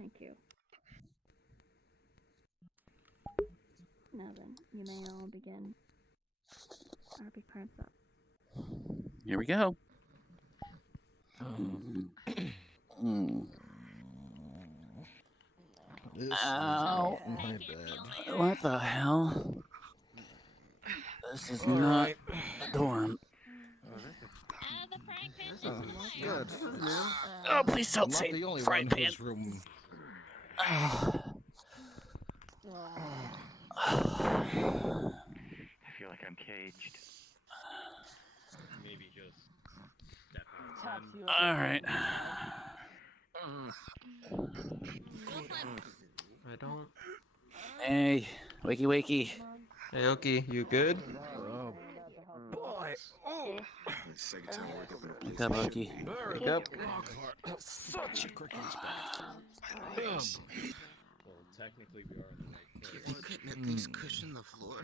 Thank you. Now then, you may all begin. RP cards up. Here we go. This Ow. is not my bed. What the hell? This is not the dorm. The frying pan Oh, is good. Oh, please I'm don't not say the only frying one pan. whose room. I feel like I'm caged. Maybe just definitely. All right. I don't. Hey, wakey wakey. Hey, Oki, you good? Oh, boy. Oh. Wake up, Oki. Wake up. Such a quick Well, technically we are on the right They couldn't at least cushion the floor.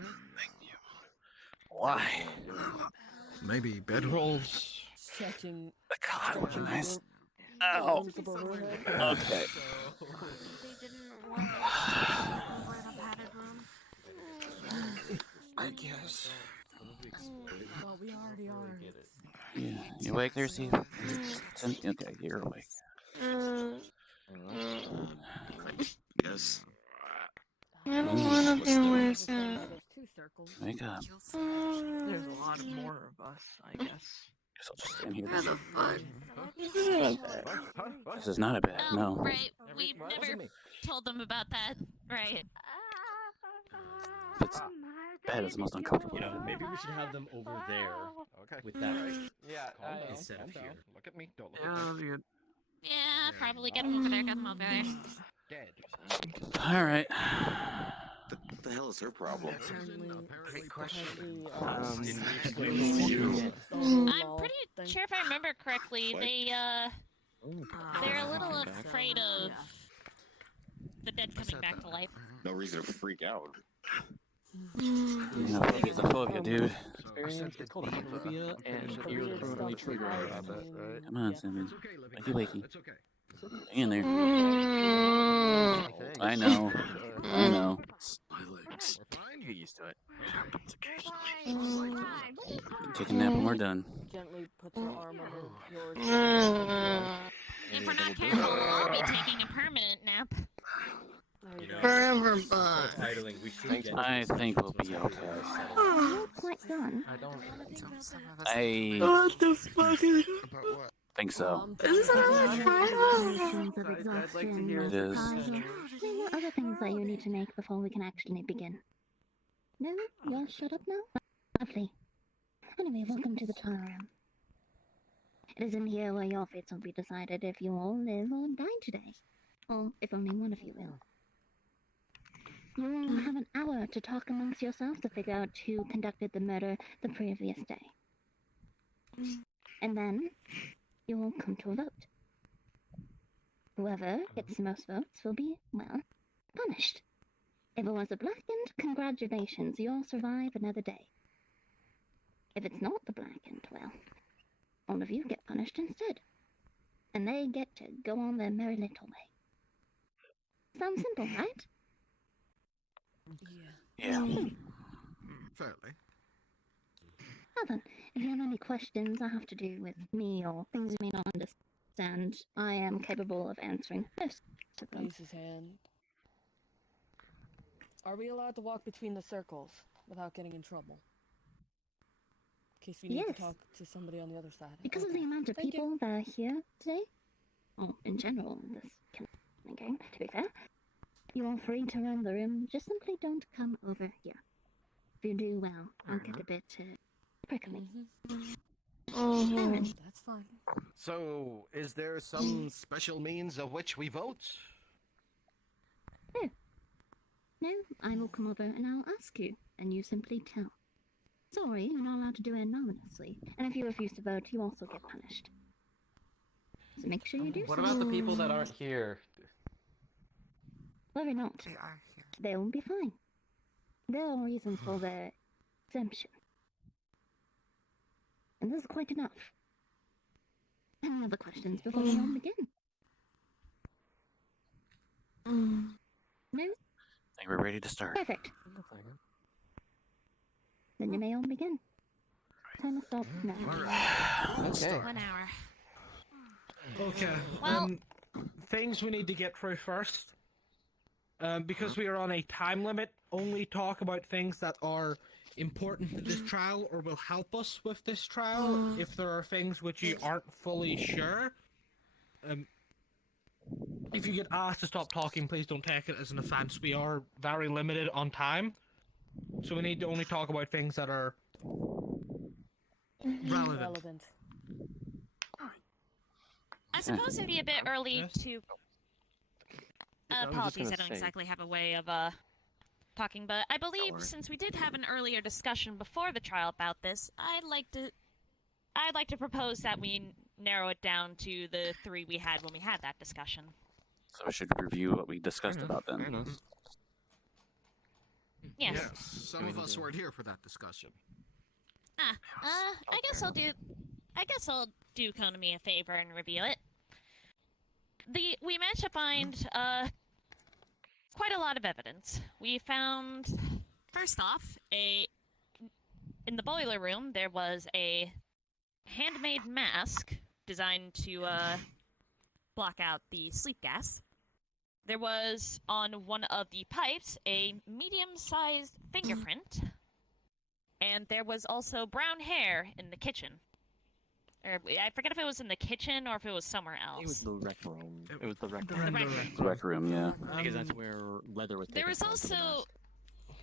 Why? Maybe bedrolls. Stretching. God, nice. Ow. Ow. Okay. They didn't want us over in a padded room. I guess. Well, we already are. You awake there, Steve? Okay, you're awake. Yes. I don't want to be with Wake up. There's a lot more of us, I guess. Guess I'll just stand here. Where the fuck? This is not a bed, no. Right, we never told them about that. Right. It's bed is the most uncomfortable. You know, maybe we should have them over there with that instead of here. Look at me. Don't look at me. Yeah, probably get them over there, get them over there. Dead. All right. What the hell is her problem? Great question. I'm pretty sure if I remember correctly, they're a little afraid of the dead coming back to life. No reason to freak out. It's a phobia, dude. It's called a phobia, and you're permanently triggered about that, right? Come on, Simon. Wakey wakey. Hang in there. I know. I know. My legs. Get used to it. Take a nap when we're done. Gently puts her arm under yours. If we're not careful, we'll all be taking a permanent nap. You know, Forever, but idling, we should get I think we'll be okay. You're quite done. I don't. I what the fuck is About what? think so. this? Sensations of exhaustion, It is. surprise, there are other things that you need to make before we can actually begin. No? You'll shut up now? Lovely. Anyway, welcome to the trial room. It is in here where your fates will be decided if you all live or die today. Or if only one of you will. You all have an hour to talk amongst yourselves to figure out who conducted the murder the previous day. And then, you will come to a vote. Whoever gets the most votes will be, well, punished. If it was a blackened, congratulations, you'll survive another day. If it's not the blackened, well, all of you get punished instead. And they get to go on their merry little way. Sounds simple, right? Yeah. Fairly. Well then, if you have any questions that have to do with me or things you may not understand, I am capable of answering most of them. Raise his hand. Are we allowed to walk between the circles without getting in trouble? In case we need Yes. to talk to somebody on the other side. Because of Okay. the amount of Thank you. people that are here today, well, in general, in this killing game, to be fair, you are free to roam the room, just simply don't come over here. If you do, well, I'll get a bit prickly. That's fine. So, is there some special means of which we vote? No, I will come over and I'll ask you, and you simply tell. Sorry, you're not allowed to do it anonymously, and if you refuse to vote, you also get punished. So make sure you do What so. about the people that aren't here? Worry not. They are here. They will be fine. There are reasons for their exemption. And this is quite enough. Any other questions before we all begin? No? I think we're ready to start. Perfect. Then you may all begin. Time to stop now. Okay. 1 hour. Okay. Well- Things we need to get through first. Because we are on a time limit, only talk about things that are important to this trial or will help us with this trial. If there are things which you aren't fully sure, if you get asked to stop talking, please don't take it as an offense. We are very limited on time, so we need to only talk about things that are relevant. I suppose it'd be a bit early Yes? to. I was just Apologies, I gonna don't say- exactly have a way of talking, but I believe since we did have an earlier discussion before the trial about this, I'd like to propose that we narrow it down to the 3 we had when we had that discussion. So we should review what we discussed about Fair then. enough. Yes. Yes, some of us weren't here for that discussion. I guess I'll do Konami a favor and review it. We managed to find quite a lot of evidence. We found, first off, in the boiler room there was a handmade mask designed to block out the sleep gas. There was on one of the pipes a medium-sized fingerprint, and there was also brown hair in the kitchen. Or I forget if it was in the kitchen or if it was somewhere else. It was the rec room. It was the rec The room. rec room. The rec room, yeah. Because that's where leather was taken.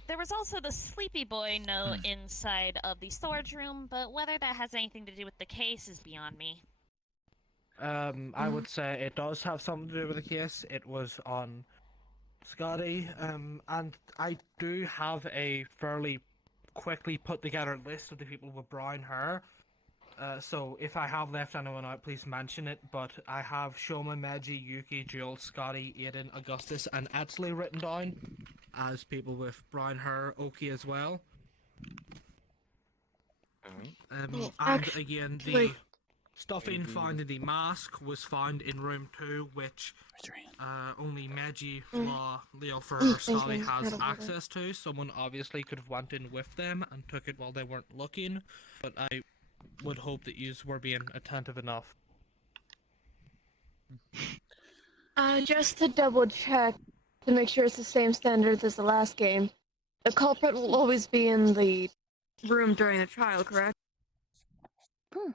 There was also the sleepy boy note inside of the storage room, but whether that has anything to do with the case is beyond me. I would say it does have something to do with the case. It was on Scotty, and I do have a fairly quickly put together list of the people with brown hair. So if I have left anyone out, please mention it. But I have Shoma, Meiji, Yuki, Jules, Scotty, Aiden, Augustus, and Edsley written down as people with brown hair. Oki as well. And again, the stuffing found in the mask was found in room 2, which only Meiji, Law, Leo, or Scotty has access to. Someone obviously could have went in with them and took it while they weren't looking, but I would hope that you were being attentive enough. Just to double check, to make sure it's the same standards as the last game, the culprit will always be in the room during the trial, correct? Of course.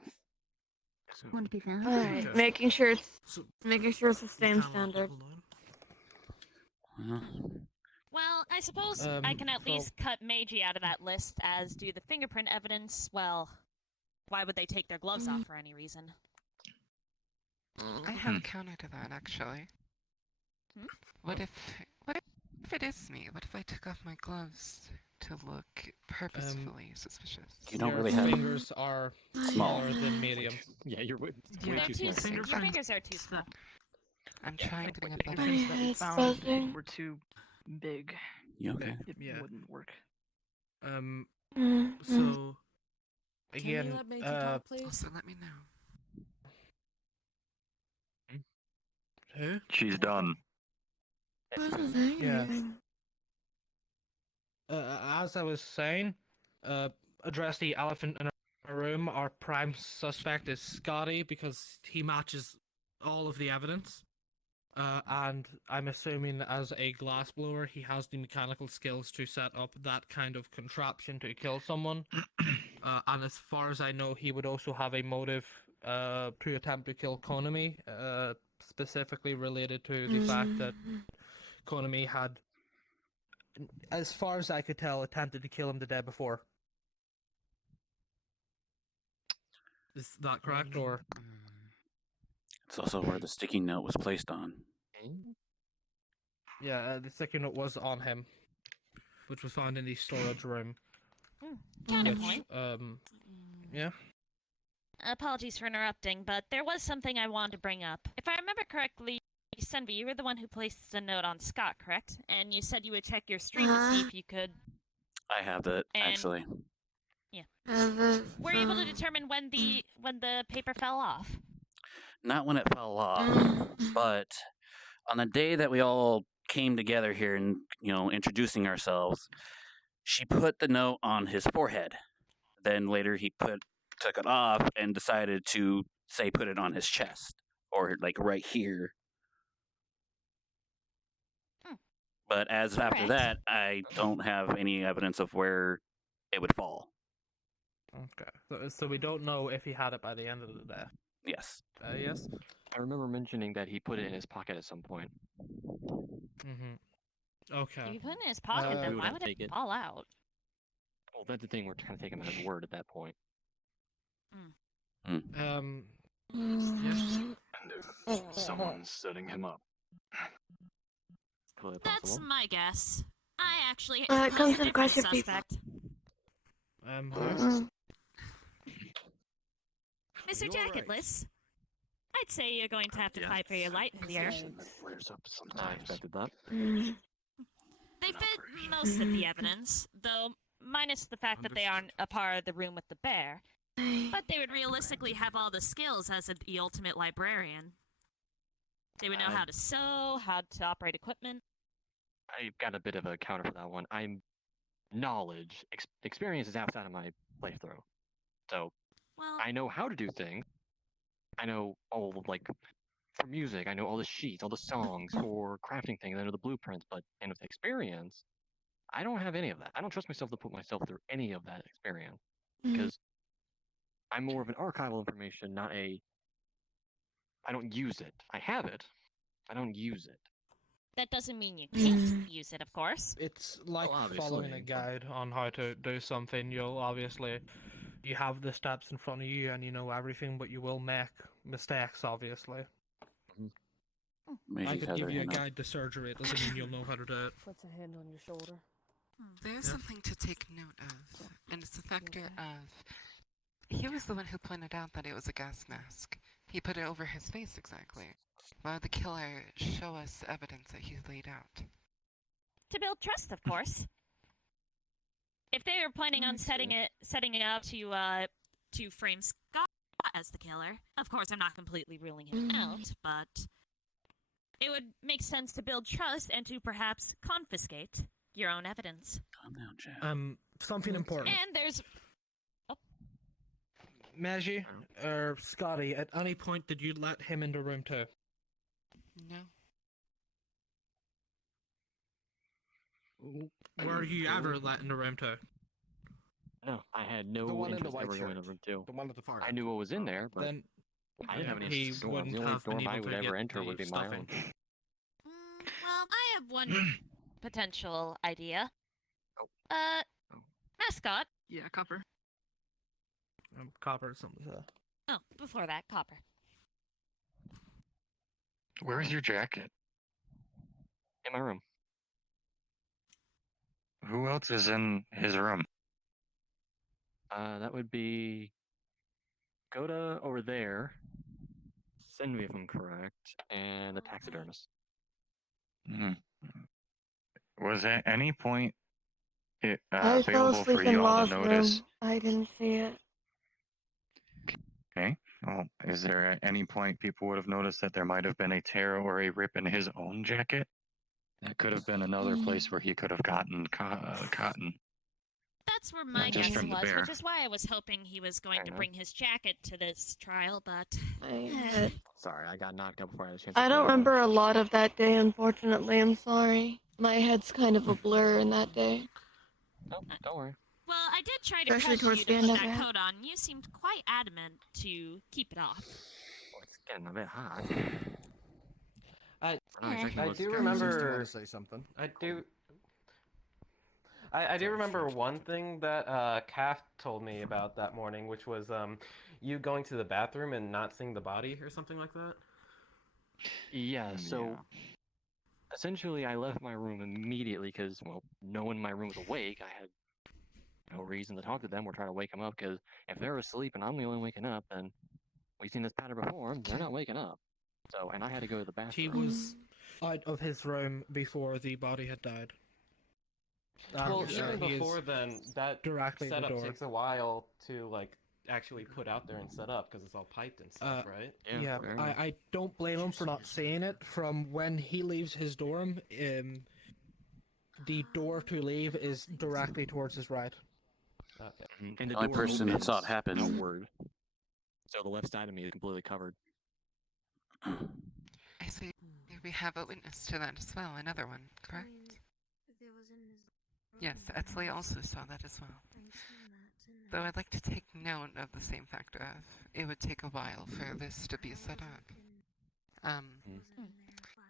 Want to be found? Alright, Okay. making sure it's So, the same standard. Well, I suppose I can at so- least cut Meiji out of that list, as do the fingerprint evidence. Well, why would they take their gloves off for any reason? I have a counter to that, actually. What if it is me? What if I took off my gloves to look purposefully suspicious? You don't Your really have fingers are smaller than medium. Yeah, you're way They're too too small. your fingers are too small. I'm trying to get The a fingerprints that we it's found buzzing. were too big. You okay? It Yeah. wouldn't work. So Can you again, let Meiji talk, please? Also, let me know. who? She's done. Yeah. As I was saying, address the elephant in a room. Our prime suspect is Scotty because he matches all of the evidence. And I'm assuming as a glassblower, he has the mechanical skills to set up that kind of contraption to kill someone. And as far as I know, he would also have a motive to attempt to kill Konami, specifically related to the fact that Konami had, as far as I could tell, attempted to kill him the day before. Is that correct, or? It's also where the sticky note was placed on. Yeah, the second note was on him, which was found in the storage room. Counterpoint. Yeah. Apologies for interrupting, but there was something I wanted to bring up. If I remember correctly, Senvi, you were the one who placed a note on Scott, correct? And you said you would check your stream to see if you could. I have that, And- actually. Yeah. Were you able to determine when the paper fell off? Not when it fell off, but on the day that we all came together here and, introducing ourselves, she put the note on his forehead. Then later he took it off and decided to say put it on his chest or like right here. But as after that, I don't have any evidence of where it would fall. Okay, so we don't know if he had it by the end of the day. Yes. Yes. I remember mentioning that he put it in his pocket at some point. Okay. If you put it in his pocket, then why would it fall out? Well, that's the thing. We're trying to take him at his word at that point. Yes. Someone's setting him up. That's my guess. I actually it comes with aggressive suspect. Who? Mr. Jacketless, I'd say you're going to have to fight for your life here. I expected that. They fit most of the evidence, though minus the fact that they aren't a part of the room with the bear. But they would realistically have all the skills as the ultimate librarian. They would know how to sew, how to operate equipment. I've got a bit of a counter for that one. Knowledge, experience is outside of my playthrough. So, I know how to do things. I know all, for music, I know all the sheets, all the songs, for crafting things, I know the blueprints, but with experience, I don't have any of that. I don't trust myself to put myself through any of that experience. Because I'm more of an archival information, not I don't use it. I have it. I don't use it. That doesn't mean you can't use it, of course. It's like following a guide on how to do something. You have the steps in front of you and you know everything, but you will make mistakes, obviously. I could give you a guide to surgery, it doesn't mean you'll know how to do it. Puts a hand on your shoulder. There's something to take note of, and it's the factor of... He was the one who pointed out that it was a gas mask. He put it over his face exactly. Why would the killer show us evidence that he laid out? To build trust, of course. If they were planning on setting it up to frame Scott as the killer, of course I'm not completely ruling him out, but it would make sense to build trust and to perhaps confiscate your own evidence. Something important. And there's Maggie, or Scotty, at any point did you let him into room 2? No. Were you ever let into room 2? No, I had no interest ever going to room 2. The one at the far. I knew what was in there, but then I didn't have any he storm. wouldn't The only have been storm I able would to ever get enter the would be my stuffing. own. well, I have one potential idea. Mascot. Yeah, Copper. Copper, something to say. Oh, before that, Copper. Where's your jacket? In my room. Who else is in his room? That would be Goda over there, Senvi if I'm correct, and the taxidermist. Was at any point I fell available asleep for in you all Law's to notice? room. I didn't see it. Okay. Well, is there at any point people would have noticed that there might have been a tear or a rip in his own jacket? That could have been another place where he could have gotten cotton. That's where my just guess from the was, bear. which is why I was hoping he was going to bring his jacket to this trial, but... Sorry, I got knocked out before I had a chance. I don't remember a lot of that day, unfortunately. I'm sorry. My head's kind of a blur in that day. Nope, don't worry. Well, I did try to Especially press you towards to the put end of that it. coat on. You seemed quite adamant to keep it off. Well, it's getting a bit hot. I do remember. Want to say something? I do remember one thing that Calf told me about that morning, which was you going to the bathroom and not seeing the body or something like that. Yeah, so essentially I left my room immediately because, well, no one in my room was awake. I had no reason to talk to them or try to wake them up because if they're asleep and I'm the only one waking up, then we've seen this pattern before, they're not waking up. So, and I had to go to the bathroom. He was out of his room before the body had died. Well, even before then, that directly at the setup door. takes a while to actually put out there and set up because it's all piped and stuff, right? Yeah, I don't blame him for not saying it. From when he leaves his dorm, the door to leave is directly towards his right. Okay. And The only person that saw it happen. outward. So the left side of me is completely covered. I see. We have a witness to that as well. Another one, correct? Yes, Etsley also saw that as well. Though I'd like to take note of the same factor of it would take a while for this to be set up.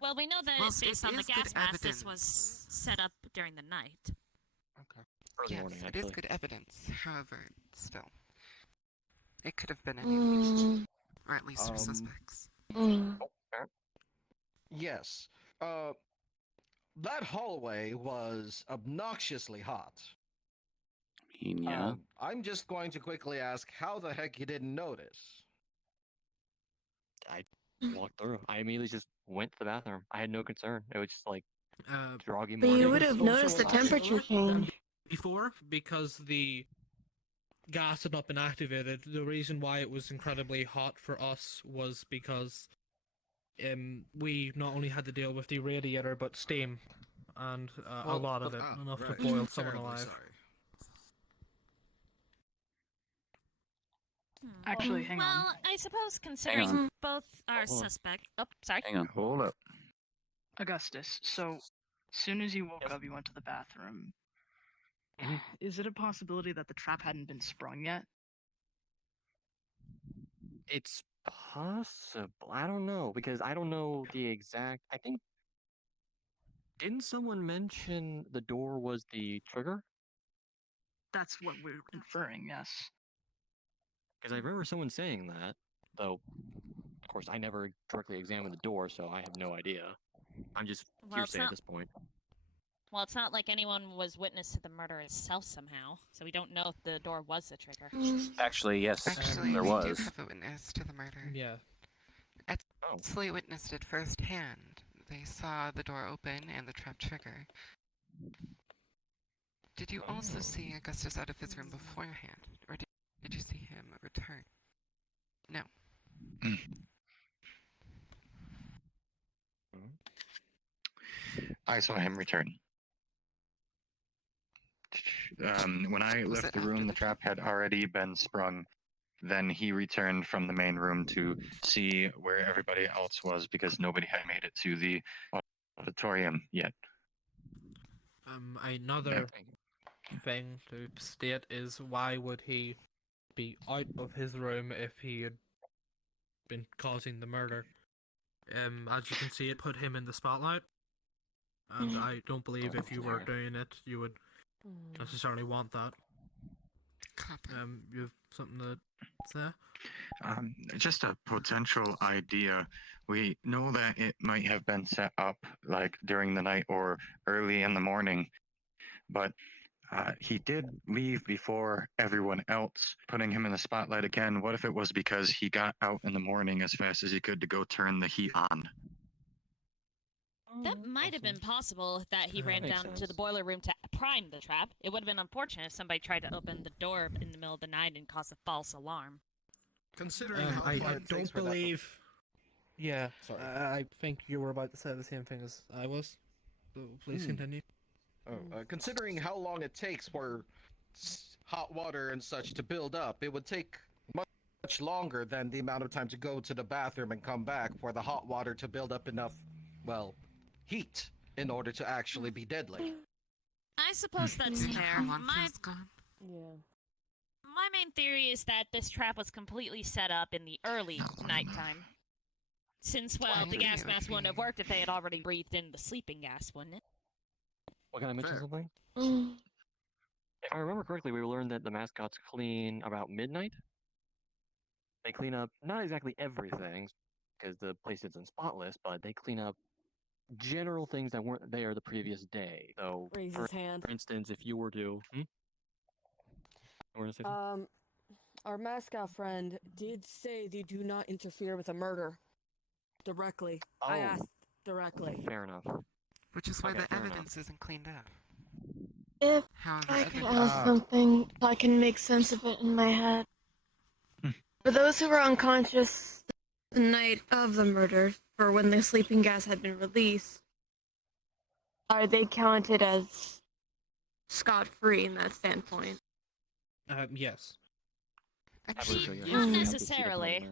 Well, we know that Whilst based it on the is good gas mask, this evidence. was set up during the night. Okay. Early Yes, morning, it actually. is good evidence. However, still, it could have been anyone, or at least for suspects. Yes. That hallway was obnoxiously hot. Yeah. I'm just going to quickly ask how the heck you didn't notice. I walked through. I immediately just went to the bathroom. I had no concern. It was just like groggy But morning. you would have noticed the temperature change. Before, because the gas had not been activated, the reason why it was incredibly hot for us was because we not only had to deal with the radiator, but steam, and a lot of it, enough to boil someone alive. Actually, hang on. Well, I suppose considering both are Hold on. suspect. Oh, sorry. Hang on. Hold up. Augustus, so soon as you woke up, you went to the bathroom. Is it a possibility that the trap hadn't been sprung yet? It's possible. I don't know because I don't know the exact. I think didn't someone mention the door was the trigger? That's what we're inferring, yes. Because I remember someone saying that, though. Of course, I never directly examined the door, so I have no idea. I'm just hearsay at this point. Well, it's not like anyone was witness to the murder itself somehow, so we don't know if the door was the trigger. Actually, yes, Actually, there we was. do have a witness to the murder. Yeah. Etsley witnessed it firsthand. They saw the door open and the trap trigger. Did you also see Augustus out of his room beforehand, or did you see him return? No. I saw him return. When I Was left it the room, after the trap had already been sprung. Then he returned from the main room to see where everybody else was because nobody had made it to the auditorium yet. Another thing to state is why would he be out of his room if he had been causing the murder? As you can see, it put him in the spotlight, and I don't believe if you were doing it, you would necessarily want that. You have something to say? Just a potential idea. We know that it might have been set up like during the night or early in the morning, but he did leave before everyone else, putting him in the spotlight again. What if it was because he got out in the morning as fast as he could to go turn the heat on? That might have been possible that he ran down to the boiler room to prime the trap. It would have been unfortunate if somebody tried to open the door in the middle of the night and cause a false alarm. Considering how I far it takes don't for that to- believe. Yeah, Sorry. I think you were about to say the same thing as I was. So please continue. Considering how long it takes for hot water and such to build up, it would take much longer than the amount of time to go to the bathroom and come back for the hot water to build up enough, well, heat in order to actually be deadly. I suppose that's fair. My main theory is that this trap was completely set up in the early nighttime. Since, well, the gas mask wouldn't have worked if they had already breathed in the sleeping gas, wouldn't it? What, can I mention something? If I remember correctly, we learned that the mascots clean about midnight. They clean up not exactly everything, because the place isn't spotless, but they clean up general things that weren't there the previous day. So, Raise for his hand. instance, if you were to... Say something? Our mascot friend did say they do not interfere with a murder directly. I asked directly. Fair enough. Which is why Okay, the fair evidence isn't cleaned up. If However, I could evidence- ask something, I can make sense of it in my head. For those who were unconscious the night of the murder, for when the sleeping gas had been released, are they counted as scot-free in that standpoint? Yes. Not necessarily.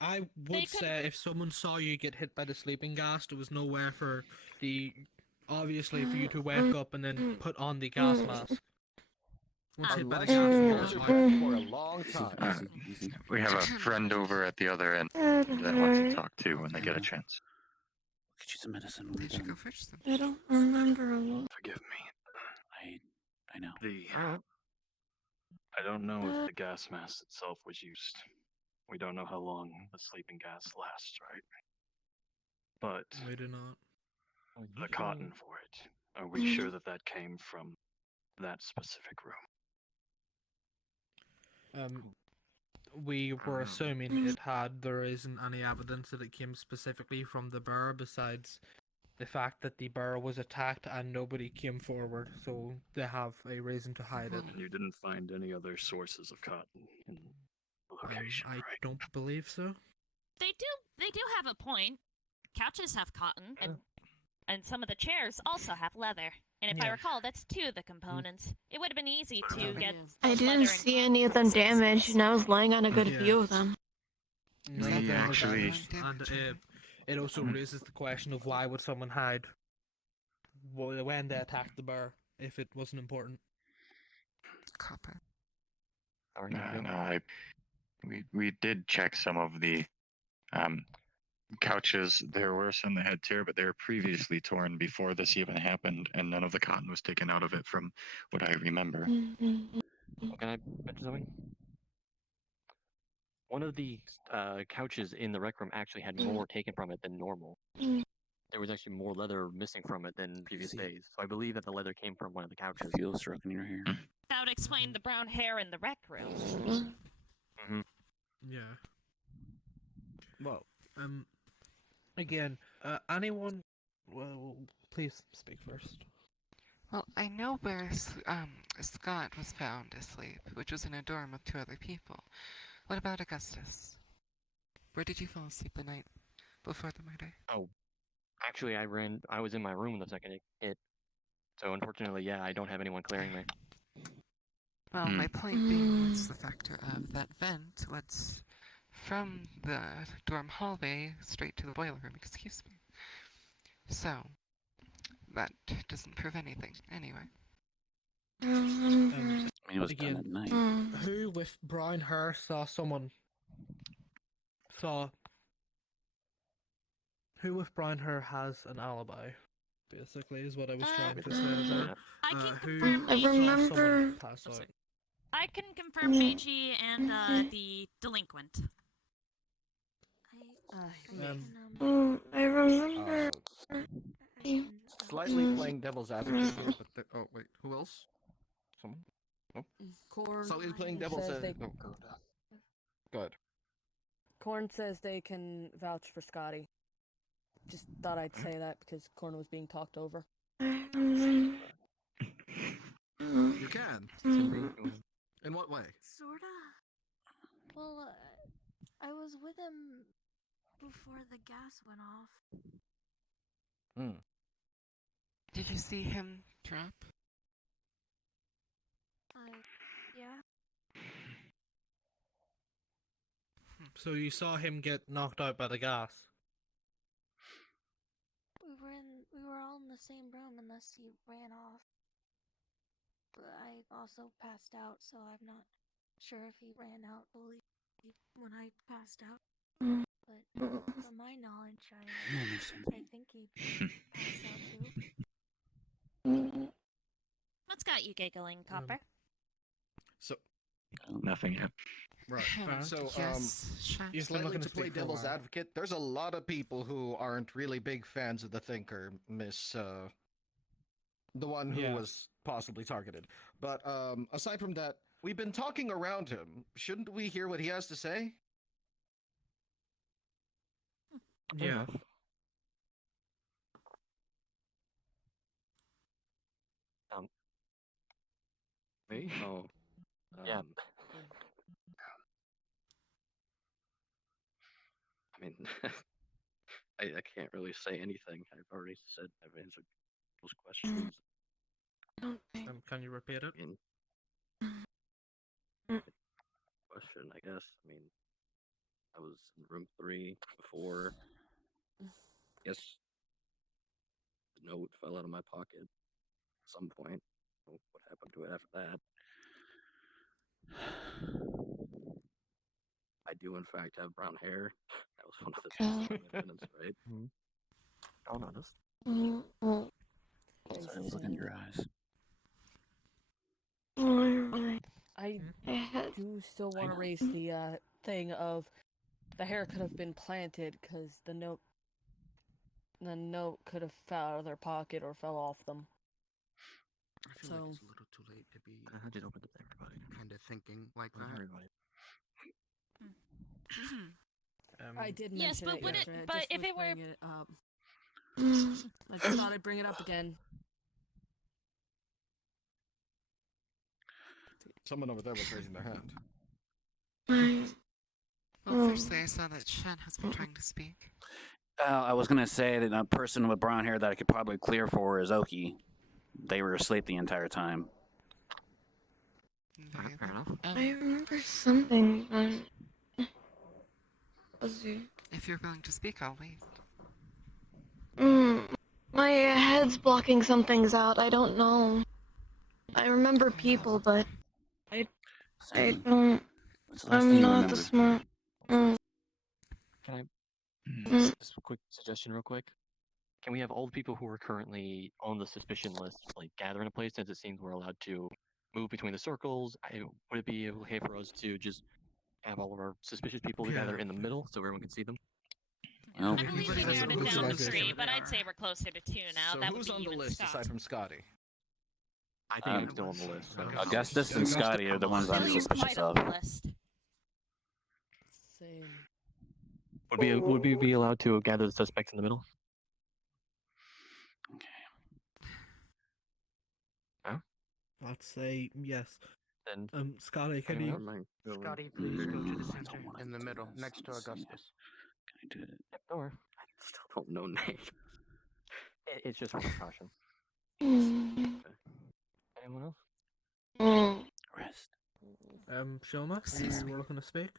I would say if someone saw you get hit by the sleeping gas, there was nowhere for obviously for you to wake up and then put on the gas mask. Once hit by the gas, you're not for a long time. We have a friend over at the other end that wants to talk too when they get a chance. Get you some medicine. Did you go fetch them? I don't remember a lot. Forgive me. I know. I don't know if the gas mask itself was used. We don't know how long the sleeping gas lasts, right? But we do not. The cotton for it. Are we sure that that came from that specific room? We were assuming it had. There isn't any evidence that it came specifically from the bear, besides the fact that the bear was attacked and nobody came forward, so they have a reason to hide it. And you didn't find any other sources of cotton in the location, I right? don't believe so. They do have a point. Couches have cotton, and some of the chairs also have leather. And if I recall, that's 2 of the components. It would have been easy to get. I didn't see any of them damaged, and I was lying on a good view of them. No, We actually. And it also raises the question of why would someone hide when they attacked the bear if it wasn't important. Copper. No, we did check some of the couches. There were some that had tear, but they were previously torn before this even happened, and none of the cotton was taken out of it from what I remember. Can I mention something? One of the couches in the rec room actually had more taken from it than normal. There was actually more leather missing from it than previous days. So I believe that the leather came from one of the couches. Feel stroking your hair. That would explain the brown hair in the rec room. Yeah. Well, again, anyone? Well, please speak first. Well, I know where Scott was found asleep, which was in a dorm with 2 other people. What about Augustus? Where did you fall asleep the night before the murder? Oh, actually, I was in my room the second it hit. So unfortunately, yeah, I don't have anyone clearing me. Well, my point being was the factor of that vent was from the dorm hallway straight to the boiler room, excuse me. So, that doesn't prove anything, anyway. It was done at night. Who with brown hair who with brown hair has an alibi? Basically, is what I was trying to say there. I can Who confirm saw remember- someone pass out? I can confirm Meiji and the delinquent. I remember. Slightly playing devil's advocate here, but oh wait, who else? Someone? No. Korn Slightly playing devil's says advocate. they- Oh, good. Korn says they can vouch for Scotty. Just thought I'd say that because Korn was being talked over. You can. In what way? Sorta. Well, I was with him before the gas went off. Did you see him drop? Yeah. So you saw him get knocked out by the gas? We were all in the same room unless he ran off. But I also passed out, so I'm not sure if he ran out fully when I passed out. But from my knowledge, I think he passed out too. What's got you giggling, Copper? So nothing yet. Right. So, yes, Shen. slightly to play devil's advocate, there's a lot of people who aren't really big fans of the Thinker, Miss, the one who was possibly targeted. But aside from that, we've been talking around him. Shouldn't we hear what he has to say? Yeah. Me? Oh. Yeah. I mean, I can't really say anything. I've already said I've answered those questions. Can you repeat it? Question, I guess. I mean, I was in room 3 before. Yes, the note fell out of my pocket at some point. What happened to it after that? I do, in fact, have brown hair. That was one of the things in evidence, right? I'll notice. Sorry, I was looking in your eyes. I do still want to raise the thing of the hair could have been planted because the note could have fell out of their pocket or fell off them. I feel like it's a little too late to be. I just opened it to everybody. Kind of thinking like that. Everybody. I did Yes, mention but it would it- yesterday. but just if was it were- bringing it up. I just thought I'd bring it up again. Someone over there was raising their hand. Well, firstly, I saw that Shen has been trying to speak. I was gonna say that a person with brown hair that I could probably clear for is Oki. They were asleep the entire time. Fair enough. I remember something. If you're willing to speak, I'll wait. My head's blocking some things out. I don't know. I remember people, but I don't. I'm not the smart. Can I just a quick suggestion real quick? Can we have all the people who are currently on the suspicion list like gather in a place, since it seems we're allowed to move between the circles? Would it be okay for us to just have all of our suspicious people gather in the middle so everyone can see them? I believe we narrowed it down to 3, but I'd say we're closer to 2 now. So That who's would be on you the and list Scott. aside from Scotty? I think I'm still on the list. Augustus and Scotty are the ones I'm suspicious of. Same. Would we be allowed to gather the suspects in the middle? I'd say yes. Then Scotty, can you? Scotty, please go to the center in the middle, next to Augustus. Can I do it? Or I still don't know name. It's just for precaution. Anyone else? Rest. Shilma, you were looking to speak?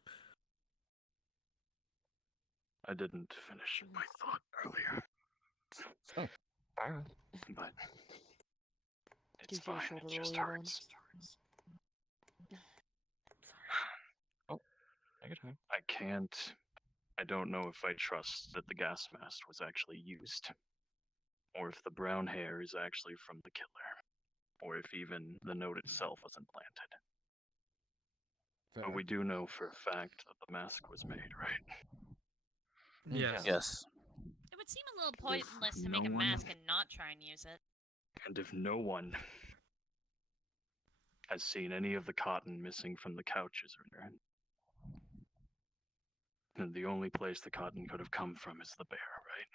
I didn't finish my thought earlier. Oh, fire. But it's Gives you a fine. shoulder It just roll, hurts. Oh, take your time. I don't know if I trust that the gas mask was actually used, or if the brown hair is actually from the killer, or if even the note itself was implanted. But we do know for a fact that the mask was made, right? Yes. Yes. It would seem a little pointless to make a mask and not try and use it. And if no one has seen any of the cotton missing from the couches or there, then the only place the cotton could have come from is the bear, right?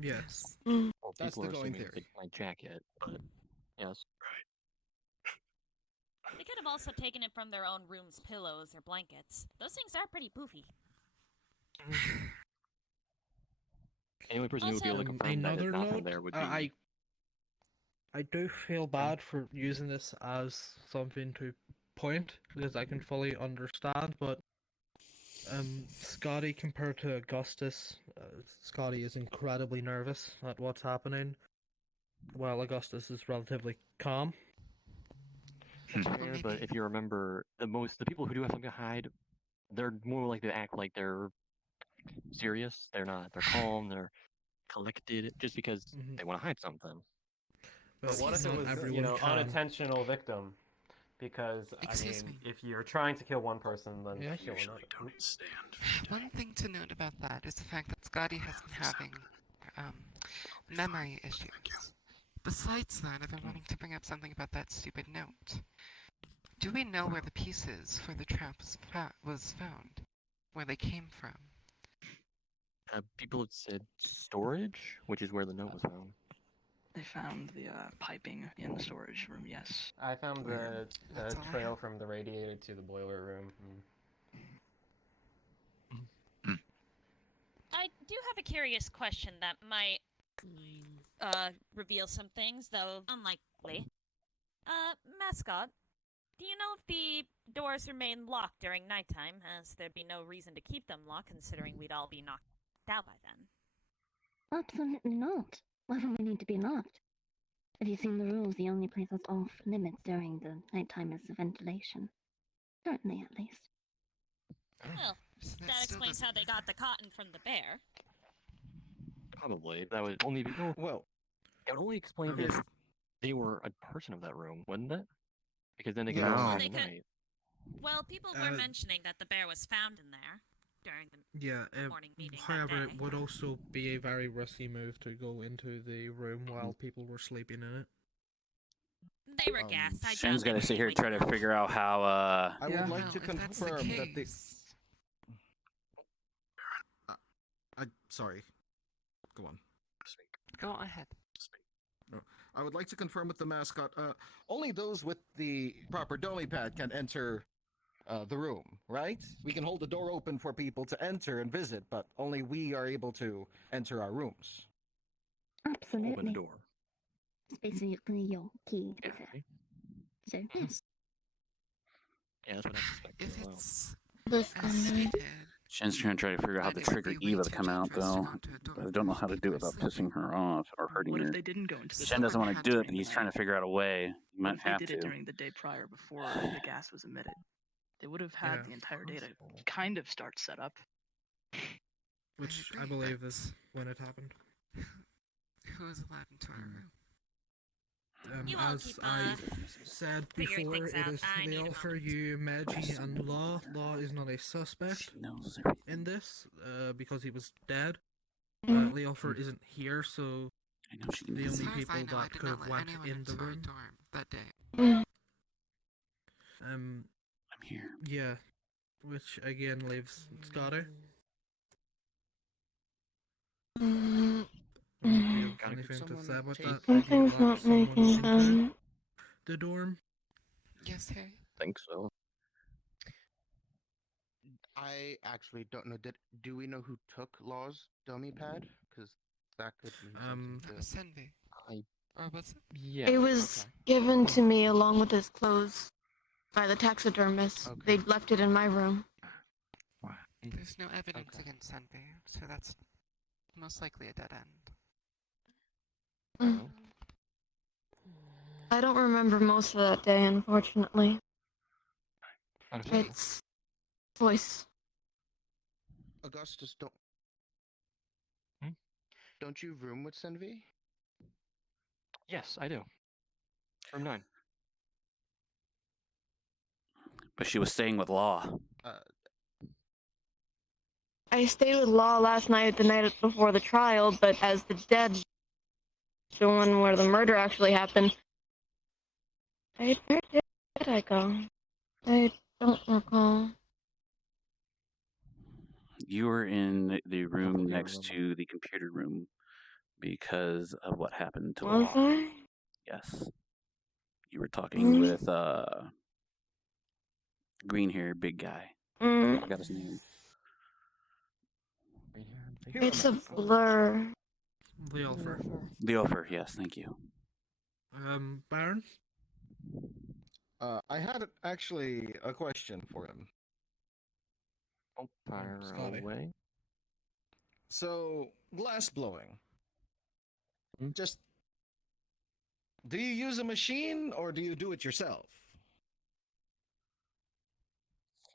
Yes. Well, That's people the are going assuming theory. my jacket, but yes. They could have also taken it from their own room's pillows or blankets. Those things are pretty poofy. The only person who would be able to confirm that it's Another not from note, there would be. I do feel bad for using this as something to point, because I can fully understand, but Scotty compared to Augustus, Scotty is incredibly nervous at what's happening, while Augustus is relatively calm. That's fair, but if you remember, the people who do have something to hide, they're more likely to act like they're serious. They're not. They're calm. They're collected, just because they want to hide something. But what if it was, unintentional victim? Because, Excuse me. if you're trying to kill one person, then kill another. One thing to note about that is the fact that Scotty has been having memory issues. Besides that, I've been wanting to bring up something about that stupid note. Do we know where the pieces for the trap was found? Where they came from? People had said storage, which is where the note was found. They found the piping in the storage room, yes. I found the That's all I trail from the radiator to the boiler room. do have a curious question that might reveal some things, though unlikely. Mascot, do you know if the doors remain locked during nighttime, as there'd be no reason to keep them locked considering we'd all be knocked out by then? Absolutely not. Why would we need to be locked? Have you seen the rules? The only place that's off limits during the nighttime is the ventilation. Currently, at least. Well, that explains how they got the cotton from the bear. Probably. That would only be well. It would only explain if they were a person of that room, wouldn't it? Because then they could go No. in the night. Well, people were mentioning that the bear was found in there during the morning meeting. However, it would also be a very risky move to go into the room while people were sleeping in it. They were gassed. I Shen's doubt got to sit here and try to figure out how. I would like to confirm that the. Sorry. Go on. Go ahead. No. I would like to confirm with the mascot. Only those with the proper dummy pad can enter the room, right? We can hold the door open for people to enter and visit, but only we are able to enter our rooms. Absolutely. Open the door. It's basically your key. So, yes. Yeah, that's what I suspected. If Well. it's stated, Shen's trying to figure out how to trigger Eva to come out, though. But I don't know how to do it without pissing her off or hurting What her. if they didn't go into the Shen doesn't door? want to do it, but he's trying to figure out a way. He What might if they have did to. it during the day prior before the gas was emitted? They would have had the entire day to kind of start set up. Which I believe is when it happened. Who was allowed into our room? As I said before, it is they offer you Meiji and Law. Law is not a suspect in this because he was dead. Leoffer isn't here, so the only people that could have went in the room. That day. I'm here. Yeah, which again leaves Scotty. Do you have anything to say about that? Something's not making sense. The dorm? Yes, Harry? I think so. I actually don't know. Do we know who took Law's dummy pad? Because that could mean something. That was Senvi. Or was it? Yeah. It was given to me along with his clothes by the taxidermist. They left it in my room. There's no evidence against Senvi, so that's most likely a dead end. I don't remember most of that day, unfortunately. It's voice. Augustus, don't you room with Senvi? Yes, I do. Room 9. But she was staying with Law. I stayed with Law last night, the night before the trial, but as the dead, the one where the murder actually happened, where did I go? I don't recall. You were in the room next to the computer room because of what happened to Was Law. I? Yes. You were talking with green hair big guy. I forgot his name. It's a blur. Leoffer, yes, thank you. Baron? I had actually a question for him. Oh, fire Scotty. away. So, glass blowing. Just, do you use a machine or do you do it yourself?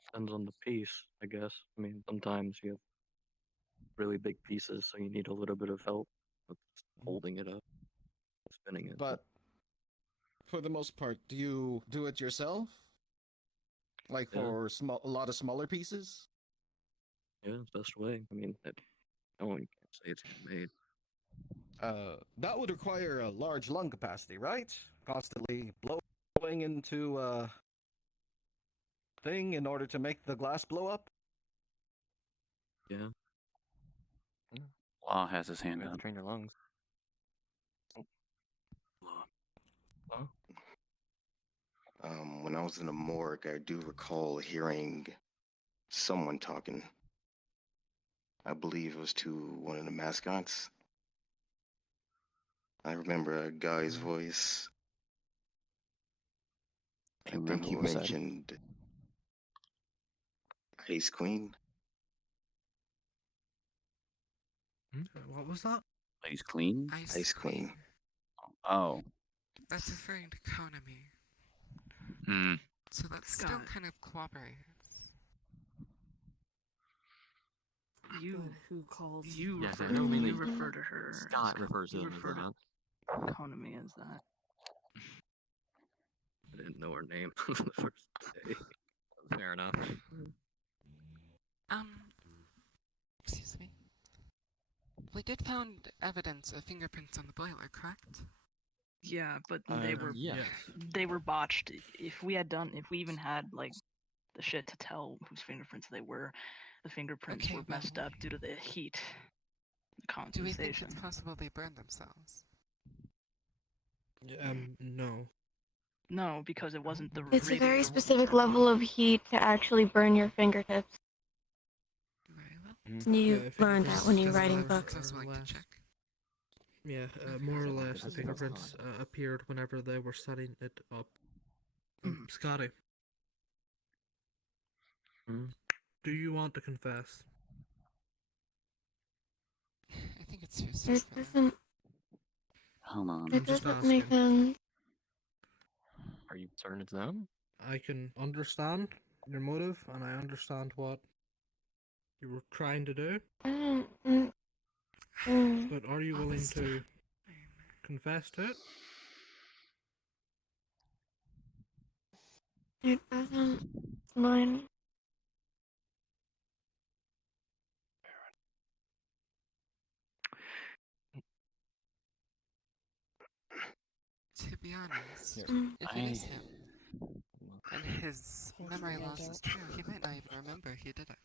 Depends on the piece, I guess. I mean, sometimes you have really big pieces, so you need a little bit of help with holding it up, spinning it. But for the most part, do you do it yourself? Like for a lot of smaller pieces? Yeah, it's the best way. I mean, no one can say it's handmade. That would require a large lung capacity, right? Constantly blowing into a thing in order to make the glass blow up? Yeah. Law has his hand up. Train your lungs. When I was in the morgue, I do recall hearing someone talking. I believe it was to one of the mascots. I remember a guy's voice. I Do you think remember you what was said? mentioned Ice Queen. What was that? Ice Clean? Ice Queen. Oh. That's referring to Konami. Hmm. So that still Scott. kind of cooperates. You But who calls? you Yeah, refer, so no, mainly you refer to her. Scott refers to you them as refer that. to Konami as that. I didn't know her name the first day. Fair enough. Excuse me. We did found evidence of fingerprints on the boiler, correct? Yeah, but they were yes. they were botched. If we even had like the shit to tell whose fingerprints they were, the fingerprints Okay, were messed up due to the heat. Do we think Condensation. it's possible they burned themselves? No. No, because it wasn't the It's a reading. very specific level of heat to actually burn your fingertips. You Yeah, learned that when you're fingerprints writing are books. less. Yeah, more or less the fingerprints appeared whenever they were setting it up. Scotty. Do you want to confess? I think it's too It soon for that. doesn't. Hold on. It doesn't make sense. Are you certain it's them? I can understand your motive, and I understand what you were trying to do. But are you willing to confess to it? It doesn't. Mine. To be honest, Here. if it is him, and his memory loss is true, he might not even remember he did it.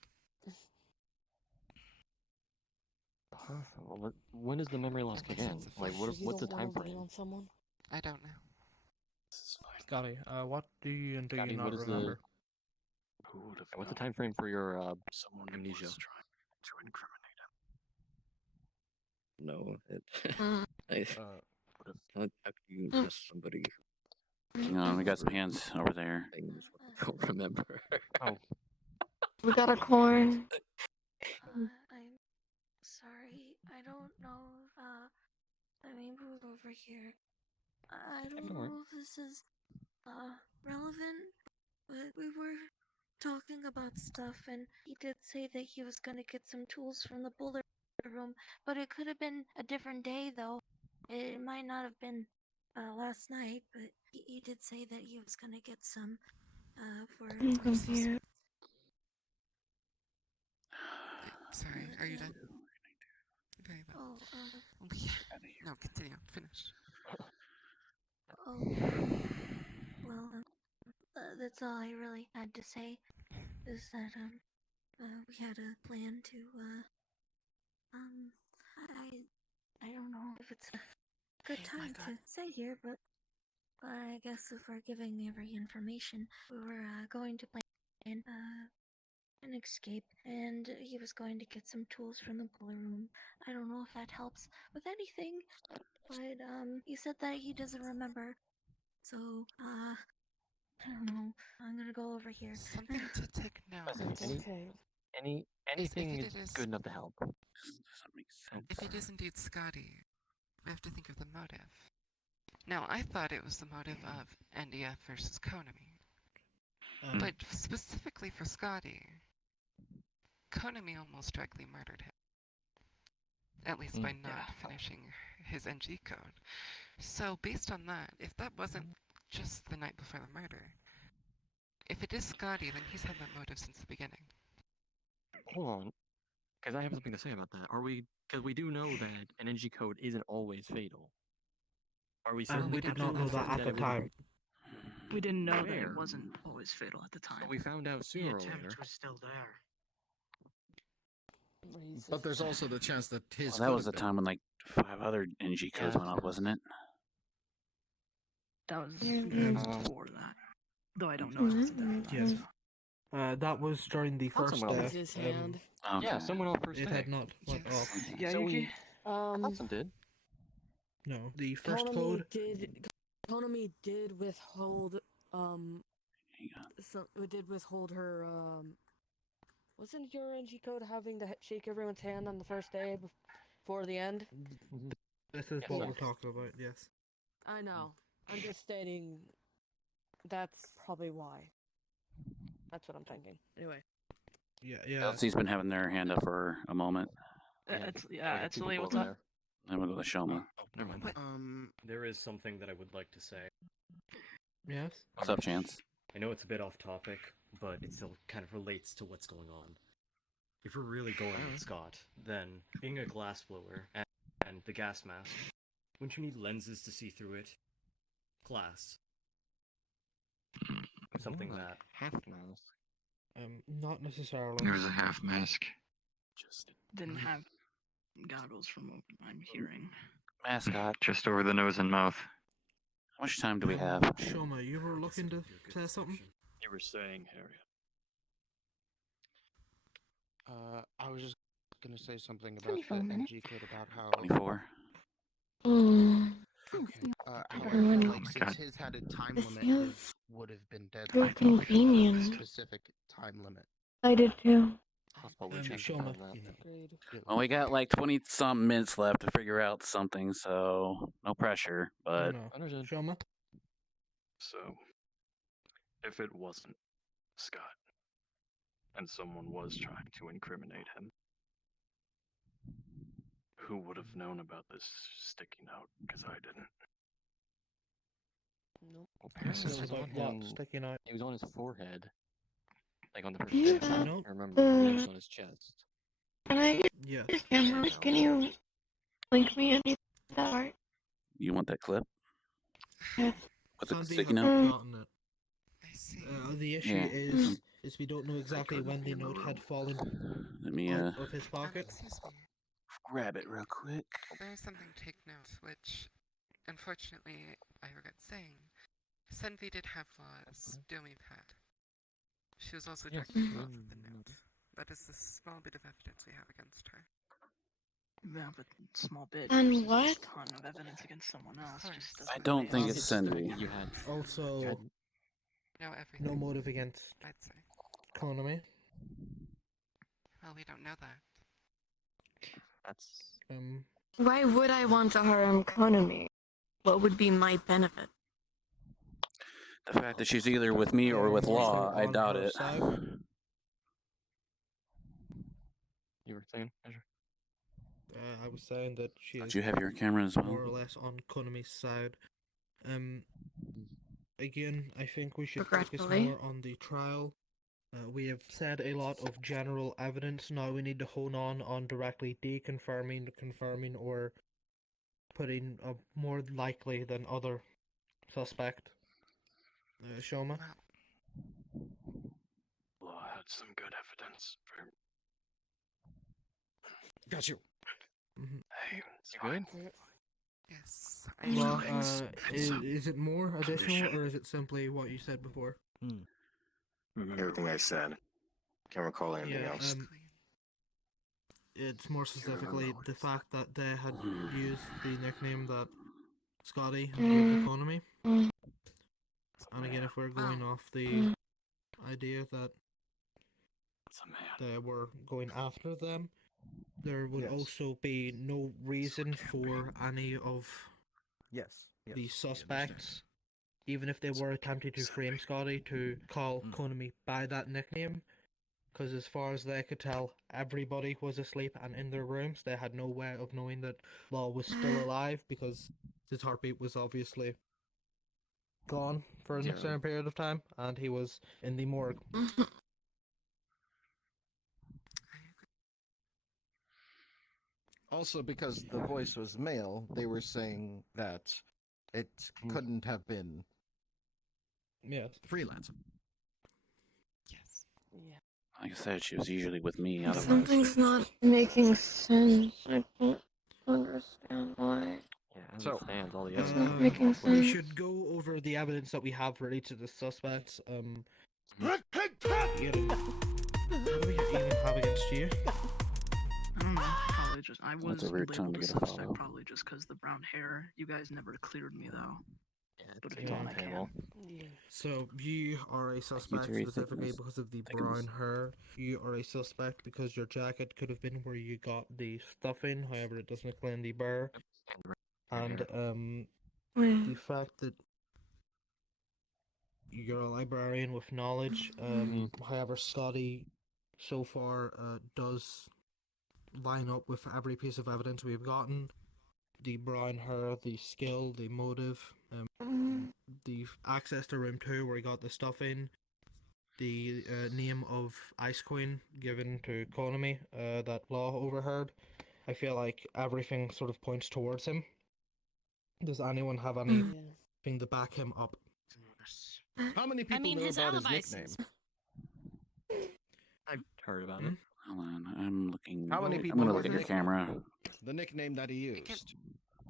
When does the memory loss kick in? Like, what's the time frame? On someone? I don't know. Scotty, what do you and do Scotty, you not what is remember? What's the time frame for your amnesia? Was trying to incriminate him. No, How can you trust somebody? Hang on, we got some hands over there. I don't remember. Oh. We got a corn. I'm sorry. I don't know if, let me move over here. I don't know if this is, relevant, but we were talking about stuff, and he did say that he was gonna get some tools from the boiler room, but it could have been a different day, though. It might not have been, last night, but he did say that he was gonna get some, for... I'm confused. Sorry, are you done? Very well. No, continue. Finish. Well, that's all I really had to say, is that, we had a plan to, I don't know if it's a good time to say here, but I guess if we're giving every information, we were, going to plan, an escape, and he was going to get some tools from the boiler room. I don't know if that helps with anything, but, he said that he doesn't remember. So, I don't know. I'm gonna go over here. Something to take note. Anything If it is good enough to help. If it is indeed Scotty, we have to think of the motive. Now, I thought it was the motive of NDF versus Konami. But specifically for Scotty, Konami almost directly murdered him. At least by not finishing his NG code. So, based on that, if that wasn't just the night before the murder, if it is Scotty, then he's had that motive since the beginning. Hold on, because I have something to say about that. Because we do know that an NG code isn't always fatal. Are we saying we did not know that at the time. We didn't know that it wasn't always fatal at the time. But we found out sooner or later. was still there. But there's also the chance that his. Well, that was the time when like 5 other NG codes went off, wasn't it? That was before that. Though I don't know if it's that. Yes. That was during the Thought first someone day. else- His hand. Yeah, someone else first It day. had not went off. Yeah, So Yuki. I thought some did. No, the first code. Konami did withhold did withhold her wasn't your NG code having to shake everyone's hand on the first day before the end? This is what we're talking about, yes. I know. I'm just stating that's probably why. That's what I'm thinking. Anyway. Yeah. Elsie's been having their hand up for a moment. Actually, what's up? Then we'll go to Shoma. Oh, never mind. There is something that I would like to say. Yes? What's up, Chance? I know it's a bit off topic, but it still kind of relates to what's going on. If we're really going with Scott, then being a glass blower and the gas mask, wouldn't you need lenses to see through it? Glass. Something that... Half mask. Not necessarily. It was a half mask. Just didn't have goggles from what I'm hearing. Mascot. Just over the nose and mouth. How much time do we have? Shoma, you were looking to say something? You were saying, Harriet. I was just gonna say something about the 24 minutes. NG code about how 24. how I Oh feel my like since his had a time It limit, feels his would have been dead. so convenient. Specific time limit. I did too. Shoma. Well, we got like 20-some minutes left to figure out something, so no pressure, but... No. Shoma? So, if it wasn't Scott, and someone was trying to incriminate him, who would have known about this sticky note? Because I didn't. Nope. Well, apparently it was on him. Sticky note. It was on his forehead. Like on the first You day. have I remember it was on his chest. Can I get Yeah. your camera? Can you link me any of that art? You want that clip? Yes. With the Sandy sticky had note? gotten it. The issue is we don't know exactly when the note had fallen Let me out of his pocket. Excuse me. grab it real quick. There's something to take note, which, unfortunately, I regret saying. Senvi did have Law's Domi pad. She was also directed off of the note. That is the small bit of evidence we have against her. Yeah, but small bit. And versus what? A ton of evidence against someone else. Just doesn't I don't think make it's sense. Senvi. Also, No, everything. no motive against I'd say. Konami. Well, we don't know that. That's... Why would I want to harm Konami? What would be my benefit? The fact that she's either with me or with Law, I doubt it. You were saying, Azure? I was saying that she is Do you have your camera as well? more or less on Konami's side. Again, I think we should focus Regretfully. more on the trial. We have said a lot of general evidence. Now we need to hone on directly deconfirming, confirming, or putting a more likely than other suspect. Shoma? Law had some good evidence for... Got you. Hey, you good? Yes. Well, is it more additional, or is it simply what you said before? Everything I said. Can't recall anything else. It's more specifically the fact that they had used the nickname that Scotty had given Economy. And again, if we're going off the idea that they were going after them, there would also be no reason for any of the suspects, even if they were attempting to frame Scotty, to call Konami by that nickname, because as far as they could tell, everybody was asleep and in their rooms. They had no way of knowing that Law was still alive, because his heartbeat was obviously gone for an extended period of time, and he was in the morgue. Also, because the voice was male, they were saying that it couldn't have been. Yes. Freelancer. Yes. Yeah. Like I said, she was usually with me. Out of Something's not making sense. I don't understand why. So, all the It's not making we sense. should go over the evidence that we have related to the suspects. Eden, what do we even have against you? I don't know. Probably just I was That's a weird time labeled to a get a suspect follow. probably just because the brown hair. You guys never cleared me though. But if you Yeah. want, I can. So you are a suspect Terry specifically Thickness. because of the Thickens. brown hair. You are a suspect because your jacket could have been where you got the stuffing. However, it doesn't explain the burr. And the fact that you're a librarian with knowledge. However, Scotty so far does line up with every piece of evidence we've gotten. The brown hair, the skill, the motive, the access to room 2 where he got the stuff in, the name of Ice Queen given to Konami that Law overheard. I feel like everything sort of points towards him. Does anyone have anything to back him up? How many people know his about his alibi's nickname? I've heard about it. Hold on, I'm looking. How many I'm people gonna know look at the your camera. The nickname that he used.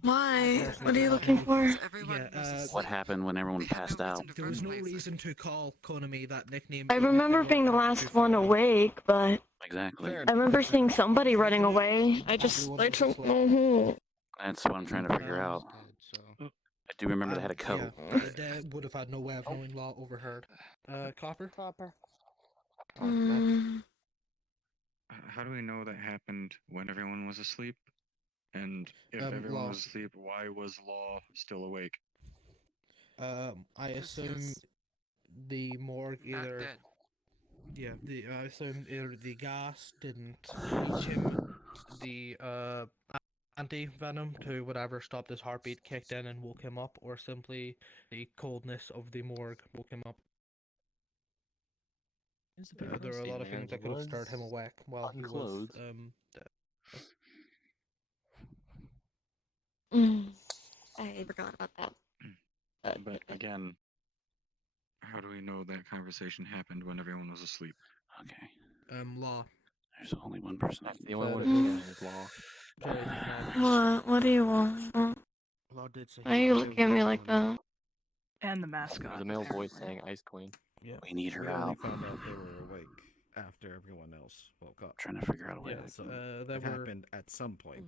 Why? What are you looking for? What happened when everyone passed out? There was no reason to call Konami that nickname. I remember being the last one awake, but Exactly. I remember seeing somebody running away. I don't know who. That's what I'm trying to figure out. I do remember they had a coat. Yeah, the dead would have had no way of knowing Law overheard. Copper? Copper. How do we know that happened when everyone was asleep? And if everyone Law. was asleep, why was Law still awake? I assume the morgue either. Yeah, I assume either the gas didn't reach him, the anti-venom to whatever stopped his heartbeat kicked in and woke him up, or simply the coldness of the morgue woke him up. There are a lot of things that could have stirred him awake while he was dead. I forgot about that. But again, how do we know that conversation happened when everyone was asleep? Okay. Law. There's only one person. That's the only one who is Law. What do you want? Law did say Why are you looking at me like that? And the mascot. There's a male voice saying Ice Queen. Yeah. We need her We only out. found out they were awake after everyone else woke up. Trying to figure out a way. Yeah, so It they were happened at some point.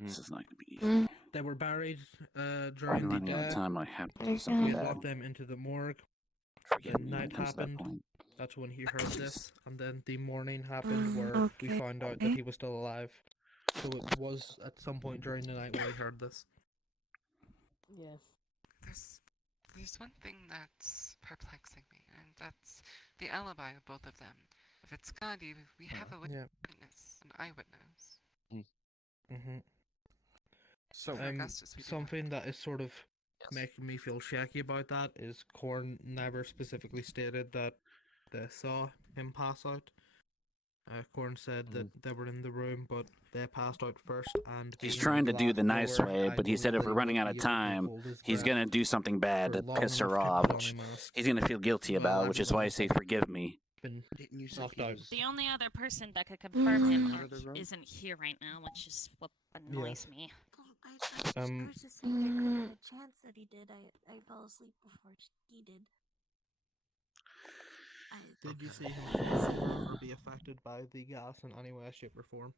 This is not gonna be easy. they were buried I'm during the running out of day. time. I have to do We something locked bad. them into the morgue. Forgive Then me when night it comes to that happened. point. That's when he heard this, and then the morning happened where we found out that he was still alive. So it was at some point during the night when we heard this. Yeah. There's one thing that's perplexing me, and that's the alibi of both of them. If it's Scotty, we have a Yeah. witness, an eyewitness. Mm-hmm. So Augustus, we do something that is sort of making me feel shaky about that is Korn never specifically stated that they saw him pass out. Korn said that they were in the room, but they passed out first. And He's being trying to the do last the nice blower, way, I but he said if believe we're running that out of he would time, hold his he's breath gonna do something bad for to long piss her enough to off, put on which a mask. he's gonna feel guilty Well, about, which is why I say forgive me. Been Didn't you say knocked he out. was The only other person that could confirm him out of the room? isn't here right now, which is what annoys me. I was just saying there could have been a chance that he did. I fell asleep before he did. Did you see him suffer or be affected by the gas in any way, shape, or form?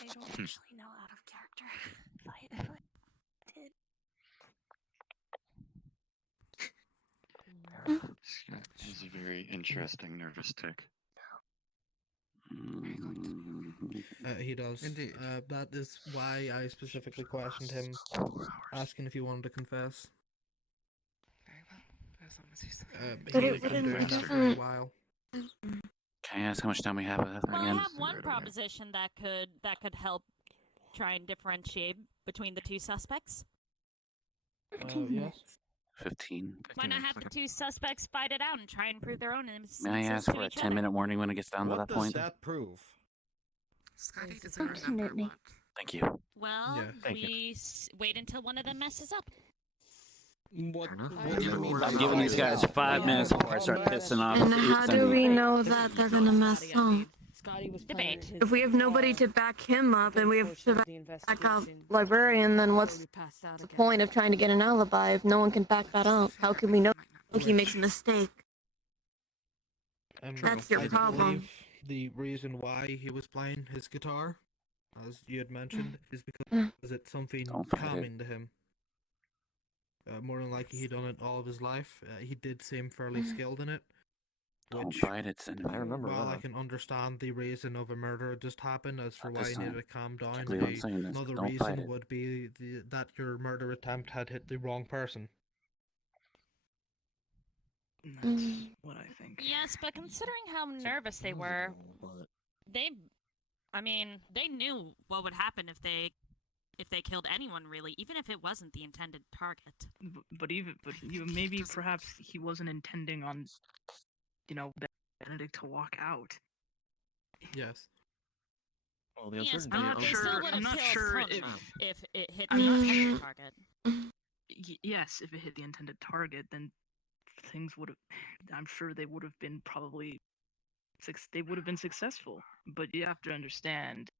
I don't actually know out of character if I did. He's a very interesting nervous tick. He does. Indeed. That is why I specifically questioned him, asking if he wanted to confess. Very well, as long as he's But He it had been wouldn't- doing it that for a doesn't- while. Can I ask how much time we have left Well, I again? have one proposition that could help try and differentiate between the two suspects. Yes. 15. Why not have the two suspects fight it out and try and prove their own innocence May I ask to for a each other? 10-minute warning when it gets down to What that does point? that prove? Scotty doesn't remember Absolutely. what. Thank you. Well, Yeah. Thank you. we wait until one of them messes up. What I'm giving these guys 5 minutes before I start pissing off. And how do we Cindy. know that they're gonna mess up? Scotty was Debate. playing in his If we have nobody car to back him up and we have portion to of the back up investigation. librarian, then what's Before we passed out the again. point of trying to get an alibi if no one can back that up? How can we know he makes a mistake? That's your I problem. believe the reason why he was playing his guitar, as you had mentioned, is because it's something calming to him. More than likely, he'd done it all of his life. He did seem fairly skilled in it. Don't Which, fight it, Cinnamon. I remember while that. I can understand the reason of a murder just happened, as for why he Listen, needed to calm down, can't believe I'm saying this, another don't fight reason it. would be that your murder attempt had hit the wrong person. That's what I think. Yes, but considering how nervous they were, they knew what would happen if they killed anyone, really, even if it wasn't the intended target. But maybe perhaps he wasn't intending on, Benedict to walk out. Yes. Well, the Yes, uncertainty. but I'm not they sure. still would I'm have not killed sure Coney if it hit I'm the not intended sure. target. Yes, if it hit the intended target, then things would have. I'm sure they would have been probably. They would have been successful. But you have to understand,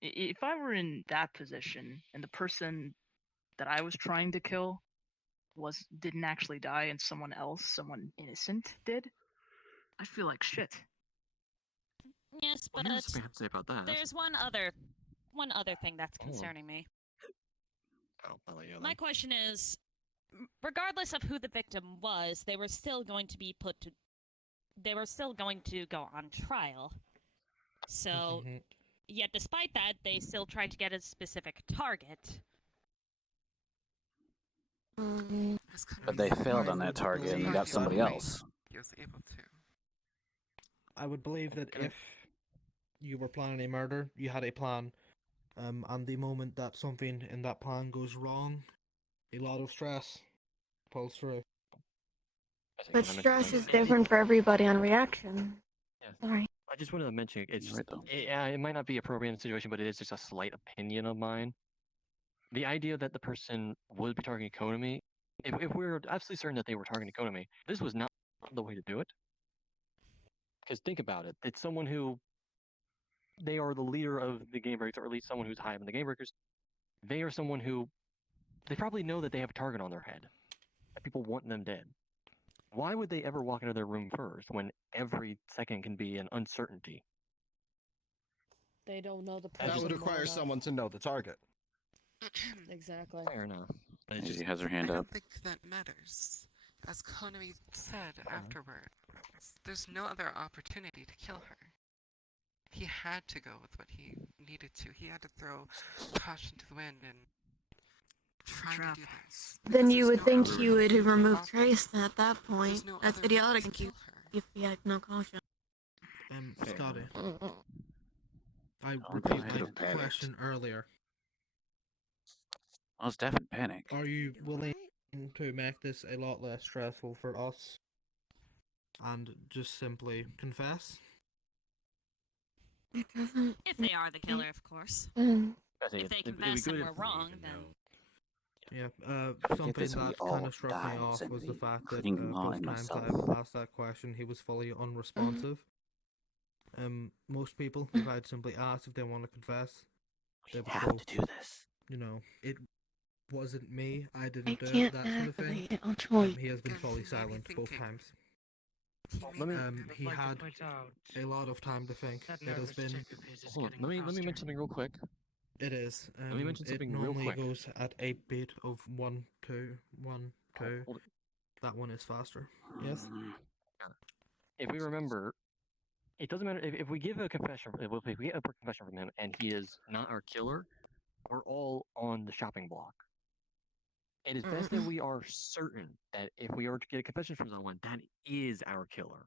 if I were in that position and the person that I was trying to kill didn't actually die and someone innocent did, I feel like shit. Yes, Well, but here's something I have to say about that. there's one other thing that's concerning me. I'll let you know My then. question is, regardless of who the victim was, they were still going to go on trial. So, yet despite that, they still tried to get a specific target. But they failed on that target and got somebody else. He was able to. I would believe that if you were planning a murder, you had a plan, and the moment that something in that plan goes wrong, a lot of stress pulls through. But stress is different for everybody on reaction. Yeah. Sorry. I just wanted to mention it's Right, though. it might not be appropriate in the situation, but it is just a slight opinion of mine. The idea that the person would be targeting Konami, if we're absolutely certain that they were targeting Konami, this was not the way to do it. Because think about it, it's someone who they are the leader of the Game Breakers, or at least someone who's high up in the Game Breakers. They are someone who they probably know that they have a target on their head. That people want them dead. Why would they ever walk into their room first when every second can be an uncertainty? They don't know the person. That would well require enough. someone to know the target. Exactly. Fair enough. But it's She just, has her hand I up. don't think that matters. As Konami said afterward, there's no other opportunity to kill her. He had to go with what he needed to. He had to throw caution to the wind and try to do this. Then you would think other you would way to remove operate. Trace at that point. no That's other way idiotic to if you kill her. if he had no caution. Scotty, I Don't repeat fight my it, panicked. question earlier. I was definitely panic. Are you willing to make this a lot less stressful for us and just simply confess? It doesn't. If they are the killer, of course. If they confess and we're wrong, then... Yeah, Forget something this, we that all kind of struck me died, off said was me, the fact that including Lon both and times that myself. I've asked that question, he was fully unresponsive. Most people, if I'd simply asked if they want to confess, they would have go, to do this. You know, it wasn't me, I I didn't do it, can't that sort of thing. navigate on choice. He has been fully silent both times. He had a lot of time to think. It has been... Hold on, let me mention something real quick. It is. Let me mention It something real normally quick. goes at a beat of 1, 2, 1, 2. Hold it. That one is faster. Yes? If we remember, it doesn't matter if we give a confession. If we get a confession from him and he is not our killer, we're all on the shopping block. It is best that we are certain that if we are to get a confession from someone, that is our killer.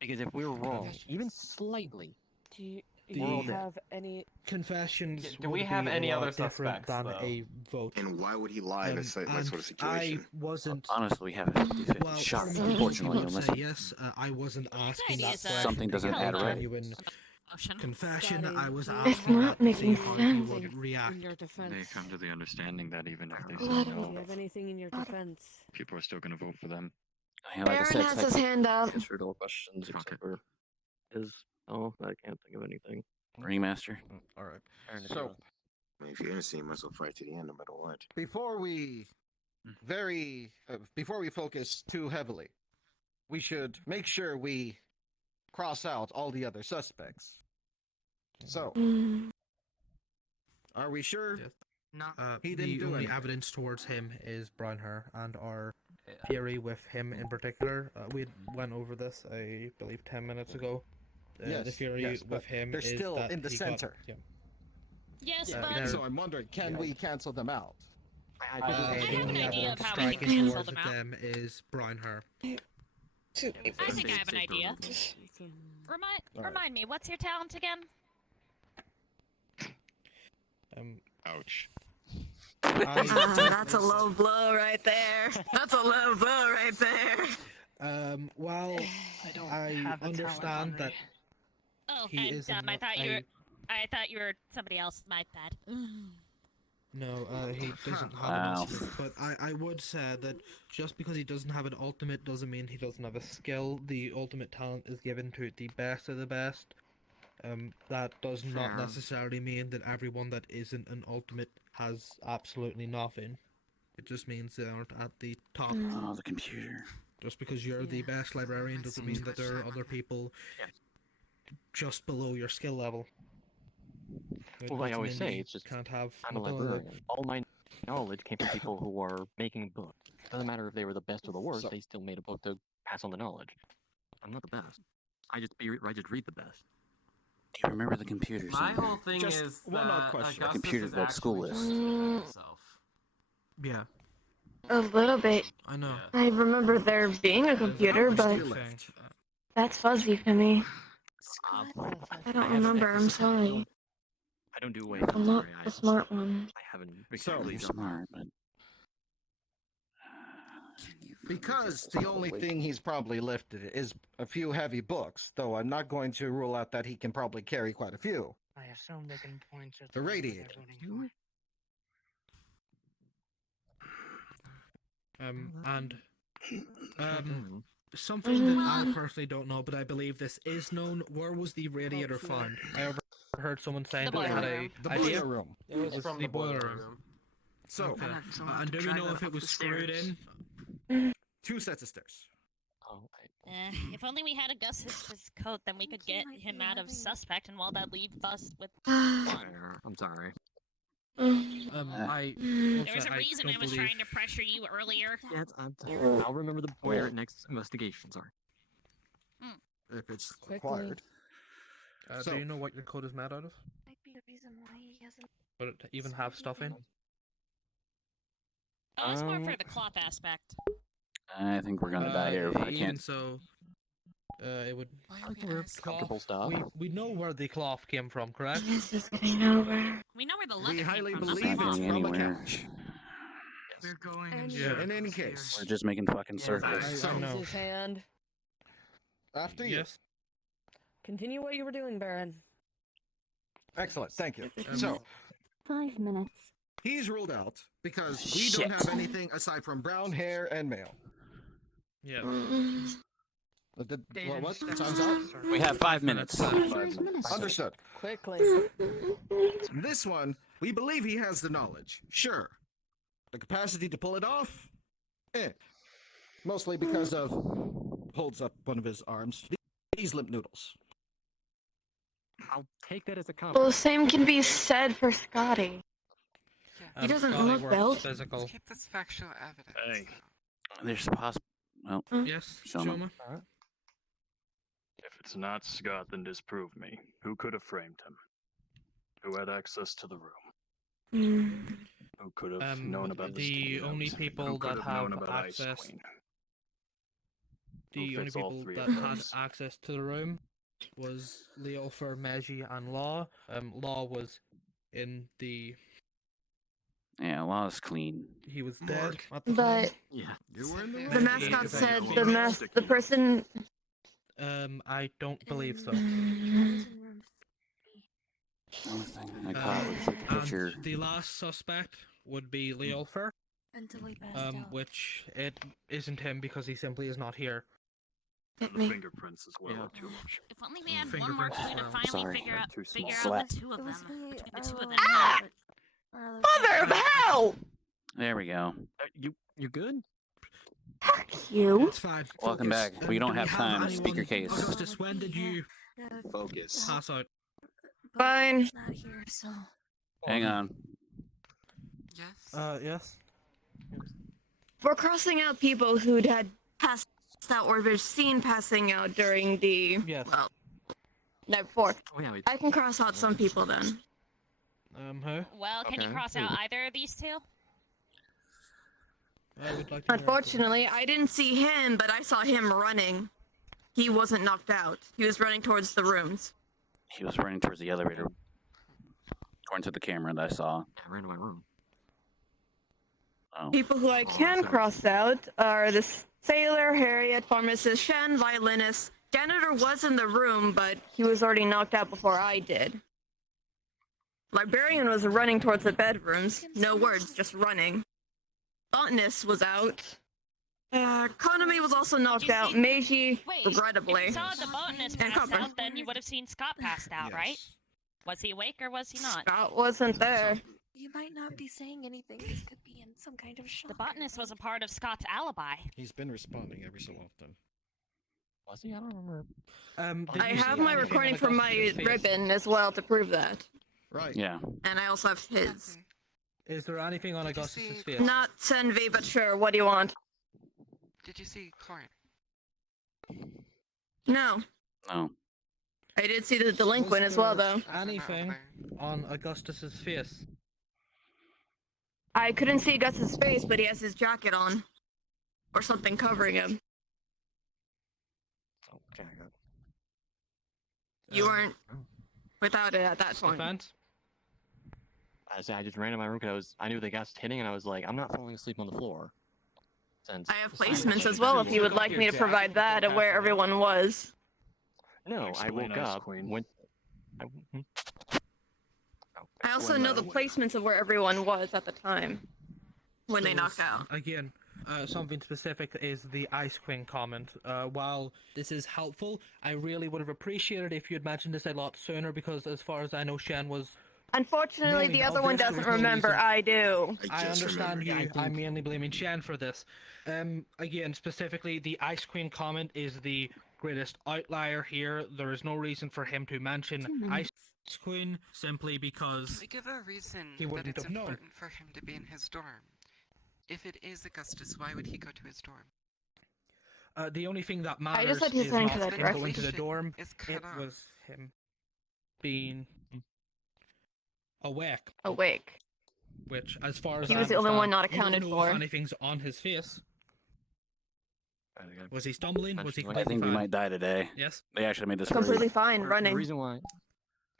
Because if we're wrong, even slightly, Do we're all you dead. have any Confessions Do we would have be any a lot other different suspects, than though? a vote. And why would he lie in this sort and of situation? I wasn't... Honestly, we have a 50-50 Well, shot, some people unfortunately, would unless say yes. I wasn't asking that is, question something to doesn't get add a right. genuine confession. Scotty, I was do you It's asking not that to see making how he sense. would react. in your defense? They come to the understanding that even if they say Do no, you have anything in your defense? people are still going to vote for them. Yeah, like I Aaron said, has his hand up. answered all questions except for his Oh, I can't think of anything. Ringmaster. All right. Turn it So, around. I mean, if you're gonna see him, must fight to the end, no matter what. before we focus too heavily, we should make sure we cross out all the other suspects. So, are we sure? He didn't The do only anything. evidence towards him is brown hair, and our theory with him in particular. We went over this, I believe, 10 minutes ago. The Yes, theory yes, with but him they're is still that in the he got- center. yeah. Yes, Yeah, but they're- So I'm wondering, can we cancel them out? I the have an only idea of evidence how we can striking cancel towards them out. them is brown hair. I think I have an idea. Remind me, what's your talent again? Ouch. That's a low blow right there. That's a low blow right there. Well, I have a talent on understand me. that Oh, he I'm is dumb. not I thought you were somebody else. My bad. No, he doesn't have Wow. an ultimate, but I would say that just because he doesn't have an ultimate doesn't mean he doesn't have a skill. The ultimate talent is given to the best of the best. That does not Fair. necessarily mean that everyone that isn't an ultimate has absolutely nothing. It just means they aren't at the top. Oh, the computer. Just because you're the best librarian doesn't mean that there are other people just below your skill level. It Well, I doesn't always mean that say you it's just can't have I'm a ability. librarian. All my knowledge came from people who are making books. Doesn't matter if they were the best or the worst. They still made a book to pass on the knowledge. I'm not the best. I just read the best. Do you remember the computer? My Sam? whole thing Just is one odd that question. The Augustus computer is built school actually list. justified himself. Yeah, A little bit. I know. I remember there being a computer, but that's fuzzy for me. I don't remember. I'm sorry. I don't do away. I'm not the smart one. I haven't So exactly You're done that. smart, but Because the only thing he's probably lifted is a few heavy books, though I'm not going to rule out that he can probably carry quite a few. I assume they can point at The whatever radiator. they're voting And something that I personally don't know, but I believe this is known. Where was the radiator found? I overheard someone saying The that they had boiler a room. The idea. boiler room. It was from the boiler room. So, Okay. Someone And to do we drag know that if it up was the screwed stairs. in? 2 sets of stairs. Oh, If only we had a Gus's coat, then we could get him out of suspect, and while that leaves us with one. I'm sorry. I There was a I reason don't I was believe- trying to pressure you earlier. Yeah, I'm sorry. I'll remember the where next investigation. Sorry. If it's Quickly. required. Do you know what your code is made out of? Might be the reason why he hasn't. Would it even have stuff in? Oh, that's more for the cloth aspect. I think we're gonna die here. If I Even can't. so, it would. Comfortable stuff. We know where the cloth came from, correct? This is getting nowhere. We know where the We luggage highly came from. believe not it's getting from a anywhere. couch. We're going in Yeah. In any case, We're just making fucking circles. I know. His hand. after you. Yes. Continue what you were doing, Baron. Excellent, thank you. So, 5 minutes. he's ruled out because we don't have anything aside from brown hair and male. Yeah. What? Time's up? We have 5 minutes. 5 minutes. Understood. Quickly. This one, we believe he has the knowledge. Sure. The capacity to pull it off? Mostly because of... Holds up one of his arms. These limp noodles. I'll take that as a Well, compliment. the same can be said for Scotty. He Um, doesn't Scotty look works built. physical. Let's keep this factual evidence. Hey. There's possible. Well, Yes, Shoma. Shoma. If it's not Scott, then disprove me. Who could have framed him? Who had access to the room? Who could have known about the only notes? people Who could that have known have about Ice access. Queen? The Who only fits all people three that of had those? access to the room was Leo for Meji and Law. Law was in the. Yeah, Law's clean. He was dead at the time. But Yeah. You were in the the room. mascot Yeah. said the person. I don't believe so. Only thing I caught was like a picture. And the last suspect would be Leolfer, Until he passed out. which it isn't him because he simply is not here. And Hit the me. fingerprints as well are too much. If only we had one more clue to finally Sorry. figure out Too small. the two of It them. was me. Between the I two of them. will Ah! admit it. Mother of hell! There we go. You good? Fuck you. It's fine. Welcome Focus. back. We don't do have time. Speak your anyone- case. Augustus, when did you Focus. pass out? Fine. He's not here, so. Hang on. Yes. Yes. We're crossing out people who'd had passed out or been seen passing out during the well, night before. Oh, yeah, I can cross out some people then. Who? Well, can you cross out either of these two? I would like to Unfortunately, I didn't see him, but I saw him running. He wasn't knocked out. He was running towards the rooms. He was running towards the elevator. According to the camera that I saw. I ran to my room. Oh. People who I can cross out are the sailor, Harriet, pharmacist, Shen, violinist. Janitor was in the room, but he was already knocked out before I did. Librarian was running towards the bedrooms. No words, just running. Botanist was out. Economy was also knocked out. Meiji, regrettably. If you saw the botanist And pass Copper. out, then you would have seen Scott passed out, right? Was he awake or was he not? Scott wasn't there. You might not be saying anything. This could be in some kind of shock. The botanist was a part of Scott's alibi. He's been responding every so often. Was he? I don't remember. I have my recording from my ribbon as well to prove that. Right. Yeah. And I also have his. Is there anything on Augustus's face? Not Senvi, but sure. What do you want? Did you see Corin? No. No. I did see the delinquent as well, though. Anything on Augustus's face? I couldn't see Gus's face, but he has his jacket on. Or something covering him. Oh, jacket. You weren't without it at that point. I just ran in my room because I knew the gas was hitting, and I was like, I'm not falling asleep on the floor. Since I have placements as well if you would like me to provide that of where everyone was. No, I woke up, went. I also know the placements of where everyone was at the time. When they knocked out. Again, something specific is the Ice Queen comment. While this is helpful, I really would have appreciated if you had mentioned this a lot sooner, because as far as I know, Shen was... Unfortunately, the other one doesn't remember. I do. I understand you. I'm mainly blaming Shen for this. Again, specifically, the Ice Queen comment is the greatest outlier here. There is no reason for him to mention Ice Queen simply because We give a reason he that wouldn't it's have known. important for him to be in his dorm. If it is Augustus, why would he go to his dorm? The only thing that I matters just had his is hand not to that him going direction. to the dorm. Is cut It off. was him being awake. Awake. Which, as far as He I was the only one understand, not accounted you don't know for. if anything's on his face. Was he stumbling? Was he I completely think we fine? might die today. Yes. They actually made this Completely really... fine, The running. reason why.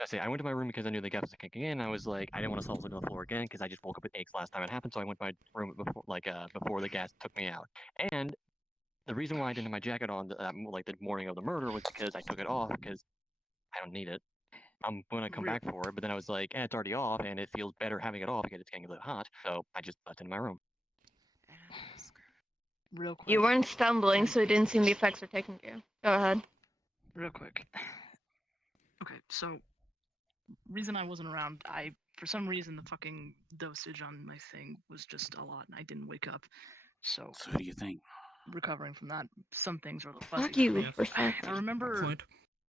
I say I went to my room because I knew the gas was kicking in. I was like, I didn't want to fall asleep on the floor again because I just woke up with aches last time it happened. So I went to my room before the gas took me out. And the reason why I didn't have my jacket on the morning of the murder was because I took it off because I don't need it. I'm gonna come back for it, but then I was like, it's already off, and it feels better having it off because it's getting a little hot. So I just left it in my room. Real quick. You weren't stumbling, so it didn't seem the effects were taking you. Go ahead. Real quick. Okay, so reason I wasn't around, for some reason the fucking dosage on my thing was just a lot, and I didn't wake up. So what do you think? Recovering from that, some things are a little fuzzy. Fuck you, for me. respect. I remember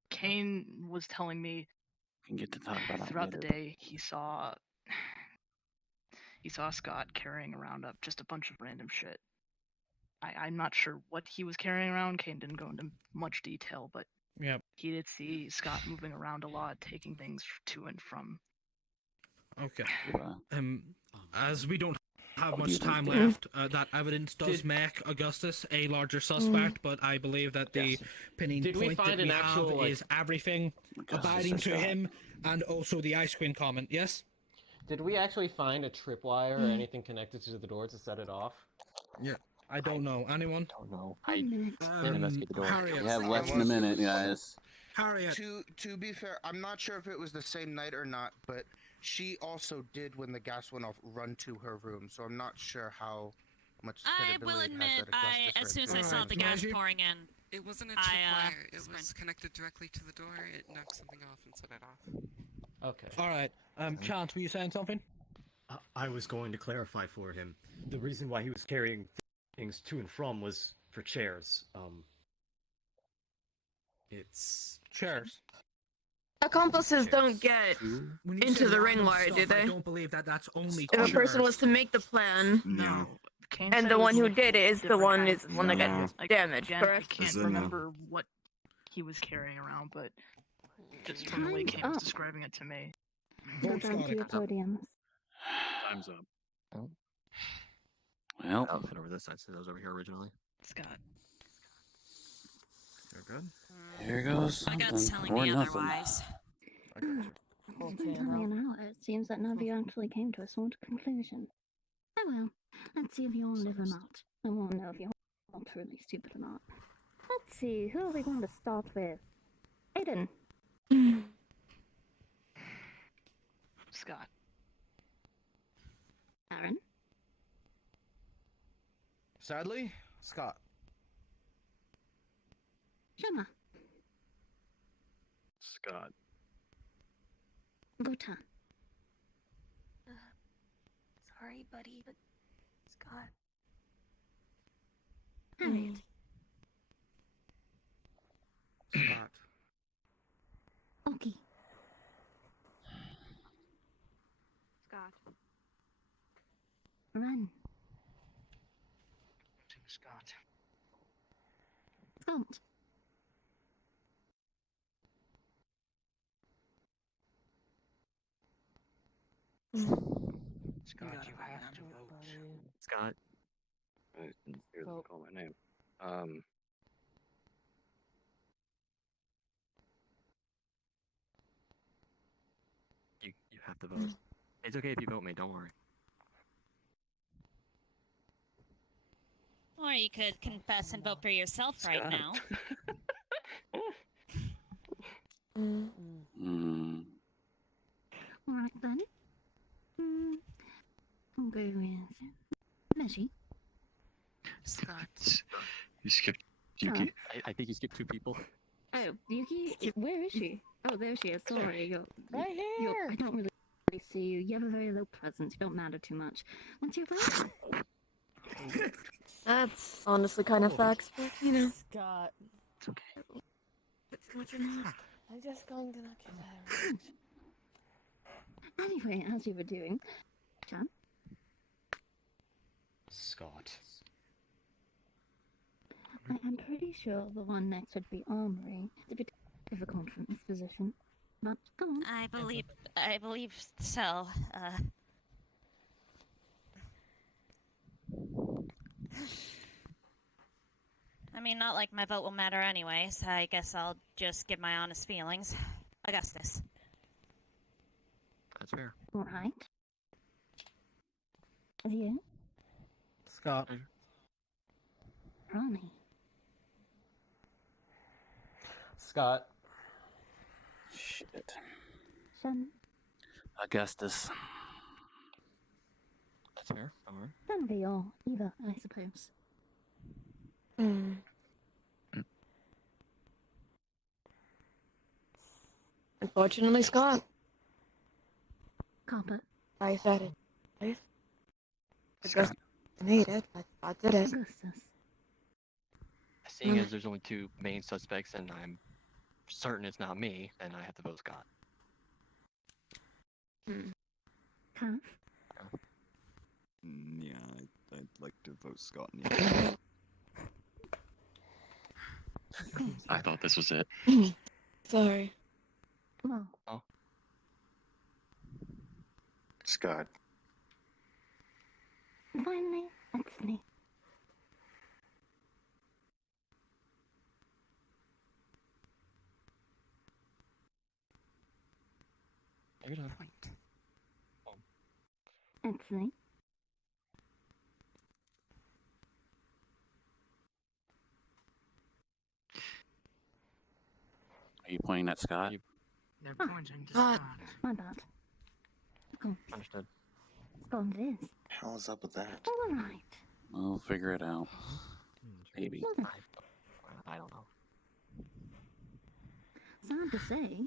Kane was telling me can get to talk about that throughout the later. day he saw Scott carrying around just a bunch of random shit. I'm not sure what he was carrying around. Kane didn't go into much detail, but Yep. he did see Scott moving around a lot, taking things to and from. Okay. As we don't have What do you much time think? left, that evidence does make Augustus a larger suspect, but I believe that the pinning Did we point find that we an actual, have like- is everything abiding to him, and also the Ice Queen comment, yes? Did we actually find a tripwire or anything connected to the door to set it off? Yeah. I don't know. Anyone? I don't know. I didn't investigate the door. Harriet. We have less than a minute, guys. Harriet. To be fair, I'm not sure if it was the same night or not, but she also did, when the gas went off, run to her room. So I'm not sure how much I credibility will it has admit, that Augustus as soon as I ran saw to the her gas room. pouring in, It wasn't a I, tripwire. It sprint. was connected directly to the door. It knocked something off and set it off. Okay. All right. Chance, were you saying something? I was going to clarify for him. The reason why he was carrying things to and from was for chairs. It's chairs. Accomplices don't get When you into say the ring random wire, stuff, do they? I don't believe that that's only If a chairs. person was to make the plan, No. Kane and said the it one was who did it is the different one kinds is of one that stuff. got damaged, Again, I correct? can't remember what he was carrying around, but just from the way Time's Kane was up. describing it to me. Go down to your podiums. Time's up. Oh. Well, I'll fit over this side since I was over here originally. Scott. You're good? here goes My gut's something telling or me nothing. otherwise. I got you. It's been telling an hour. It seems that none of you actually came to a sort of conclusion. Oh well, let's see if you all live or not. I won't know if you're all truly stupid or not. Let's see, who are we going to start with? Aiden. Scott. Aaron. Sadly, Scott. Gemma. Scott. Gota. Sorry, buddy, but Scott. Harriet. Scott. Oki. Scott. Ren. Scott. Scott. Scott, you have to vote. Scott. I didn't hear them Vote. call my name. You have to vote. It's okay if you vote me, don't worry. Or you could confess and vote for yourself right now. Alright then. I'll go with Meshi. Scott. You skipped Yuki. Yuki. I think you skipped 2 people. Oh, Yuki? Where is she? Oh, there she is. Sorry. Right here. I don't really see you. You have a very low presence. You don't matter too much. What's your vote? That's honestly kind of facts, but you know. Scott. It's okay. What's your name? I'm just going to knock your head. Anyway, as you were doing, Chan? Scott. I am pretty sure the one next would be Armory. It's a bit difficult from this position. But come on. I believe so. I mean, not like my vote will matter anyway, so I guess I'll just give my honest feelings. Augustus. That's fair. Alright. You? Scott. Ronnie. Scott. Shit. Shen. Augustus. That's fair. Don't worry. Don't be all either, I suppose. Unfortunately, Scott. Carpet. I said it. Please. Scott. I made it. I did it. Augustus. Seeing as there's only 2 main suspects and I'm certain it's not me, then I have to vote Scott. Kath. Yeah, I'd like to vote Scott. Yeah. I thought this was it. Sorry. Well. Oh. Scott. Finally, it's me. You're done. It's me. Are you pointing at Scott? They're Ah, pointing to ah, Scott. My bad. Go. Understood. Go this. How's up with that? Alright. We'll figure it out. Maybe. I don't know. Sad to say,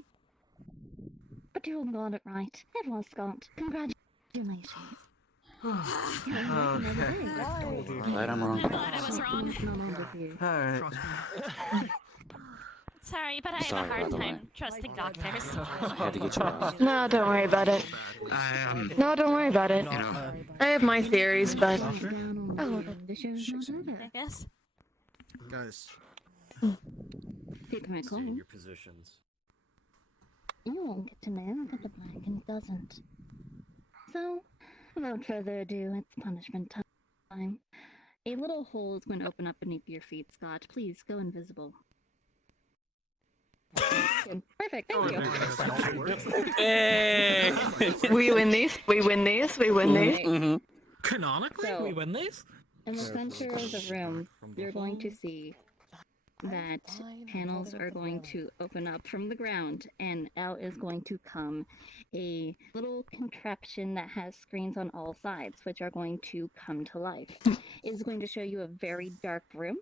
but you got it right. It was Scott. Congratulations. Okay. Glad I'm wrong. I'm glad I was wrong. Alright. Sorry, but I have Sorry, a hard by the way. time trusting doctors. I had to get you out. No, don't worry about it. No, don't worry about it. I have my theories, but Oh, I guess. Guys, Take my call. stay in your positions. You won't get to know that the Blacken doesn't. So, without further ado, it's punishment time. A little hole is going to open up beneath your feet, Scott. Please go invisible. Perfect, thank you. Hey! we win these. We win these. We win these. Mm-hmm. Canonically, So- we win these? In the center of the room, you're going to see that panels are going to open up from the ground, and out is going to come a little contraption that has screens on all sides, which are going to come to life. It is going to show you a very dark room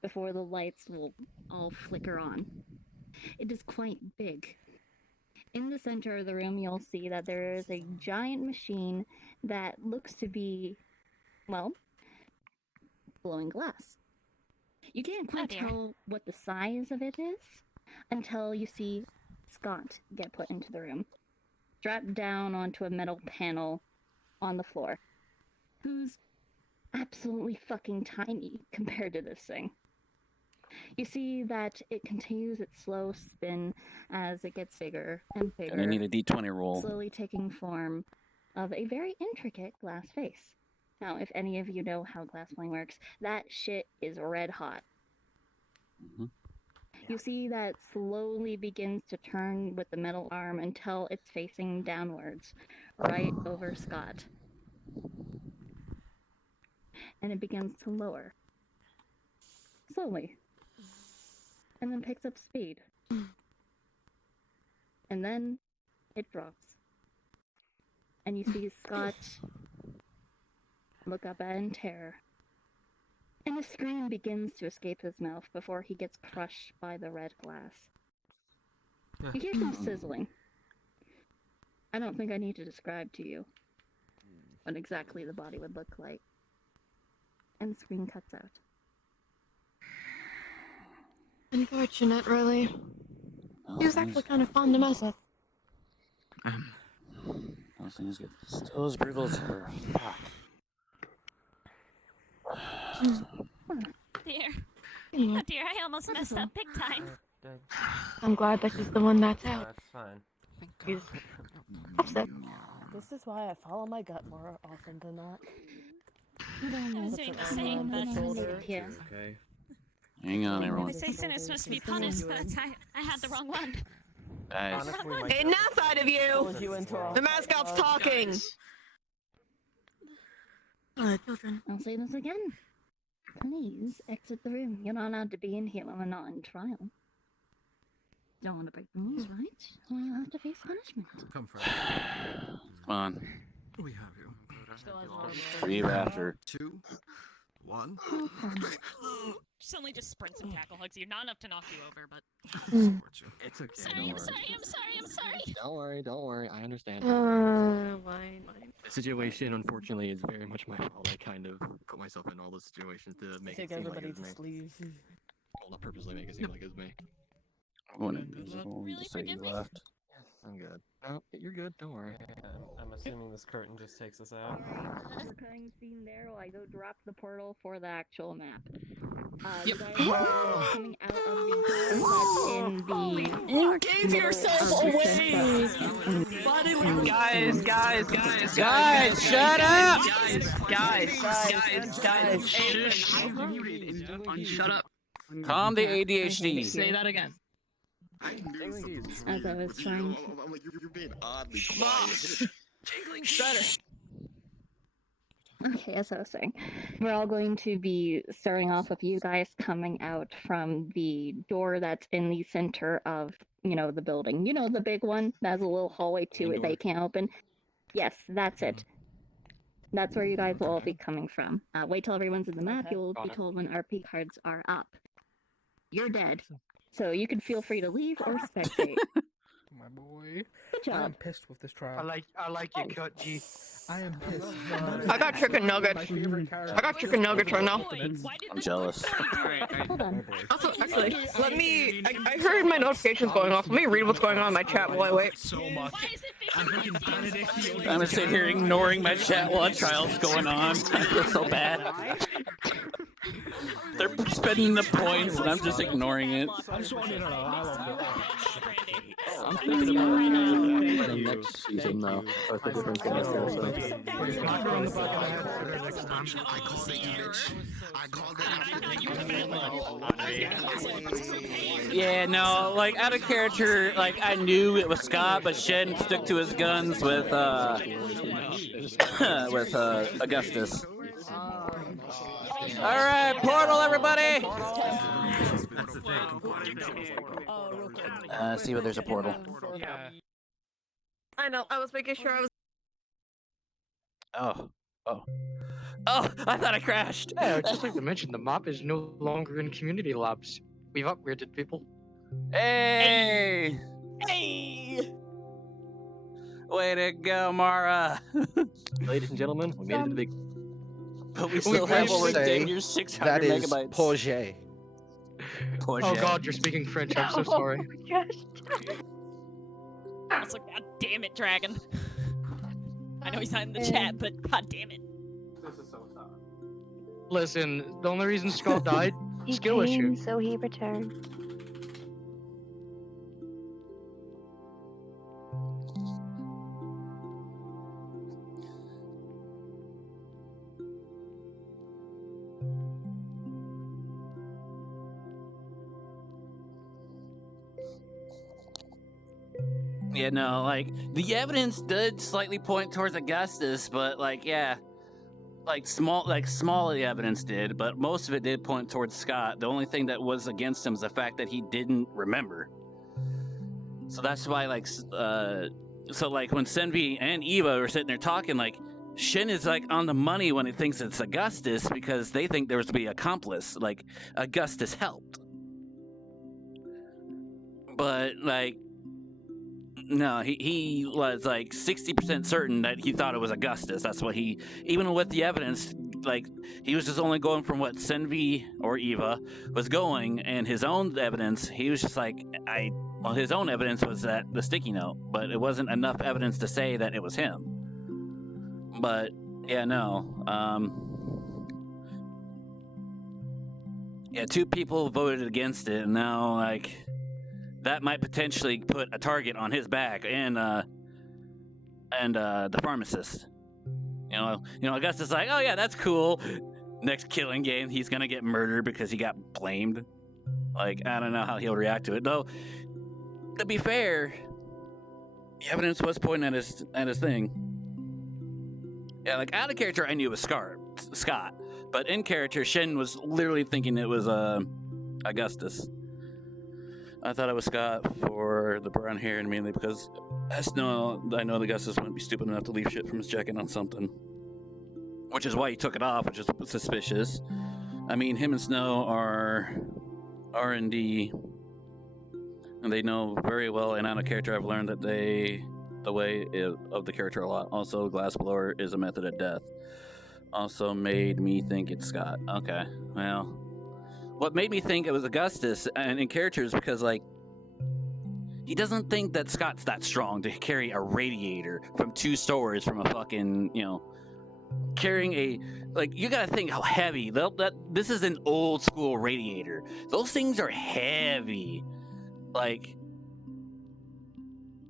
before the lights will all flicker on. It is quite big. In the center of the room, you'll see that there is a giant machine that looks to be, well, blowing glass. You can't quite tell what the size of it is until you see Scott get put into the room, strapped down onto a metal panel on the floor, who's absolutely fucking tiny compared to this thing. You see that it continues its slow spin as it gets bigger and bigger. And I need a D20 roll. Slowly taking form of a very intricate glass face. Now, if any of you know how glass blowing works, that shit is red hot. Mm-hmm. You see that slowly begins to turn with the metal arm until it's facing downwards, right over Scott. And it begins to lower. Slowly. And then picks up speed. And then it drops. And you see Scott look up at it in terror. And a scream begins to escape his mouth before he gets crushed by the red glass. You hear some sizzling. I don't think I need to describe to you what exactly the body would look like. And the screen cuts out. Unfortunate, really. He was actually kind of fun to mess with. Those things get still as brutal as her. Fuck. Dear. Oh dear, I almost messed up big time. I'm glad that she's the one that's out. That's fine. He's upset. This is why I follow my gut more often than not. I was doing the same, but yeah. Okay. Hang on, everyone. I say sin is supposed to be punished, but I had the wrong one. Guys. Enough out of you! The mascot's talking! Children. I'll say this again. Please exit the room. You're not allowed to be in here when we're not in trial. Don't want to break the rules, right? Or you'll have to face punishment. Come for Come on. We have you. Breathe after. 2, 1. Suddenly just sprints and tackle hugs you. Not enough to knock you over, but... It's okay. Sorry, I'm sorry. Don't worry. I understand. Wine. The situation, unfortunately, is very much my fault. I kind of put myself in all the situations to make it Take seem like everybody it was to me. sleep. Well, not purposely make it seem like it was me. I'm going invisible. Just say you left. I'm good. No, you're good. Don't worry. I'm assuming this curtain just takes us out. Recurring scene there while I go drop the portal for the actual map. You guys are coming out of the door that's in the... You gave yourself away! Guys, shut up! Guys, Shut up. Calm the ADHD. Say that again. As I was trying to... I'm like, you're being oddly quiet. Okay, as I was saying, we're all going to be starting off with you guys coming out from the door that's in the center of, the building. You know, the big one that has a little hallway to it that you can't open? Yes, that's it. That's where you guys will all be coming from. Wait till everyone's in the map, you'll be told when RP cards are up. You're dead. So you can feel free to leave or spectate. My boy. Good I am job. pissed with this trial. I like your cut, G. I am pissed. I got chicken nuggets. I got chicken nuggets right now. I'm jealous. Hold on. Also, actually, let me. I heard my notifications going off. Let me read what's going on in my chat while I wait. So much. I'm gonna sit here ignoring my chat while a trial's going on. I feel so bad. They're spending the points and I'm just ignoring it. I just want you to know, I love it. I'm thinking about the next season though, with a different character. Yeah, no, like out of character, like I knew it was Scott, but Shen stuck to his guns with Augustus. All right, portal, everybody. That's the thing. See where there's a portal. I know. I was making sure I was. Oh, I thought I crashed. Yeah, I'd just like to mention the map is no longer in community labs. We've upgraded people. Hey! Hey! Way to go, Mara. Ladies and gentlemen, we made it to the big. But we still have over damn near 600 that is megabytes. Poget. Oh god, you're speaking French. I'm so sorry. Also, god damn it, Dragon. I know he's not in the chat, but god damn it. This is so sad. Listen, the only reason Scott died, He skill came, issue. so he returned. Yeah, no, like the evidence did slightly point towards Augustus, but like, yeah, like small of the evidence did, but most of it did point towards Scott. The only thing that was against him is the fact that he didn't remember. So that's why, like, so like when Senvi and Eva were sitting there talking, like Shen is like on the money when he thinks it's Augustus because they think there was to be an accomplice, like Augustus helped. But like, no, he was like 60% certain that he thought it was Augustus. That's what he, even with the evidence, like he was just only going from what Senvi or Eva was going, and his own evidence, he was just like, well, his own evidence was that the sticky note, but it wasn't enough evidence to say that it was him. But yeah, no, yeah, 2 people voted against it, and now like that might potentially put a target on his back and the pharmacist. You know, Augustus is like, oh yeah, that's cool. Next killing game, he's gonna get murdered because he got blamed. Like, I don't know how he'll react to it. Though, to be fair, the evidence was pointing at his thing. Yeah, like out of character, I knew it was Scott, but in character, Shen was literally thinking it was Augustus. I thought it was Scott for the brown hair, and mainly because I know the Augustus wouldn't be stupid enough to leave shit from his jacket on something. Which is why he took it off, which is suspicious. I mean, him and Snow are R&D, and they know very well, and out of character I've learned that the way of the character a lot. Also, Glassblower is a method of death. Also made me think it's Scott. Okay, well. What made me think it was Augustus and in character is because, like, he doesn't think that Scott's that strong to carry a radiator from 2 stories from a fucking, carrying a, like, you gotta think how heavy, this is an old school radiator. Those things are heavy. Like,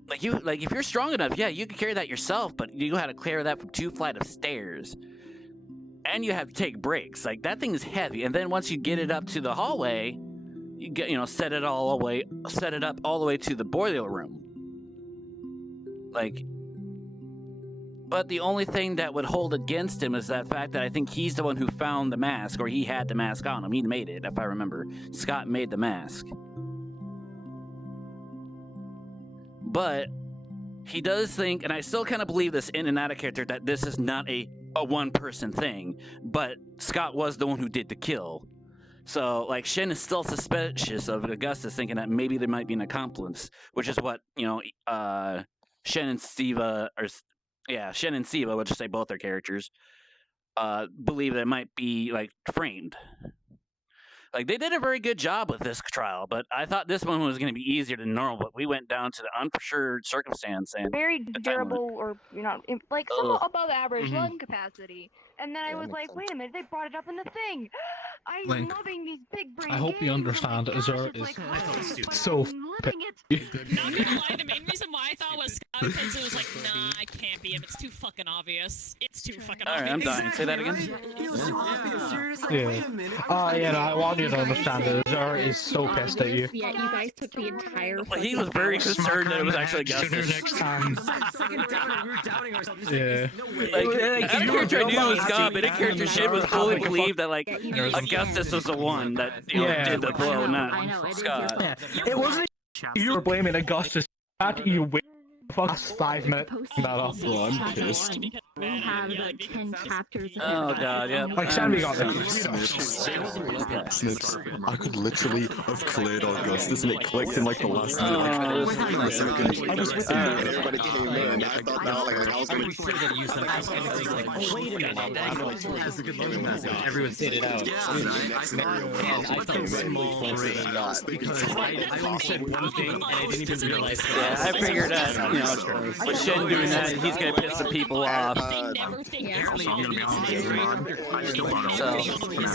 if you're strong enough, yeah, you can carry that yourself, but you had to clear that from 2 flights of stairs. And you have to take breaks. Like, that thing is heavy. And then once you get it up to the hallway, you get, set it up all the way to the boiler room. Like, but the only thing that would hold against him is that fact that I think he's the one who found the mask, or he had the mask on him. He made it, if I remember. Scott made the mask. But he does think, and I still kind of believe this in and out of character, that this is not a one-person thing, but Scott was the one who did the kill. So, like, Shen is still suspicious of Augustus, thinking that maybe there might be an accomplice, which is what, Shen and Siva, Shen and Siva, which say both their characters, believe that it might be, like, framed. Like, they did a very good job with this trial, but I thought this one was going to be easier than normal, but we went down to the unassured circumstance and very the time durable, limit. or like somewhat Ugh. above average Mhm. lung capacity. And then I was like, wait a minute, they brought it up in the thing. I'm Link, loving these big brain I hope you understand that Azure is so Not gonna lie, the main reason why I thought was Scott because it was like, nah, I can't be him. It's too fucking obvious. It's too fucking All right, I'm obvious. dying. Say that again. Yeah, I want you to understand that Azure is so pissed at you. Yeah, you guys took the entire. Well, he was very concerned that it was actually Augustus. Next time. Second down, we were doubting ourselves. Yeah. Like, every character I knew was God, but a character Shen was fully believed that, like, Augustus was the one that did the blow, not Scott. Yeah. It wasn't you were blaming Augustus. You wait for the fuck 5 minutes about off. Well, I'm pissed. We have the 10 chapters. Oh god, yeah. Like, Sammy got that. Snips. I could literally have cleared Augustus and it clicked in like the last minute. I was with you. Everybody came in. I thought that like I was gonna Wait a minute. That's a good looking message. Everyone said it out. I thought it was small brain because I only said one thing and I didn't even realize that. Yeah, I figured that, with Shen doing that, he's gonna piss some people off. So,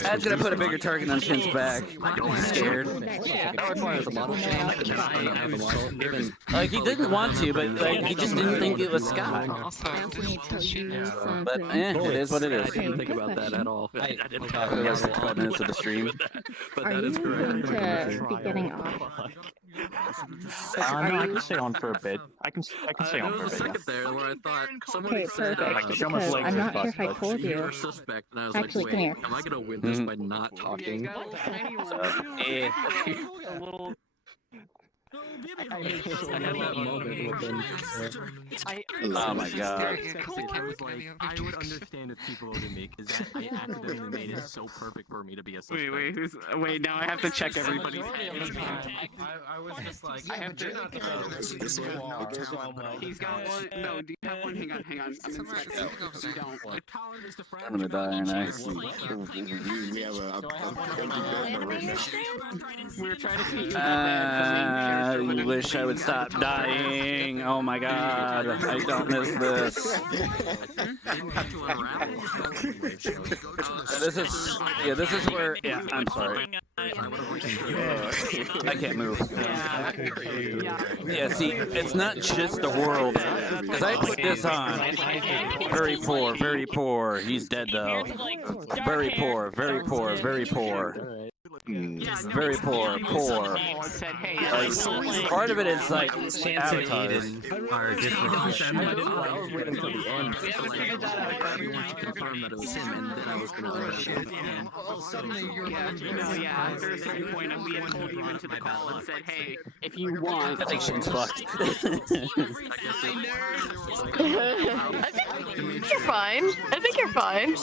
that's gonna put a bigger target on Shen's back. He's scared. Like, he didn't want to, but like, he just didn't think it was Scott. But it is what it is. I didn't think about that at all. I didn't talk about the last 5 minutes of the stream. But Are that you is going correct. to be getting off? No, I can stay on for a bit. I can stay on There for was a a bit. second there where I thought someone Okay, said, perfect. Like, show my Because legs I'm are not sure if I busted. told you're you. a suspect, and I was Actually, like, come wait, here. am I gonna win this by not talking? I had that moment with them. Oh my god. I would understand if people voted me because I accidentally made it so perfect for me to be a suspect. Wait, now I have to check everybody's I was just like, I have to. He's got one. No, do you have one? Hang on. I'm inspecting. You don't. I'm gonna die, aren't I? We have a We're trying to see you. I wish I would stop dying. Oh my god, I don't miss this. This is where, I'm sorry. I can't move. Yeah, see, it's not just the world. Because I put this on. Very poor, very poor. He's dead though. Very poor, very poor, very poor. Very poor, poor. Like, part of it is like avatars. Are different. I was waiting until the end to confirm that it was him, and then I was gonna run it. And all of a sudden, After a certain point, we had told you into the call and said, hey, if you want. I think Shane's fucked. I think you're fine. I think you're fine.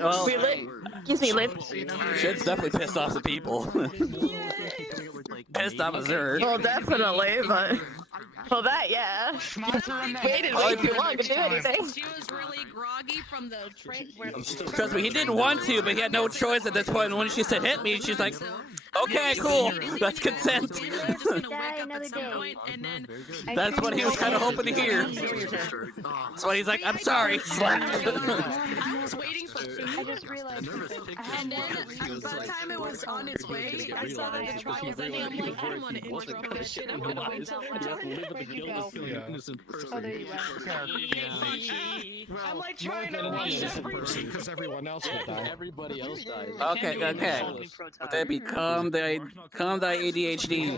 Well, Excuse me, Liv. Shane's definitely pissed off the people. Pissed off Azure. Well, definitely, but... Well, that, yeah. Waited way too long to do anything. She was really groggy from the trick where... Trust me, he didn't want to, but he had no choice at this point. And when she said hit me, she's like, okay, cool, that's consent. That's what he was kind of hoping to hear. That's why he's like, I'm sorry, slap. I was waiting for I just realized. and then by the time it was on its way, I saw that the trial was ending. I'm like, I don't want to interrupt this shit. I'm gonna wait till we're done. Where'd you go? Oh, there you went. I'm like trying to rush everything. because everyone else will die. Everybody else dies. Okay. Baby, calm thy ADHD.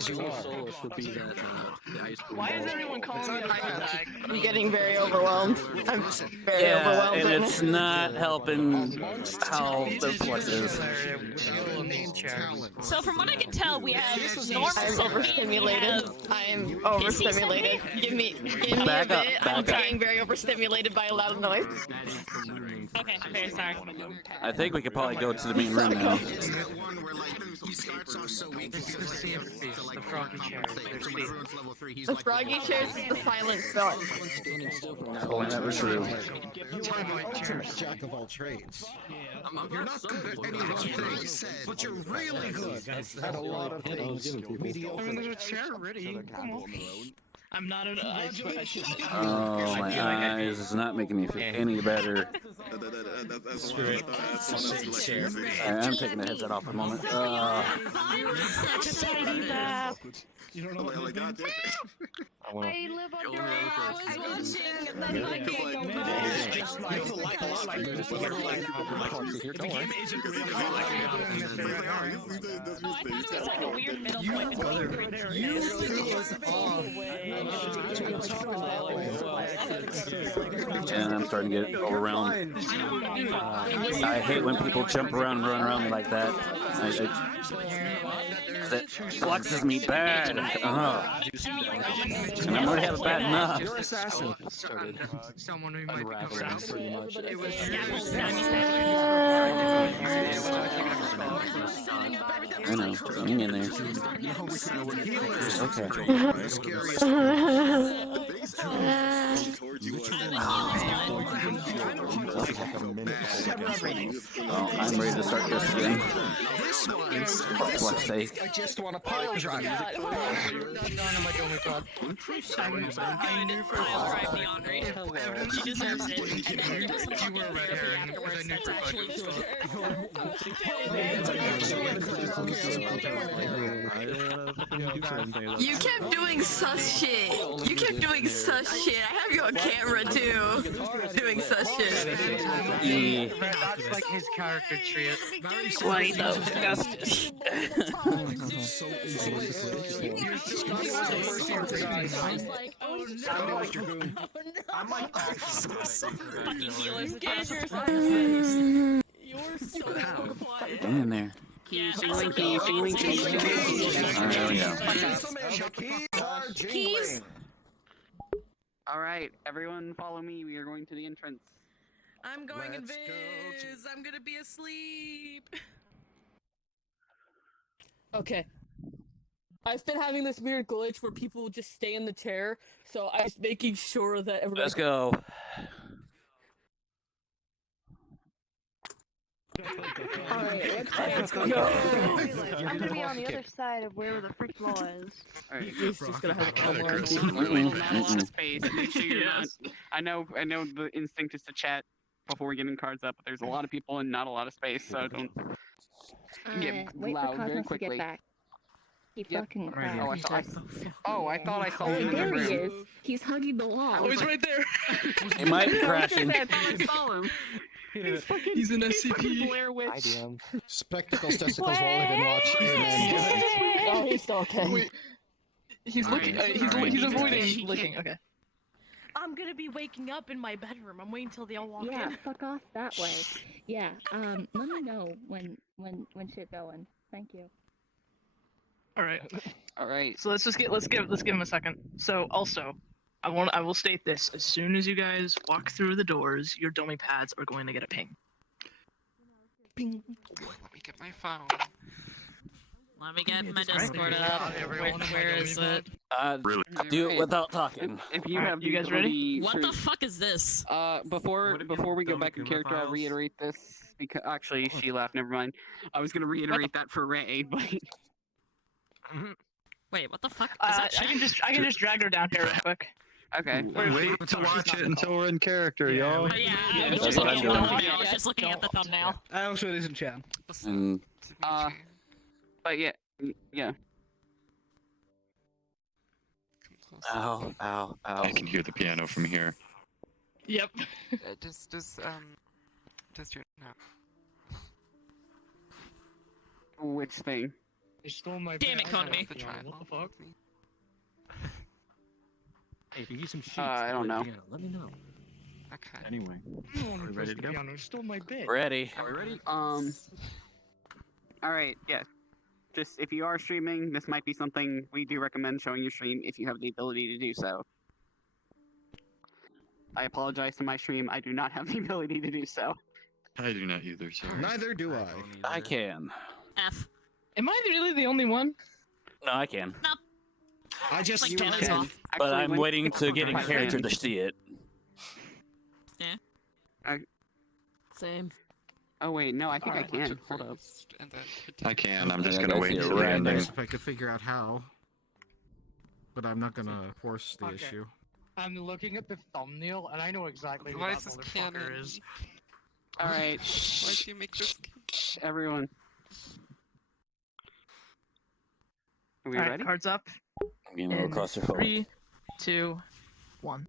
Why is everyone calling me a hijack? I'm getting very overwhelmed. I'm very overwhelmed. And right it's now. not helping how the flex is. So from what I can tell, we have normal. I'm overstimulated. I'm overstimulated. Give me Back a up, bit. back I'm up. getting very overstimulated by a loud noise. Okay, very sorry. I think we could probably go to the main room now. Is that one where like he starts off so weak, he's just to like compensate. So when everyone's level 3, he's The like froggy chairs is the silent villain. That's true. You are the ultimate jack of all trades. You're not good at any one thing, but you're really good at a lot of things. Mediocre. I mean, there's a chair already. Come on. I'm not an. Oh, my eyes is not making me feel any better. Alright, I'm taking the headset off for a moment. You don't know what I got. I live under a rock. I was watching the fucking The game isn't really It's like a weird middle point And I'm starting to get overwhelmed. I hate when people jump around and run around me like that. That flexes me bad. And I'm already having bad enough. You're assassin. Someone who might become pretty much. I know. Hang in there. Okay. Oh, I'm ready to start this again. For fuck's sake. I just want to pile drive. I knew for a fact he deserves it. You were a red herring. I knew for a You kept doing sus shit. You kept doing sus shit. I have you on camera too. Doing sus shit. That's like his character trait. Light of justice. I'm like, You're so quiet. Get in there. Alright, there we go. Keys? Alright, everyone follow me. We are going to the entrance. I'm going in Viz. I'm gonna be asleep. Okay. I've been having this weird glitch where people just stay in the chair, so I was making sure that everybody. Let's go. Alright, let's go. I'm gonna be on the other side of where the frick law is. Alright. He's just gonna have a camera on. Not a lot of space. Make sure you're not. I know the instinct is to chat before we get in cards up, but there's a lot of people and not a lot of space, so don't get Wait loud for very Cosmos to quickly. get back. He Yep. fucking Oh, crap. I thought I saw him in the There he room. is. He's hugging the wall. Oh, he's right there. It might be crashing. I saw him. He's an SCP. Blair Witch. Spectacles, testicles, wallet, and watch. Oh, he's still okay. He's looking. He's avoiding looking. Okay. I'm gonna be waking up in my bedroom. I'm waiting till they all walk Yeah, in. fuck off that way. Yeah, let me know when shit going. Thank you. All right. All right. So let's give him a second. So also, I will state this: as soon as you guys walk through the doors, your dummy pads are going to get a ping. Ping. Let me get my phone. Let me get my Discord up. Where is it? Do it without talking. If you Alright, have you the guys ready? ability What to- the fuck is this? Before we go back in character, I'll reiterate this because actually she left. Never mind. I was gonna reiterate that for Ray, but Wait, what the fuck? Is that I can just drag her down here real quick. okay. Wait to watch it until we're in character, y'all. Oh, yeah, I was That's just what I'm looking at the doing. thumbnail. I was just looking at the thumbnail. I also it isn't Chan. And But yeah. ow, ow, ow. I can hear the piano from here. Yep. Just do it now. Which thing? They stole my. Damn it, Konami. The trial. What the fuck? Hey, if you need some sheets, I don't know. Let me know. Okay. Anyway, Are we ready to go? They stole my bit. Ready. Are we ready? All right. Yeah. Just if you are streaming, this might be something we do recommend showing your stream if you have the ability to do so. I apologize to my stream. I do not have the ability to do so. I do not either, sorry. Neither do I. I can. F. Am I really the only one? No, I can. No. I just Like 10 minutes can. off. But Actually, I'm when waiting it's to get in my character turn- to see it. Yeah. Same. Oh wait, no, I think I Alright. can. Hold up. And then I can, I'm just Yeah, gonna I wait see it till the right ending. there. If I could figure out how. But I'm not gonna force the Okay. issue. I'm looking at the thumbnail and I know exactly Why what is that this motherfucker canon? is. All right, Why'd you make this? everyone. Are we All right, ready? cards up. I'm getting a little In claustrophobic. 3, 2, 1.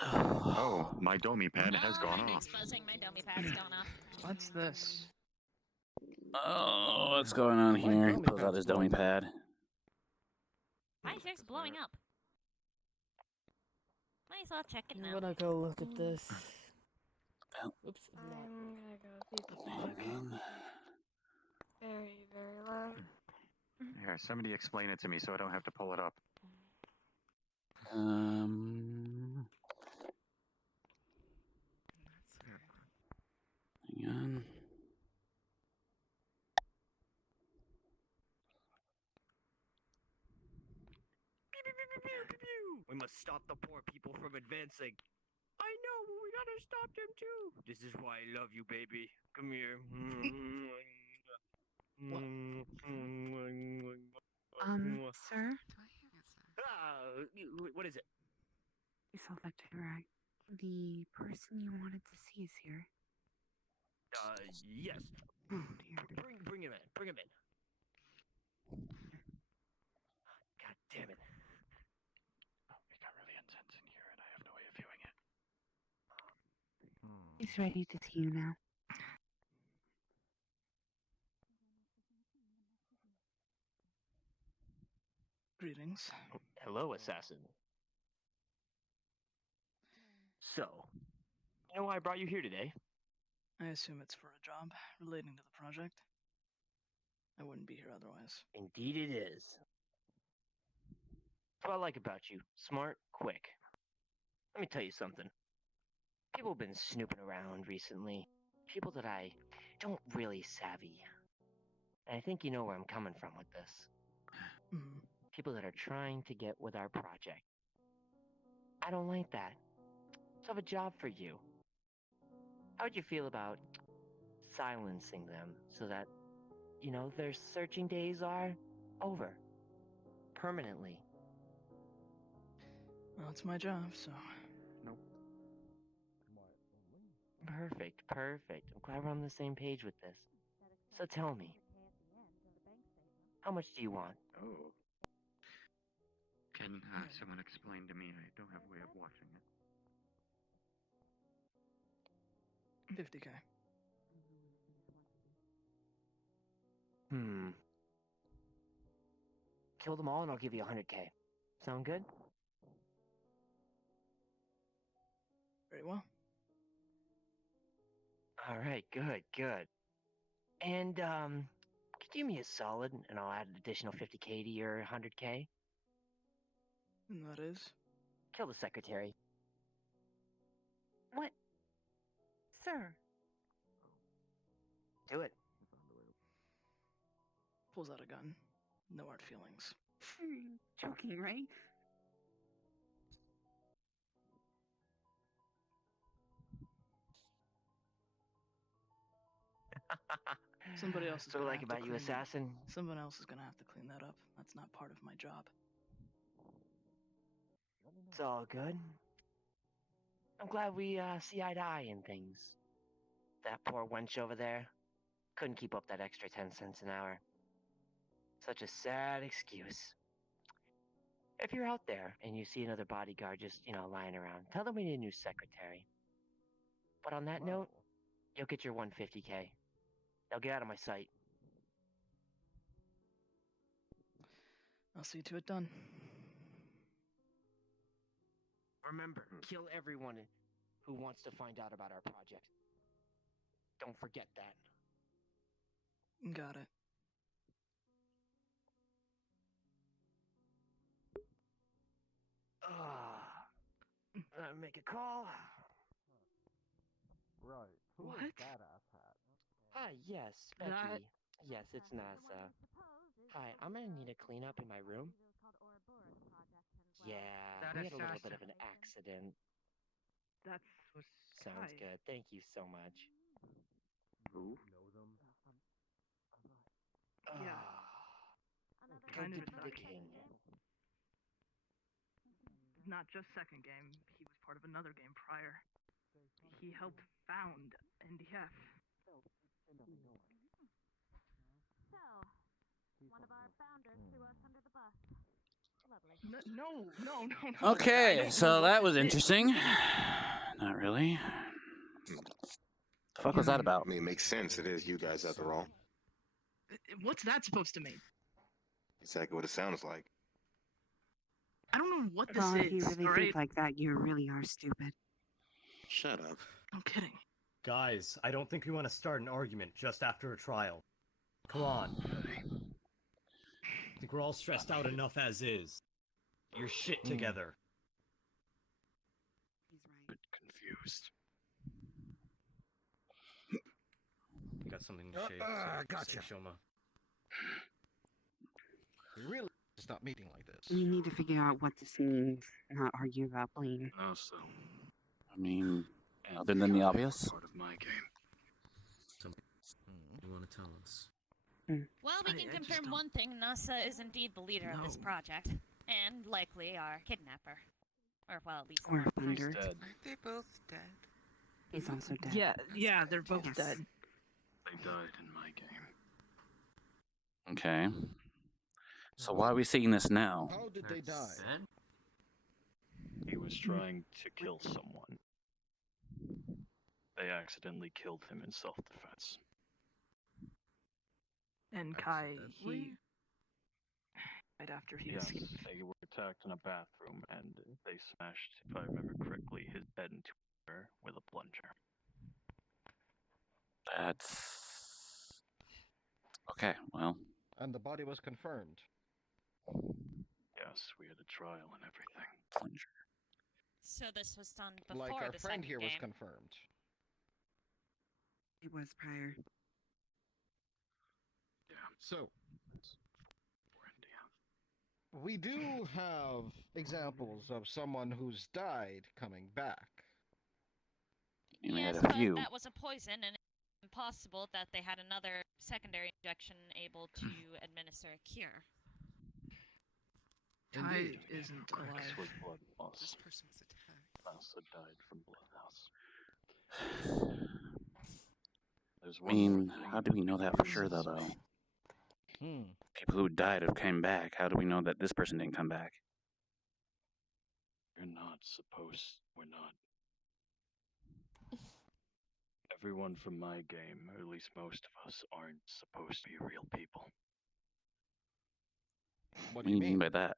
Oh, my Domi pad has gone My off. name's buzzing. My dummy pad's going off. What's this? Oh, what's going on here? He dummy pulls out pad's his dummy blowing pad. Why is yours blowing up? Might as well check it I'm now. gonna go look at this. I'm gonna go people very, very loud. Here, somebody explain it to me so I don't have to pull it up. Hang on. We must stop the poor people from advancing. I know, but we gotta stop them too. This is why I love you, baby. Come here. Sir? What is it? Self-activate. The person you wanted to see is here. Yes. Bring him in. Bring him in. God damn it. Oh, it got really intense in here and I have no way of viewing it. He's ready to see you now. Greetings. Hello, assassin. So, you know why I brought you here today? I assume it's for a job relating to the project. I wouldn't be here otherwise. Indeed it is. That's what I like about you. Smart, quick. Let me tell you something. People have been snooping around recently. People that I don't really savvy. And I think you know where I'm coming from with this. People that are trying to get with our project. I don't like that. So I have a job for you. How would you feel about silencing them so that, you know, their searching days are over? Permanently. Well, it's my job, so. Nope. Perfect, perfect. I'm glad we're on the same page with this. So tell me, how much do you want? Oh. Can someone explain to me? I don't have a way of watching it. 50K. Kill them all and I'll give you 100K. Sound good? Very well. Alright, good, good. And, could you do me a solid and I'll add an additional 50K to your 100K? And that is? Kill the secretary. What? Sir? Do it. Pulls out a gun. No hard feelings. You're joking, right? Somebody else is So gonna like have to about you, clean- assassin? Someone else is gonna have to clean that up. That's not part of my job. It's all good. I'm glad we see eye to eye in things. That poor wench over there couldn't keep up that extra 10 cents an hour. Such a sad excuse. If you're out there and you see another bodyguard just, you know, lying around, tell them we need a new secretary. But on that note, you'll get your 150K. Now get out of my sight. I'll see to it done. Remember, kill everyone who wants to find out about our project. Don't forget that. Got it. make a call. Right. What? Badass hat? Hi, yes, Becky. Yes, it's NASA. Hi, I'm gonna need a cleanup in my room. Yeah, That we had a little bit assassin. of an accident. That was Sounds Kai. good. Thank you so much. Who? Know them? Yeah. Good Kind to of be the sucks. king. Not just second game, he was part of another game prior. He helped found NDF. So, one of our founders threw us under the bus. Lovely. No. Okay, I don't so know what that was this is. interesting. Not really. The fuck was that about? I mean, it makes sense. It is you guys after all. What's that supposed to mean? Exactly what it sounds like. I don't know what this Well, if you is, really alright? think like that, you really are stupid. Shut up. I'm kidding. Guys, I don't think we want to start an argument just after a trial. Come on. I think we're all stressed out enough as is. Get your shit together. Confused. You got something to say, gotcha. Shoma? We really stop meeting like this. You need to figure out what this means, not argue about Blaine. No, so. I mean, other than the obvious. Part of my game. Something you want to tell us? Well, we can confirm one thing. NASA is indeed the leader of this project. And likely our kidnapper. Or, well, at least Or our Thunder. Dead. Aren't they both dead? He's also dead. Yeah, they're both Yes. dead. They died in my game. Okay. So why are we seeing this now? How did they die? He was trying to kill someone. They accidentally killed him in self-defense. And Kai, he... Right after he Yes, escaped. they were attacked in a bathroom, and they smashed, if I remember correctly, his bed into her with a plunger. That's... Okay, well. And the body was confirmed. Yes, we had a trial and everything. Plunger. So this was done before Like our the friend second here game. was confirmed. It was prior. Yeah. So, we do have examples of someone who's died coming back. You only Yes, had a but few. that was a poison, and it's impossible that they had another secondary injection able to administer a cure. Kai isn't alive. This was blood loss. This person was attacked. Also died from blood loss. There's I one mean, more thing how do we know that for sure, though? People who died have came back. How do we know that this person didn't come back? We're not. Everyone from my game, or at least most of us, aren't supposed to be real people. What do you mean by that?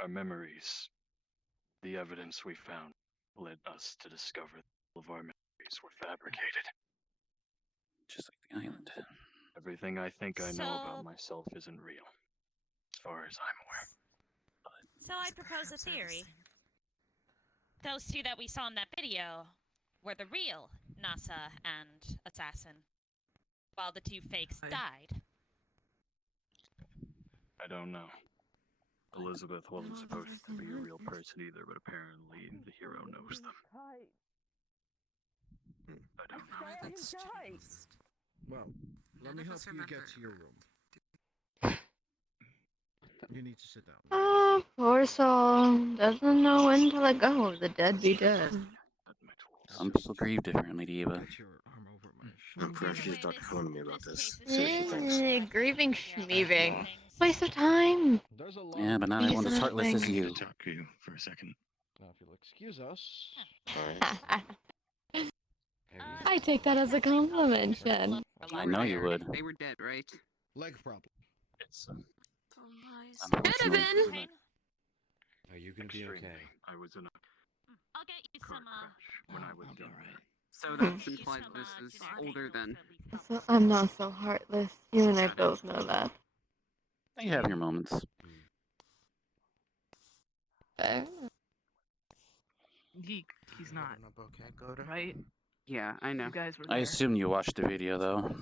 Our memories, the evidence we found, led us to discover that all of our memories were fabricated. Just like the island. Everything I think I know So- about myself isn't real, as far as I'm aware. So I propose a theory. Those two that we saw in that video were the real NASA and Assassin, while the two fakes died. I don't know. Elizabeth wasn't supposed to be a real person either, but apparently the hero knows them. I don't know. Well, let me help you get to your room. You need to sit down. Ah, poor soul. Doesn't know when to let go of the deadbeat dead. Some people grieve differently, Diva. I'm pretty sure she's talking to me about this. See what she thinks. Grieving schmeeving. Waste of time. There's a lot. Yeah, but not everyone's as heartless as you. Talk to you for a second. Now, if you'll excuse us. I take that as a compliment, Shen. I know you would. They were dead, right? Leg problem. It's Could have been. Are you gonna be okay? I was in a I'll get you some, crash when I was young. So that implies this is older than. I'm not so heartless. You and I both know that. You have your moments. He's not. Right? Yeah, I know. You guys were I there. assume you watched the video though.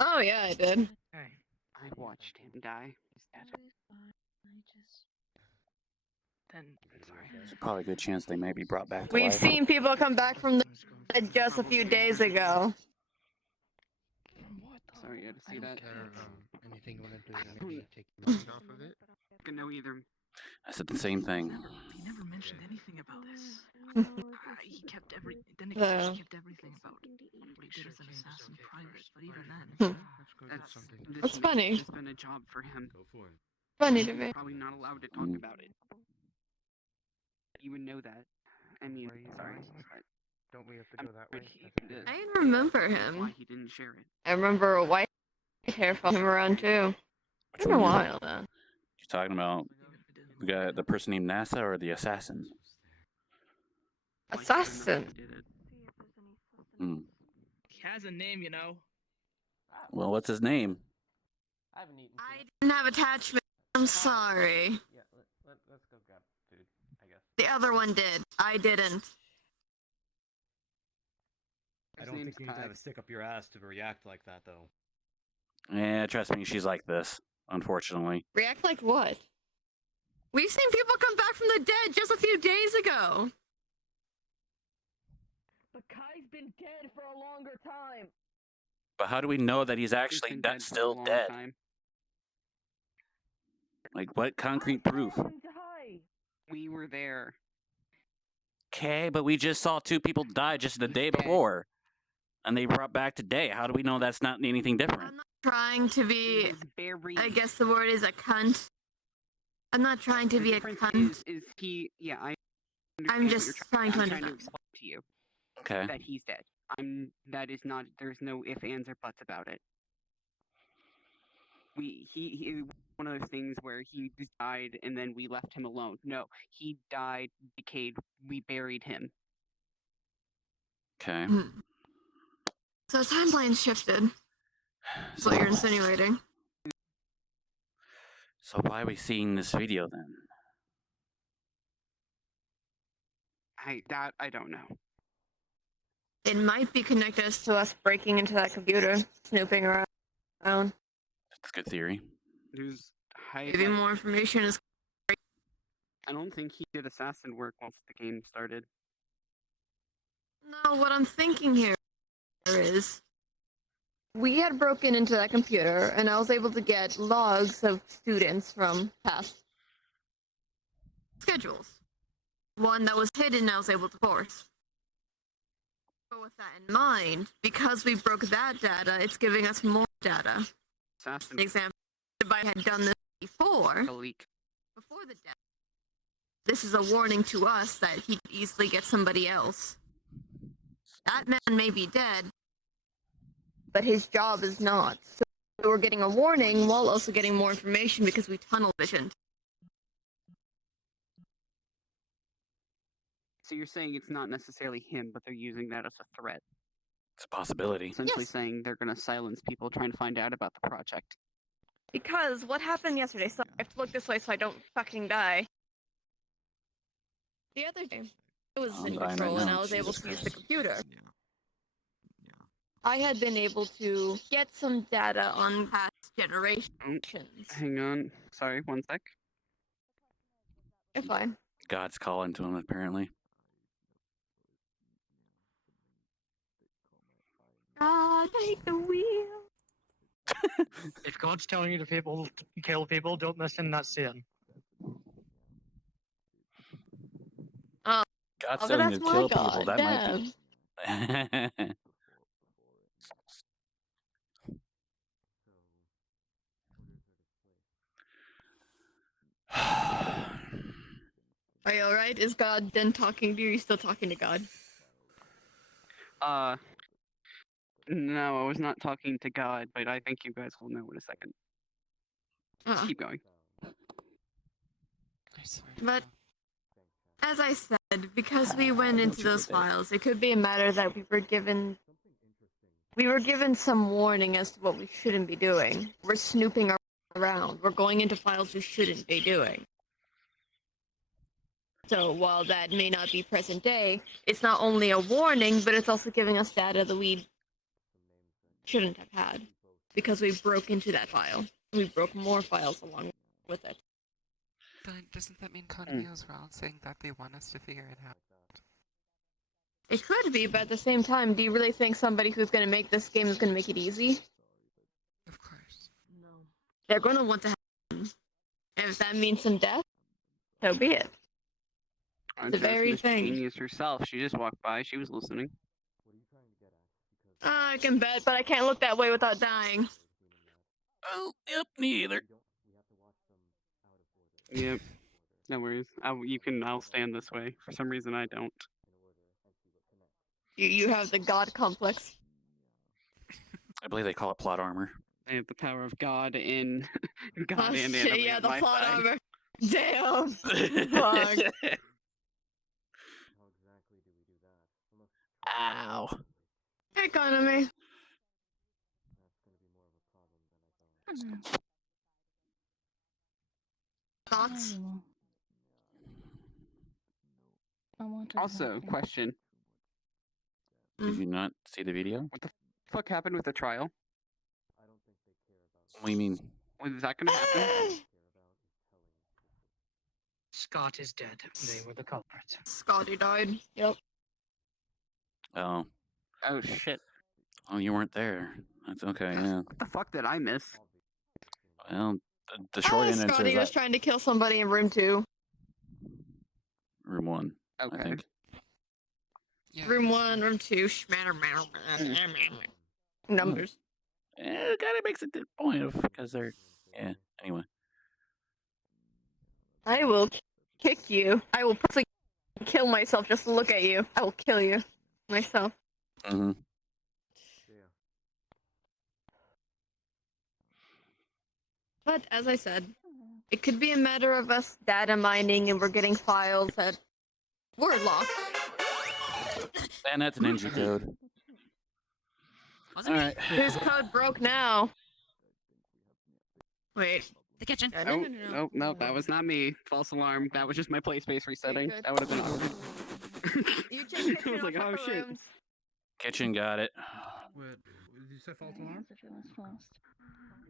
Oh yeah, I did. I watched him die. He's dead. Then, sorry. There's probably a good chance they may be brought back to We've life. seen people come back from the dead just a few days ago. Sorry, you had to see that. Anything you want to do I to maybe don't- take your mind off of it? I know either. I said the same thing. He never mentioned anything about this. He kept he kept everything about what he did as an assassin private, but even then, That's funny. It's been a job for him. Funny to me. Probably not allowed to talk about it. You would know that. I mean, sorry, but Don't we have to go that way? I remember why him. he didn't share it. I remember a white hair following him around too. It's been a while now. You're talking about we got the person named NASA or the assassin? Assassin. Hmm. he has a name, you know. Well, what's his name? I haven't eaten. I didn't have attachment. I'm sorry. Yeah, let's go grab food, I guess. The other one did. I didn't. I don't think you need to have a stick up your ass to react like that, though. Yeah, trust me, she's like this, unfortunately. React like what? We've seen people come back from the dead just a few days ago. But Kai's been dead for a longer time. But how do we know that he's actually still dead? Like, what concrete proof? We were there. Okay, but we just saw 2 people die just the day before. And they brought back today. How do we know that's not anything different? I'm not trying to be, I guess the word is a cunt. I'm not trying to be a cunt. Is he? Yeah, I. I'm just trying to I'm trying to understand. explain to you. Okay. That he's dead. That is not. There's no ifs, ands, or buts about it. He one of those things where he died and then we left him alone. No, he died, decayed. We buried him. Okay. So timeline's shifted. That's what you're insinuating. So why are we seeing this video then? I don't know. It might be connected to us breaking into that computer, snooping around. That's a good theory. There's Maybe more information is. I don't think he did assassin work once the game started. No, what I'm thinking here is we had broken into that computer and I was able to get logs of students from past schedules. One that was hidden I was able to force. So with that in mind, because we broke that data, it's giving us more data. Assassin. For example, if I had done this before the death, this is a warning to us that he could easily get somebody else. That man may be dead, but his job is not. So we're getting a warning while also getting more information because we tunnel visioned. So you're saying it's not necessarily him, but they're using that as a threat. It's a possibility. Essentially saying they're going to silence people trying to find out about the project. Because what happened yesterday, so I have to look this way so I don't fucking die. The other day, I was in dying control right and now. I was able Jesus to use the Christ. computer. I had been able to get some data on past generations. Hang on. Sorry, one sec. You're fine. God's calling to him, apparently. God, take the wheel. If God's telling you to kill people, don't listen, that's sin. God's Oh, telling that's you to my kill God, people, that might be. Are you alright? Is God done talking to you? Are you still talking to God? No, I was not talking to God, but I think you guys will know in a second. Just keep going. But as I said, because we went into those files, it could be a matter that we were given some warning as to what we shouldn't be doing. We're snooping around. We're going into files we shouldn't be doing. So while that may not be present day, it's not only a warning, but it's also giving us data that we shouldn't have had because we broke into that file. We broke more files along with it. Then doesn't that mean Konami was wrong saying that they want us to figure it out? It could be, but at the same time, do you really think somebody who's going to make this game is going to make it easy? Of course. No. They're going to want to happen. And if that means some death, so be it. The very Miss thing. Genius herself. She just walked by. She was listening. I can bet, but I can't look that way without dying. Oh, yep, me either. Yep. No worries. I'll stand this way. For some reason, I don't. You have the god complex. I believe they call it plot armor. I have the power of God in God Oh, and shit, anime yeah, on the my plot side. armor. Damn. Fuck. Ow. Economy. Thoughts? Also, question. Did you not see the video? What the fuck happened with the trial? What do you mean? Was that gonna happen? Scott is dead. They were the culprits. Scotty died. Yep. Oh. Oh shit. Oh, you weren't there. That's okay, yeah. What the fuck did I miss? Well, the short end Scotty is was trying to kill somebody in room 2. room 1, I Okay. think. Yeah, Room 1, room 2. Numbers. It kind of makes a good point of because they're anyway. I will kick you. I will personally kill myself just to look at you. I will kill you myself. Mm-hmm. But as I said, it could be a matter of us data mining and we're getting files that were locked. And that's an NG code. Alright. Whose code broke now? Wait. The kitchen. No, that was not me. False alarm. That was just my play space resetting. That would have been awkward. You check kitchen I was like, or oh upper shit. rooms? Kitchen got it. Wait, did you say false alarm?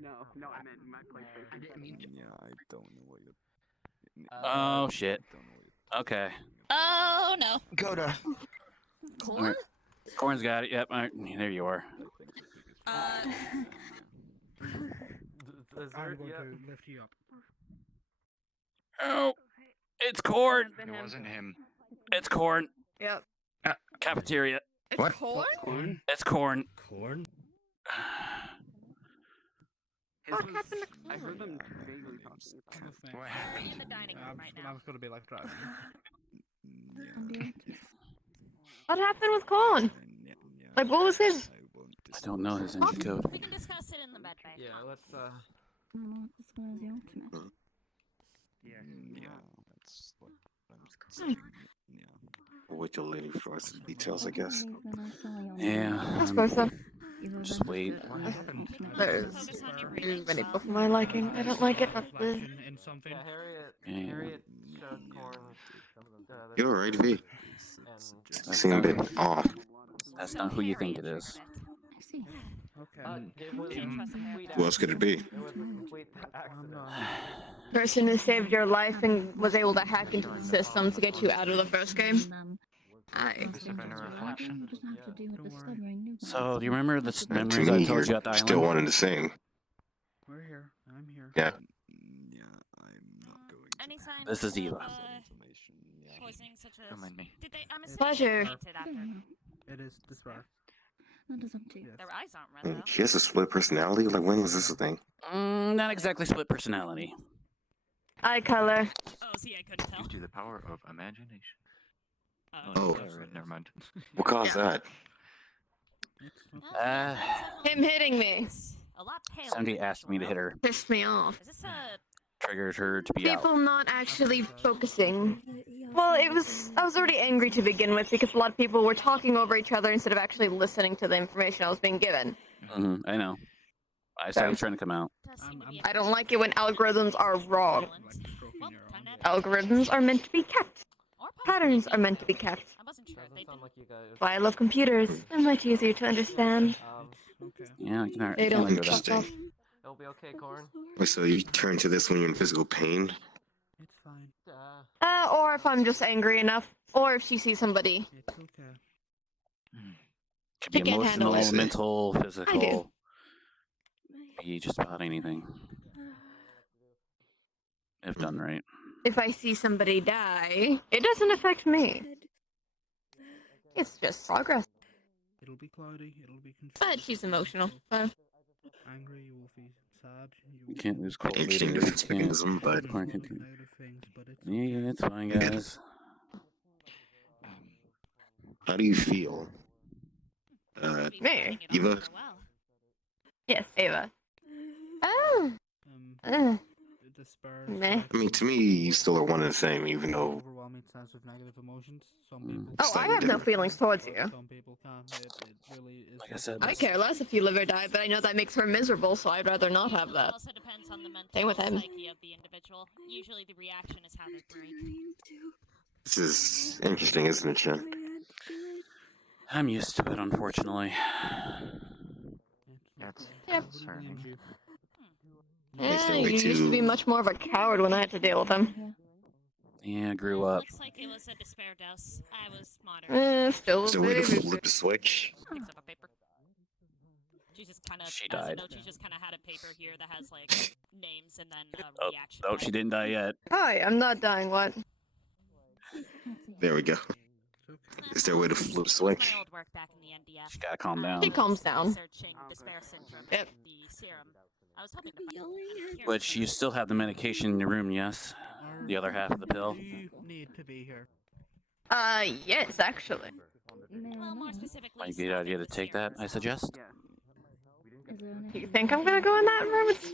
No, I meant my play space. I didn't mean. Yeah, I don't know what you. Oh shit. Okay. Oh no. Go to. Corn? Alright. Corn's got it. Yep. All right. There you are. I'm going to lift you up. Oh, it's corn. It wasn't him. It's corn. Yep. Cafeteria. It's corn? Corn? It's corn. Corn? What happened to I heard corn? them vaguely talking about. What We're happened? in the dining room right I now. was going to be like driving. What happened with corn? Like, what was his? I don't know his NG code. We can discuss it in the med bay. Yeah, let's Yeah, that's what I'm considering. Yeah. We'll wait till later for us details, I guess. Yeah. I suppose so. Just wait. There's many people for my liking. I don't like it. But In something. Yeah, Harriet showed Corn. You're alright, V. And Seem a bit off. That's not who you think it is. Okay. it was a complete Who else could it be? It was a complete accident. person who saved your life and was able to hack into the system to get you out of the first game. So, do you remember the memories I told you at the island? Still one and the same. We're here. I'm here. Yeah. Any signs This is Eva. Causing such a... Don't mind me. Did they? I'm assuming Pleasure. they fainted after. It is this bar. Their eyes aren't red though. She has a split personality? Like, when was this a thing? Not exactly split personality. Eye color. Oh, see, I couldn't tell. Due to the power of imagination. Oh. Never mind. What caused that? Him hitting me. A lot paler. Somebody asked me to hit her. Pissed me off. Is this a... Triggered her to be People out. not actually focusing. Well, I was already angry to begin with because a lot of people were talking over each other instead of actually listening to the information I was being given. I know. I said he's trying to come out. I don't like it when algorithms are wrong. Algorithms are meant to be kept. Patterns are meant to be kept. I wasn't sure if they Sound like you guys. That's why I love computers. They're much easier to understand. Okay. Yeah, I can, They I don't can live with fuck that. off. It'll be okay, Corn. Wait, so you turn to this when you're in physical pain? It's fine. Or if I'm just angry enough, or if she sees somebody. It's okay. Could be She can't handle emotional, it. mental, I physical. Be just about anything. If done right. If I see somebody die, it doesn't affect me. It's just progress. It'll be cloudy. It'll be confused. But she's emotional. Angry. You will be sad. You can't lose cold Interesting leaders. defense You can't. mechanism, but Negative things, but it's Yeah, it's fine, guys. how do you feel? Me? Eva? Yes, Ava. Oh. Meh. I mean, to me, you still are one and the same, even though overwhelming sense of negative emotions. Some people. Oh, I have no feelings towards you. Some people can. It really is. Like I said, I care less if you live or die, but I know that makes her miserable, so I'd rather not have It that. also depends on the mental Same with him. psyche of the individual. Usually the reaction is how they break. this is interesting, isn't it, Shen? I'm used to it, unfortunately. That's Yep. concerning. Is Yeah, there a you way used to be much more of a coward when I had to deal with him. Yeah, I grew up. Looks like it was a despair dose. I was moderate. Still Is a there a way to baby. flip the switch? Picks up a paper. She just kind of. She As a died. note, she just kind of had a paper here that has like names and then a Oh, reaction. oh, she didn't die yet. Hi, I'm not dying. What? There we go. Is there a way to flip switch? My old work back in the NDF. She gotta calm She down. calms down. Researching despair syndrome. Yep. The serum. I was hoping to find But you still have the medication in your room, yes? The other half of the pill? Do you need to be here? Yes, actually. Well, more specifically. Might be a good idea to take that, I suggest. Do you think I'm gonna go in that room? It's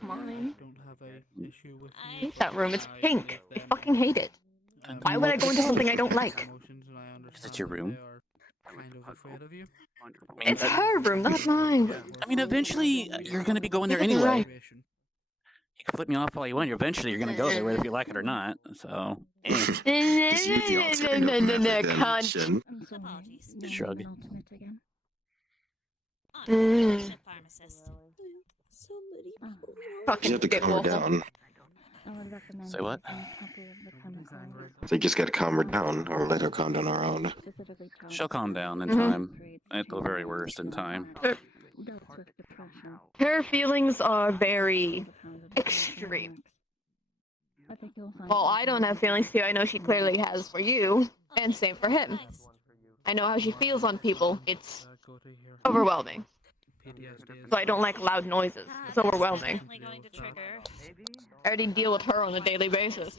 mine. Don't have a issue with I hate that room. It's pink. I fucking hate it. And Why would I go into something I don't like? Is it your room? Kind of afraid of you. It's her room, not mine. I mean, eventually you're gonna be going there You're anyway. right. You can flip me off all you want. Eventually you're gonna go there, whether you like it or not. So, Just use the alternative method then, Shen. shrug. Pharmacist. You Fucking have to calm her down. Say what? So you just gotta calm her down, or let her calm down on her own. She'll calm down in Mhm. time. At the very worst, in time. Her feelings are very extreme. Well, I don't have feelings for you. I know she clearly has for you, and same for him. I know how she feels on people. It's overwhelming. So I don't like loud noises. It's overwhelming. Going to trigger. I already deal with her on a daily basis.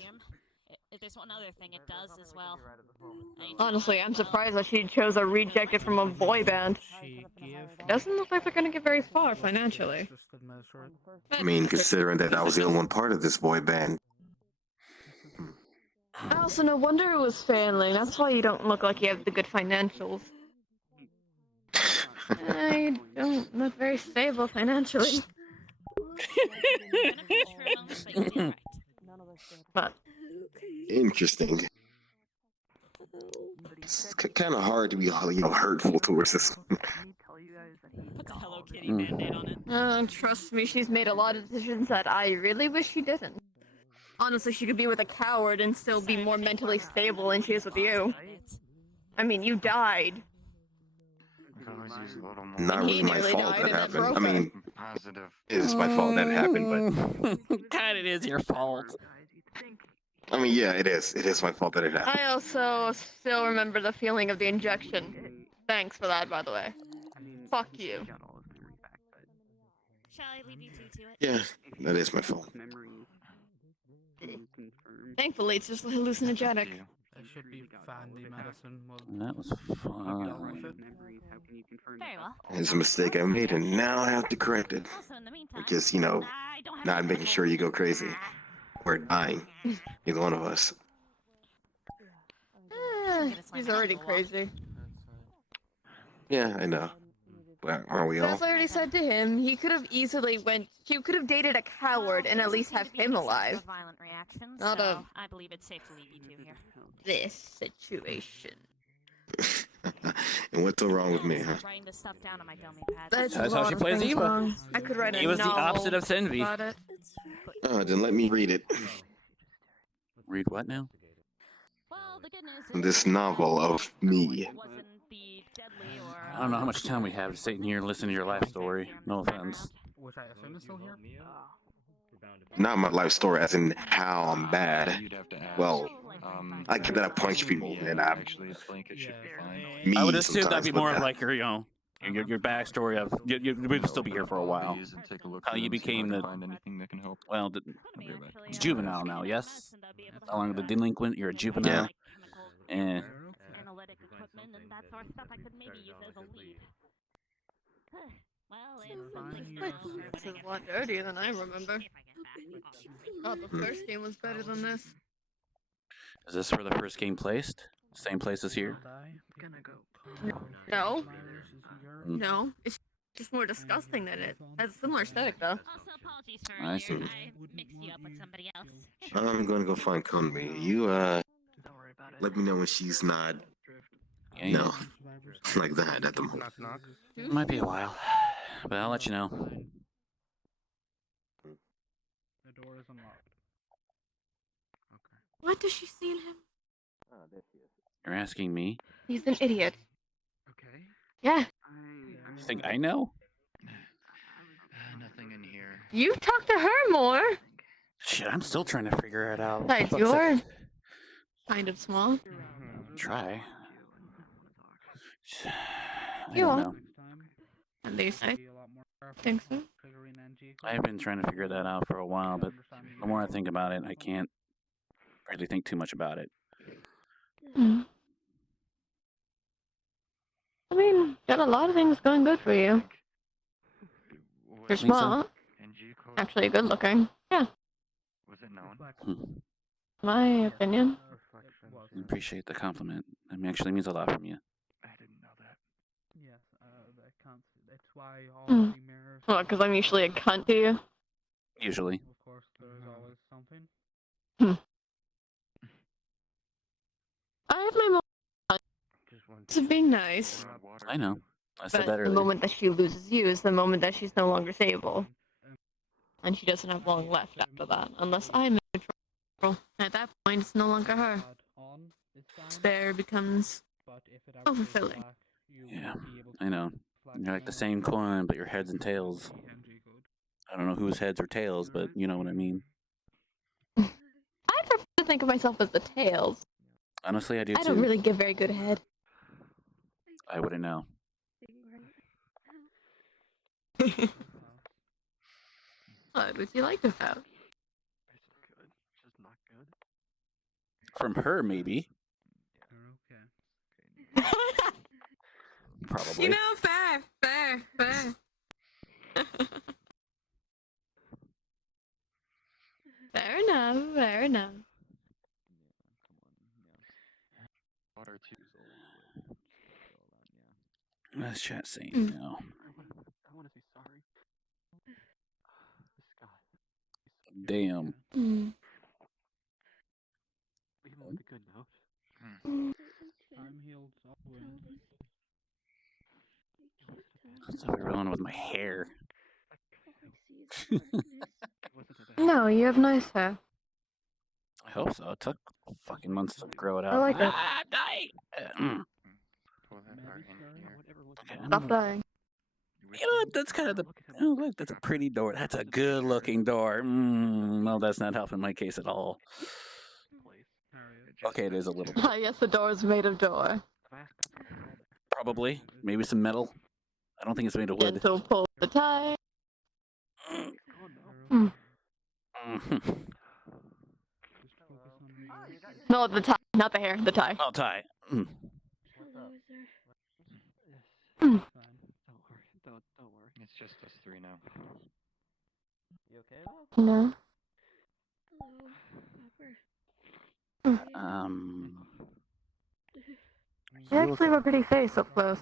If there's one other thing it does as well. Honestly, I'm surprised that she chose a rejected from a boy band. It doesn't look like they're gonna get very far financially. I mean, considering that I was the only one part of this boy band. Also, no wonder it was failing. That's why you don't look like you have the good financials. I don't look very stable financially. But Interesting. It's kind of hard to be, hurtful towards this one. Put the Hello Kitty band-aid on it. trust me, she's made a lot of decisions that I really wish she didn't. Honestly, she could be with a coward and still be more mentally stable than she is with you. I mean, you died. Not And really he my nearly fault died, that and that happened. broke I mean, it's my fault that happened, but God, it is your fault. I mean, yeah, it is. It is my fault that it happened. I also still remember the feeling of the injection. Thanks for that, by the way. Fuck you. Shall I leave you two to it? Yeah, that is my fault. Thankfully, it's just hallucinogenic. I should be fine. The medicine was. That was fun. Very well. It's a mistake I made, and now I have to correct it. Also, in the meantime, Because, not making sure you go crazy. Or dying. Either one of us. He's already crazy. Yeah, I know. Aren't we all? As I already said to him, he could have easily went. He could have dated a coward and at least have him alive. Violent reactions, Not so a I believe it's safe to leave you two here. this situation. And what's so wrong with me, huh? Writing this stuff down on my dummy pad. That's That's a how lot she of plays things Eva. wrong. I could write a Eva's the novel opposite of Senvi. about it. Oh, then let me read it. Read what now? Well, the good news is This novel of me. wasn't the deadly or I don't know how much time we have to sit in here and listen to your life story. No offense. Which I assume is still here. Not my life story, as in how I'm bad. Well, I get that I punch people and I me I would assume that'd sometimes, be but more of like your, your backstory of you would still be here for a while. How you became the juvenile now, yes? No longer the delinquent, you're a juvenile. And analytic equipment and that sort of stuff I could maybe use as a lead. Well, This is a lot dirtier than I remember. Oh, the first game was better than this. is this where the first game placed? Same place as here? No. No. It's just more disgusting than it. Has a similar aesthetic though. apologies for I see. I mixed you up with somebody else. I'm gonna go find Konami. You let me know when she's not. No, like that at the moment. Might be a while, but I'll let you know. The door is unlocked. What does she see in him? You're asking me? He's an idiot. Okay. Yeah. You think I know? Nothing in here. You talk to her more. Shit, I'm still trying to figure it out. Besides, you're kind of small. Try. I You don't are. know. At least I think so. I've been trying to figure that out for a while, but the more I think about it, I can't really think too much about it. Hmm. I mean, got a lot of things going good for you. You're Think so? smart. Actually, good looking. Yeah. Was it known? My opinion. I appreciate the compliment. It actually means a lot from you. I didn't know that. Yes, that can't. That's why all Hmm. the mirrors. Well, because I'm usually a cunt to you. Usually. Of course, there's always something. I have my moments of being nice. I know. I said But that the earlier. moment that she loses you is the moment that she's no longer stable. And she doesn't have long left after that, unless I'm in control. At that point, it's no longer her. Despair becomes fulfilling. Yeah, I know. You're like the same coin, but your heads and tails. I don't know whose heads or tails, but you know what I mean. I prefer to think of myself as the tails. Honestly, I do I don't too. really give very good head. I wouldn't know. What would you like to have? From her, maybe. Probably. You know, fair. Fair enough. Water too. Let's chat scene now. I want to say sorry. This guy. Damn. Leave him with a good note. Time heals all wounds. What's going on with my hair? No, you have nice hair. I hope so. It took fucking months to grow it out. I like it. Ah, die! Okay, Stop dying. You know what? That's kind of the. Oh, look, that's a pretty door. That's a good looking door. Well, that's not helping my case at all. Okay, it is a little bit. I guess the door is made of door. Probably. Maybe some metal. I don't think it's made of wood. Gentle pull the tie. Mm. No, the tie, not the hair, the tie. I'll tie. Mm. Don't worry. Don't worry. It's just us three now. You okay though? No. You actually have a pretty face up close.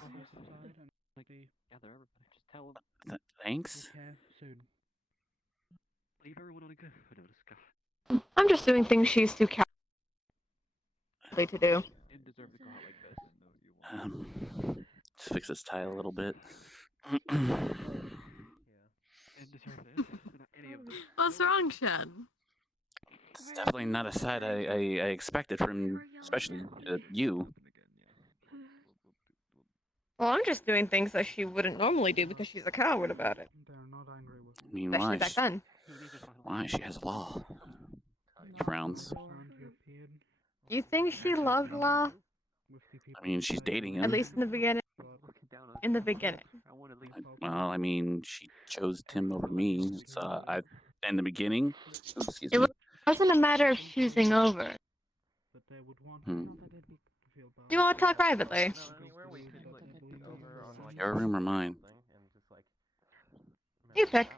bother everybody. Just tell them. Thanks. Okay, soon. Leave everyone on a good footing, Scott. I'm just doing things she's too cowardly to do. You didn't deserve to go out like this. Just fix this tie a little bit. Didn't deserve this. Not any of them. What's wrong, Shen? It's definitely not a side I expected from, especially you. Well, I'm just doing things that she wouldn't normally do because she's a coward about it. I mean, Especially why? back then. Why? She has law. She frowns. You think she loved Law? I mean, she's dating him. At least in the beginning. In the beginning. Well, I mean, she chose Tim over me. So in the beginning, excuse It me. wasn't a matter of choosing over. You want to talk privately? Your room or mine? You pick.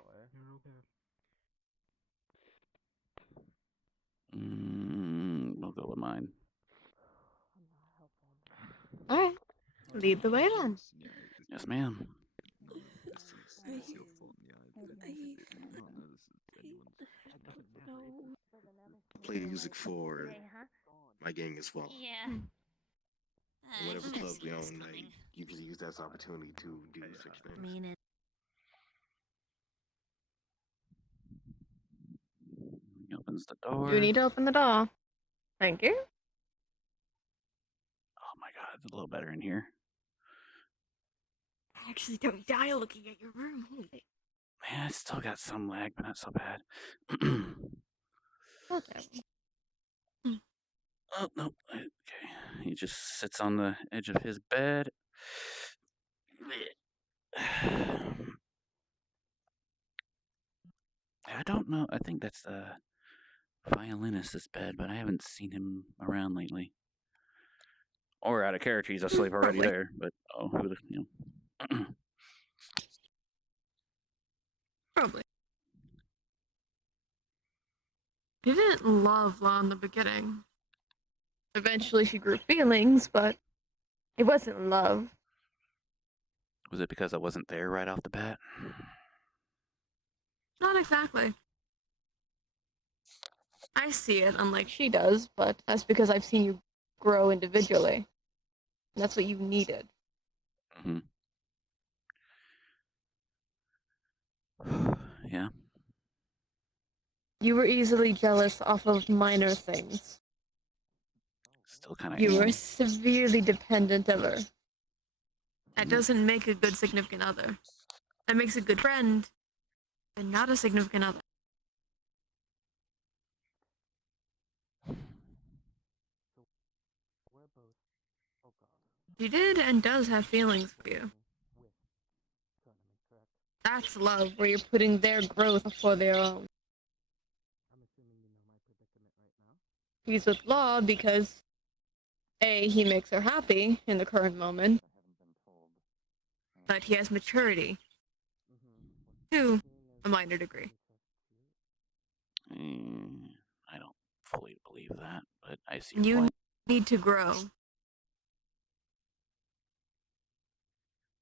We'll go with mine. Alright. Lead the way then. Yes, ma'am. Play music for my gang as well. Yeah. And whatever clubs we own, I usually use that as an opportunity to do such things. He opens the door. You need to open the door. Thank you. Oh my god, it's a little better in here. I actually don't die looking at your room. Man, it's still got some lag, but not so bad. Okay. Oh, no. Okay. He just sits on the edge of his bed. I don't know. I think that's the violinist's bed, but I haven't seen him around lately. Or out of character, he's asleep already there. But, oh, who the, you know. Probably. She didn't love Law in the beginning. Eventually she grew feelings, but it wasn't love. Was it because I wasn't there right off the bat? Not exactly. I see it unlike she does, but that's because I've seen you grow individually. And that's what you needed. Mm-hmm. Yeah. You were easily jealous off of minor things. Still kind of. You were severely dependent of her. That doesn't make a good significant other. That makes a good friend, but not a significant other. She did and does have feelings for you. That's love, where you're putting their growth before their own. He's with Law because A, he makes her happy in the current moment, but he has maturity. To a minor degree. I don't fully believe that, but I see. You need to grow.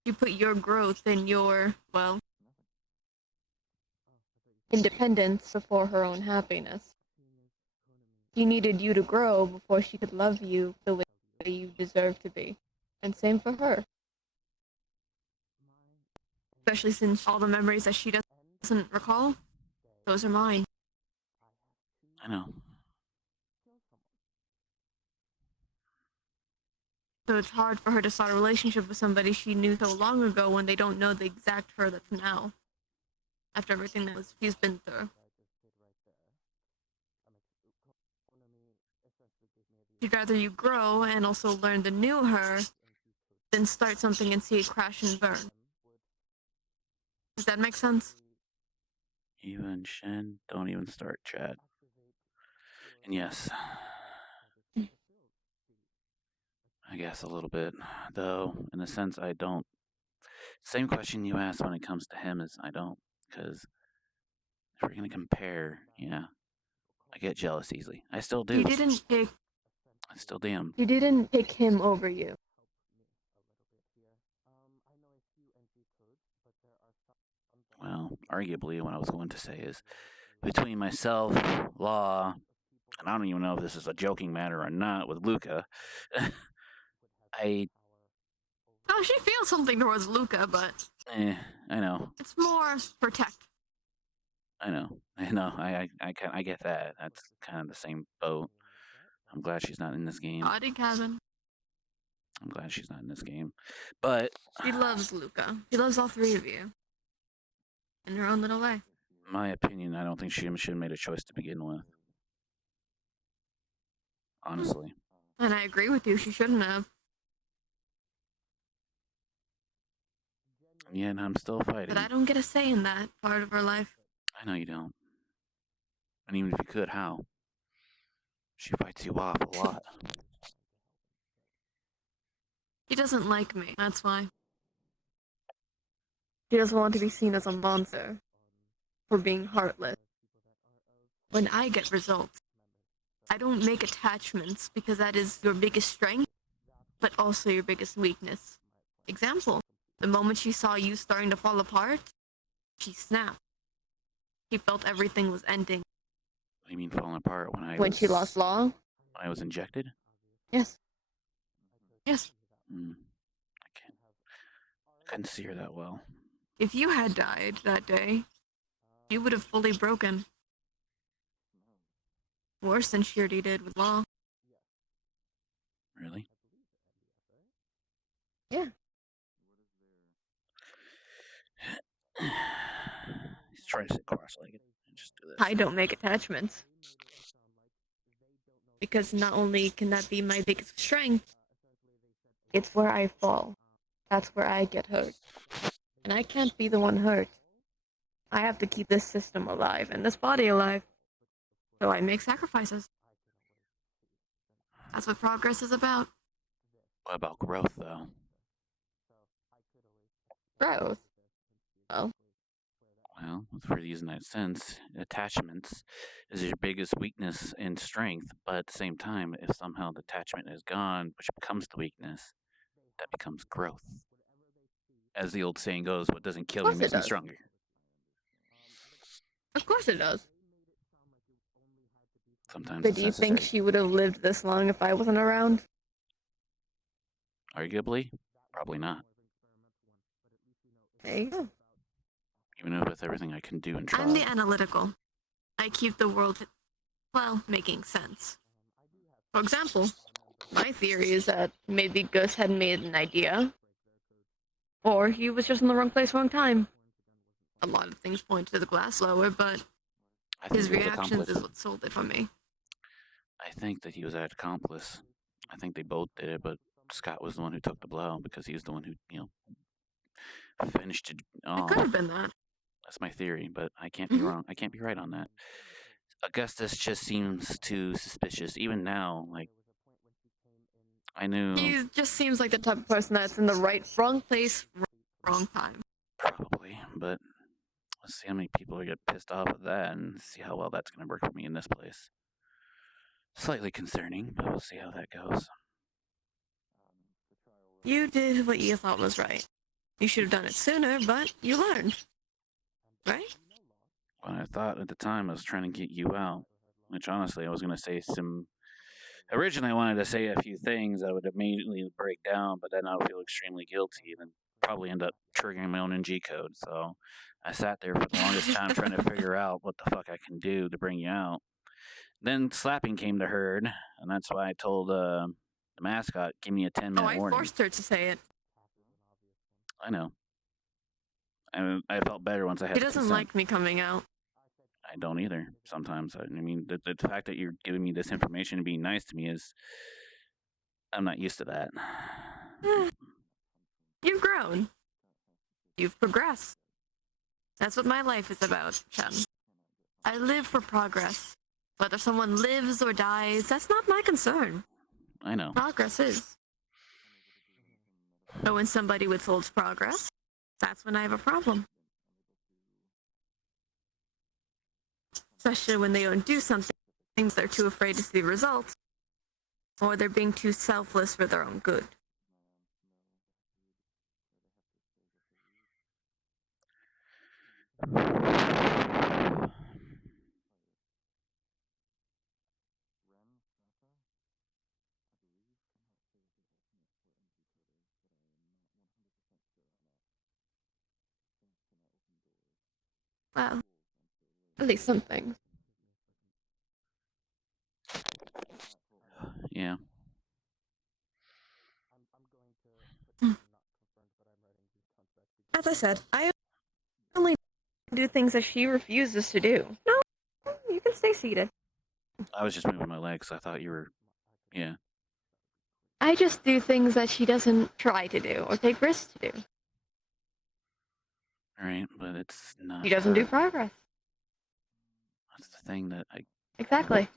You put your growth and your, well, independence before her own happiness. She needed you to grow before she could love you the way you deserve to be. And same for her. Especially since all the memories that she doesn't recall, those are mine. I know. So it's hard for her to start a relationship with somebody she knew so long ago when they don't know the exact her that's now. After everything that she's been through. She'd rather you grow and also learn the new her than start something and see it crash and burn. Does that make sense? You and Shen don't even start chat. And yes, I guess a little bit, though, in a sense I don't. Same question you asked when it comes to him is I don't, because if we're going to compare, yeah, I get jealous easily. I still do. You didn't pick. I still do. You didn't pick him over you. arguably, what I was going to say is between myself, Law, and I don't even know if this is a joking matter or not with Luca. I Oh, she feels something towards Luca, but I know. it's more protect. I know. I get that. That's kind of the same boat. I'm glad she's not in this game. Body cabin. I'm glad she's not in this game. But She loves Luca. She loves all three of you. In her own little way. in my opinion, I don't think she should have made a choice to begin with. Honestly. And I agree with you, she shouldn't have. Yeah, and I'm still fighting. But I don't get a say in that part of her life. I know you don't. And even if you could, how? She fights you off a lot. She doesn't like me, that's why. She doesn't want to be seen as a monster. For being heartless. When I get results, I don't make attachments because that is your biggest strength, but also your biggest weakness. Example, the moment she saw you starting to fall apart, she snapped. She felt everything was ending. What do you mean falling apart When she lost Law? When I was injected? Yes. Yes. I couldn't see her that well. If you had died that day, you would have fully broken. Worse than she already did with Law. Really? Yeah. He's trying to sit cross-legged and just do this. I don't make attachments. Because not only can that be my biggest strength, it's where I fall. That's where I get hurt. And I can't be the one hurt. I have to keep this system alive and this body alive. So I make sacrifices. That's what progress is about. What about growth, though? Growth? Oh. Well, for using that sense, attachments is your biggest weakness and strength, but at the same time, if somehow the attachment is gone, which becomes the weakness, that becomes growth. As the old saying goes, what doesn't kill you makes me stronger. Of course it does. Sometimes But it's do you think necessary. she would have lived this long if I wasn't around? Arguably, probably not. There you go. Even if with everything I can do and try. I'm the analytical. I keep the world, well, making sense. For example, my theory is that maybe Gus had made an idea, or he was just in the wrong place, wrong time. A lot of things point to the glass blower, but his he was reactions accomplice. is what sold it for me. I think that he was an accomplice. I think they both did it, but Scott was the one who took the blow because he's the one who, finished it all. It could have been that. That's my theory, but I can't be wrong. I can't be right on that. Augustus just seems too suspicious. Even now, I knew. He just seems like the type of person that's in the wrong place, wrong time. Probably, but let's see how many people get pissed off at that and see how well that's going to work for me in this place. Slightly concerning, but we'll see how that goes. You did what you thought was right. You should have done it sooner, but you learned. Right? What I thought at the time I was trying to get you out, which honestly I was going to say some. Originally, I wanted to say a few things that would immediately break down, but then I would feel extremely guilty and probably end up triggering my own NG code. So I sat there for the longest time trying to figure out what the fuck I can do to bring you out. Then slapping came to herd, and that's why I told the mascot, give me a 10-minute I warning. forced her to say it. I know. I felt better once I had He the doesn't consent. like me coming out. I don't either. Sometimes. I mean, the fact that you're giving me this information and being nice to me is, I'm not used to that. You've grown. You've progressed. That's what my life is about, Shen. I live for progress. Whether someone lives or dies, that's not my concern. I know. Progress is. But when somebody withholds progress, that's when I have a problem. Especially when they don't do something, things they're too afraid to see the results, or they're being too selfless for their own good. Well, at least some things. Yeah. As I said, I only do things that she refuses to do. No, you can stay seated. I was just moving my legs. I thought you were. Yeah. I just do things that she doesn't try to do or take risks to do. All right, but it's not. She doesn't do her. progress. That's the thing that I. Exactly.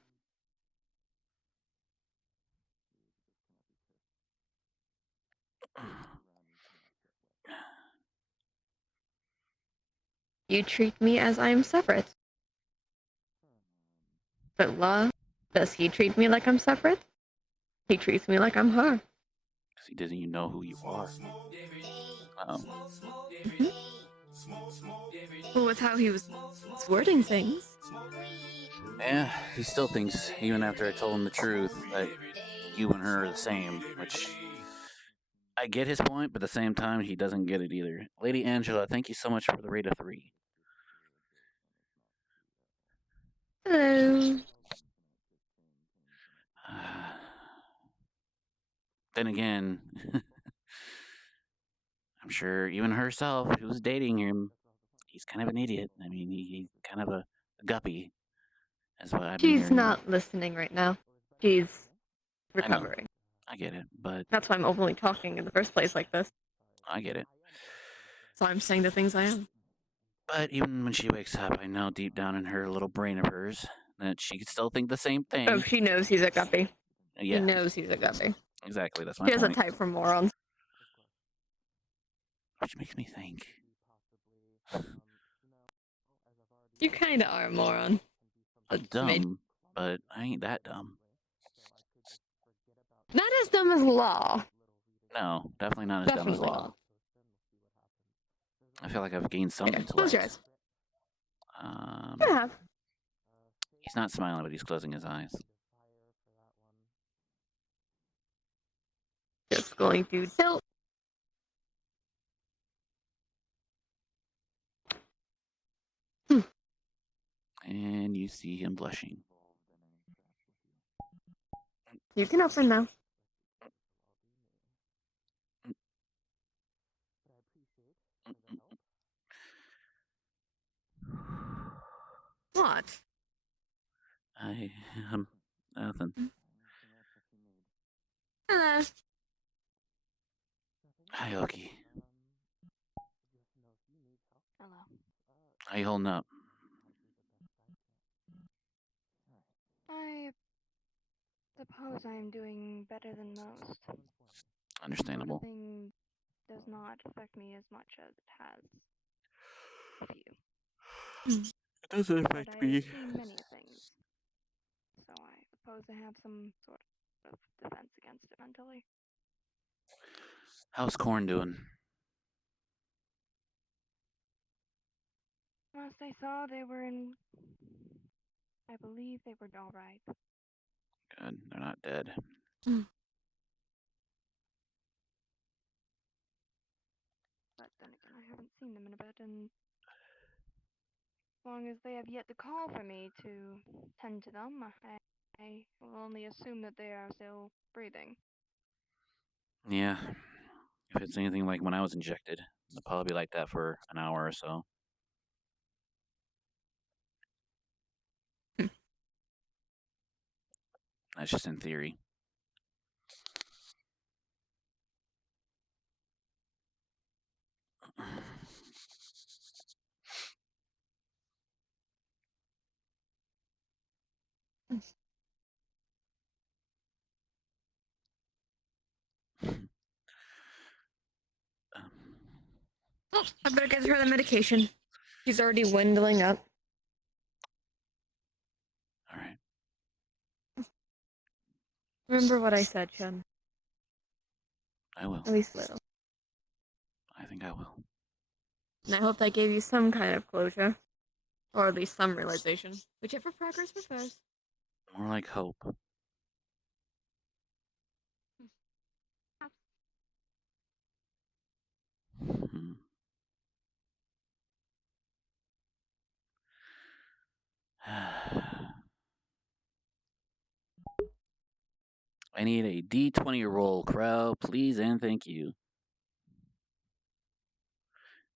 You treat me as I am separate. But love, does he treat me like I'm separate? He treats me like I'm her. Because he doesn't even know who you are. Oh. Well, with how he was wording things. Yeah, he still thinks, even after I told him the truth, that you and her are the same, which I get his point, but at the same time, he doesn't get it either. Lady Angela, thank you so much for the rate of 3. Hello. Then again, I'm sure even herself, who's dating him, he's kind of an idiot. I mean, he's kind of a guppy. That's what I've been She's hearing. not listening right now. She's I know. recovering. I get it, but That's why I'm openly talking in the first place like this. I get it. So I'm saying the things I am. But even when she wakes up, I know deep down in her little brain of hers that she could still think the same thing. Oh, she knows he's a guppy. Yeah. She knows he's a guppy. Exactly, that's my She doesn't point. type for morons. Which makes me think. You kinda are a moron. I'm dumb, but I ain't that dumb. Not as dumb as Law. No, definitely not as dumb as Definitely Law. I feel like I've gained some Close your intellect. eyes. You have. He's not smiling, but he's closing his eyes. Just going to tilt. And you see him blushing. You can open now. What? I nothing. Hello. Hi, Oki. Hello. How you holding up? I suppose I am doing better than most. Understandable. Nothing does not affect me as much as it has with you. It doesn't But affect I me. have seen many things, so I suppose I have some sort of defense against it mentally. How's Corn doing? Last I saw, they were in. I believe they were all right. Good, they're not dead. But then again, I haven't seen them in a bit, and as long as they have yet to call for me to tend to them, I will only assume that they are still breathing. Yeah. If it's anything like when I was injected, it'll probably be like that for an hour or so. That's just in theory. Oh, I better get her the medication. She's already dwindling up. Alright. Remember what I said, Shen. I will. At least a little. I think I will. And I hope that gave you some kind of closure. Or at least some realization. Whichever progress prefers. More like hope. Hmm. I need a D20 roll, Crow, please and thank you.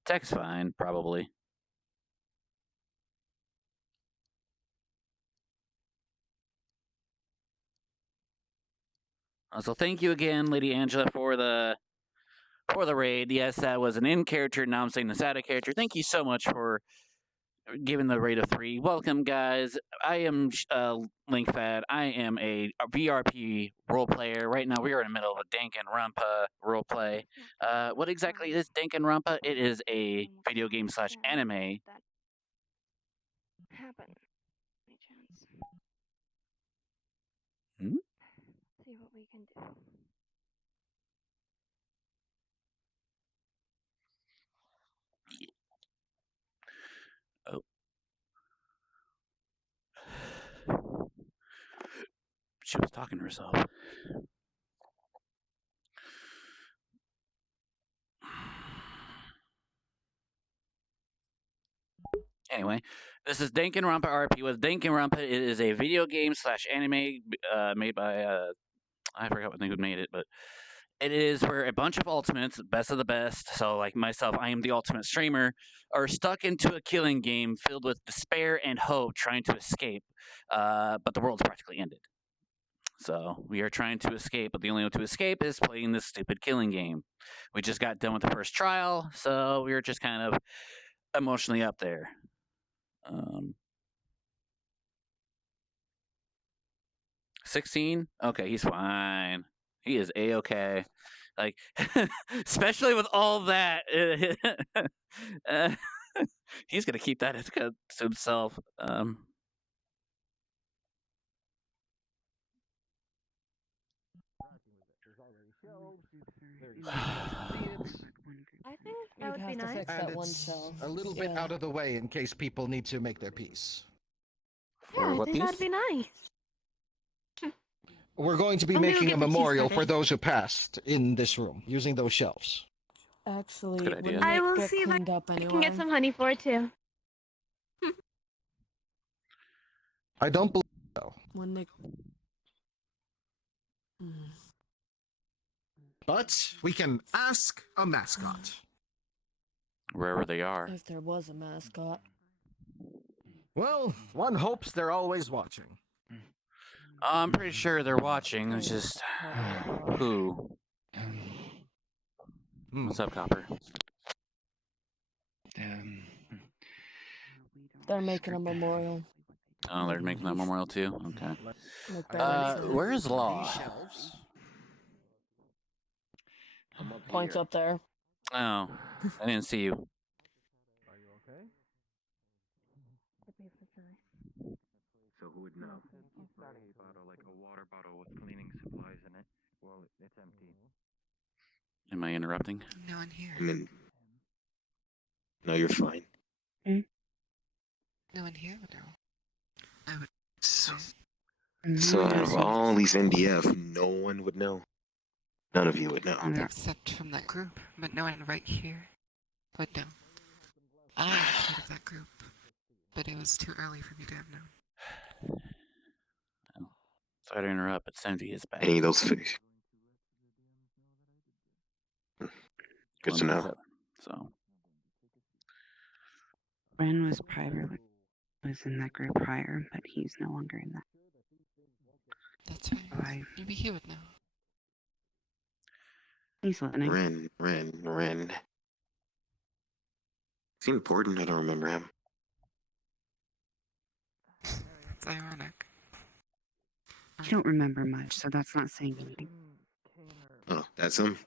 Tech's fine, probably. So thank you again, Lady Angela, for the raid. Yes, that was an in character. Now I'm saying this out of character. Thank you so much for giving the rate of 3. Welcome, guys. I am LinkFat. I am a VRP role player. Right now, we are in the middle of a Danganronpa role play. What exactly is Danganronpa? It is a video game / anime. Happen. Any chance? Hmm? See what we can do. Oh. She was talking to herself. Anyway, this is Danganronpa RP with Danganronpa. It is a video game / anime made by I forgot what they made it, but it is where a bunch of ultimates, best of the best, so like myself, I am the ultimate streamer, are stuck into a killing game filled with despair and hope, trying to escape, but the world's practically ended. So we are trying to escape, but the only way to escape is playing this stupid killing game. We just got done with the first trial, so we were just kind of emotionally up there. 16? Okay, he's fine. He is A-okay. Like, especially with all that, he's gonna keep that to himself. I think that We'd would have be to nice. fix And that one it's shelf. a little bit Yeah. out of the way in case people need to make their peace. Yeah, I think that'd be nice. We're going to be I'm gonna making get a the tea memorial for started. those who passed in this room using those shelves. Actually, Good idea. wouldn't I it will get see if I cleaned up can anyway? get some honey for it too. I don't believe so. Wouldn't it... But we can ask a mascot. Wherever they are. If there was a mascot. Well, one hopes they're always watching. I'm pretty sure they're watching. It's just who. What's up, Copper? They're making a memorial. Oh, they're making that memorial too. Okay. Like Batman. Where's Law? Points up there. Oh, I didn't see you. Are you okay? So who would know? Bottle, like a water bottle with cleaning supplies in it. Well, it's empty. Am I interrupting? No one here. I mean, no, you're fine. No one here would know. I would. So out of all these NDF, no one would know. None of you would know. Except from that group, but no one right here would know. I am part of that group, but it was too early for me to have known. Sorry to interrupt, but Sandy is back. Any of those fish. Good to know. So. Ren was in that group prior, but he's no longer in that. That's right. Maybe he would know. He's listening. Ren. Is he important? I don't remember him. It's ironic. You don't remember much, so that's not saying anything. Oh, that's him?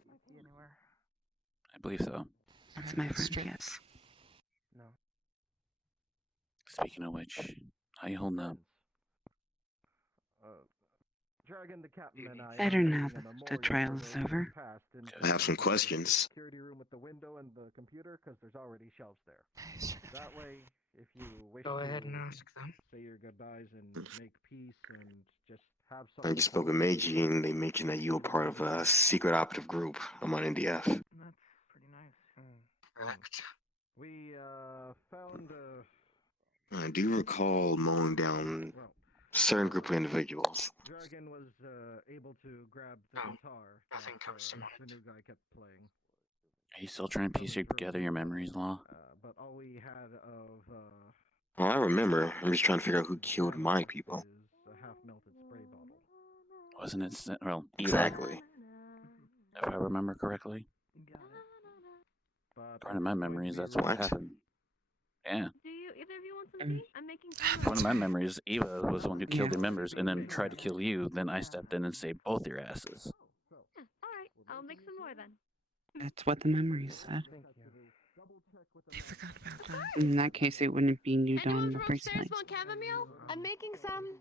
I believe so. That's my friend, yes. Speaking of which, how you holding up? Dragon the captain and I Better now that the trial's over. I have some questions. Security room with the window and the computer, because there's already shelves there. That way, if you wish Go to ahead and ask them. say your goodbyes and make peace and just have I something. just spoke with Meiji, and they mentioned that you were part of a secret operative group. I'm on NDF. That's pretty nice. Correct. We found Do you recall mowing down a certain group of individuals? Dragon was able to grab the No, guitar. nothing comes to mind. The new guy kept playing. Are you still trying to piece together your memories, Law? But all we had of Oh, I remember. I'm just trying to figure out who killed my people. a half-melted spray bottle. Wasn't it? Well, Exactly. If I remember correctly. According to my memories, that's what What? happened. Yeah. Do you either of you want some tea? I'm making According to my memories, Eva was the one who killed your members and then tried to kill you. Then I stepped in and saved both your asses. Yeah, alright. I'll make some more then. That's what the memory said. I forgot about that. In that case, it wouldn't be new dawn in the first place. Want chamomile? I'm making some.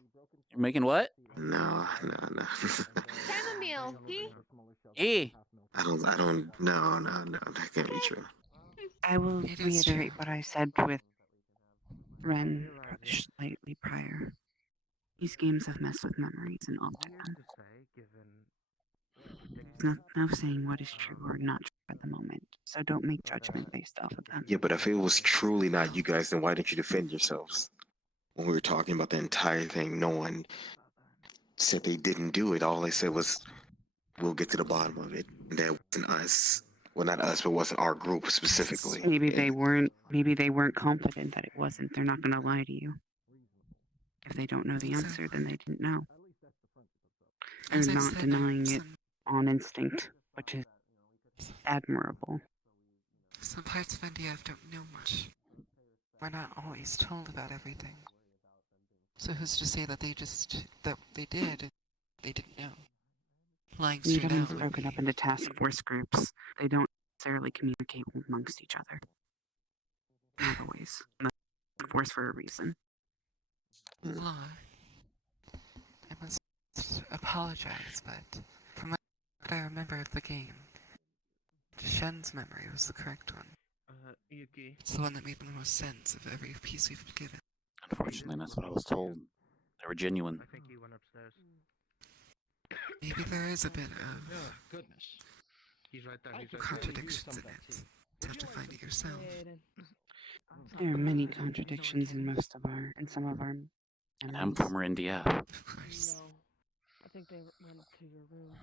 You're making what? No. Chamomile. Tea? I don't, no, that can't be true. I will It is reiterate true. what I said with Ren slightly prior. These games have messed with memories and altered them. There's no saying what is true or not true at the moment, so don't make judgment based off of them. Yeah, but if it was truly not you guys, then why didn't you defend yourselves? When we were talking about the entire thing, no one said they didn't do it. All they said was, we'll get to the bottom of it. That wasn't us. Well, not us, but wasn't our group specifically. Maybe they weren't confident that it wasn't. They're not going to lie to you. If they don't know the answer, then they didn't know. They're As I've not said, denying it on instinct, which is admirable. Some parts of NDF don't know much. We're not always told about everything. So who's to say that they did, they didn't know? Lying straight Needham's out. broken up into task force groups. They don't necessarily communicate amongst each other. Not always. And the task force for a reason. Law. I must apologize, but from what I remember of the game, Shen's memory was the correct one. Yuki. It's the one that made the most sense of every piece we've been given. Unfortunately, that's what I was told. They were genuine. I think he went upstairs. Maybe there is a bit of Goodness. He's right there. contradictions in it. You have to find it yourself. There are many contradictions in some of our. I'm from NDF. Of course. I think they went to your room.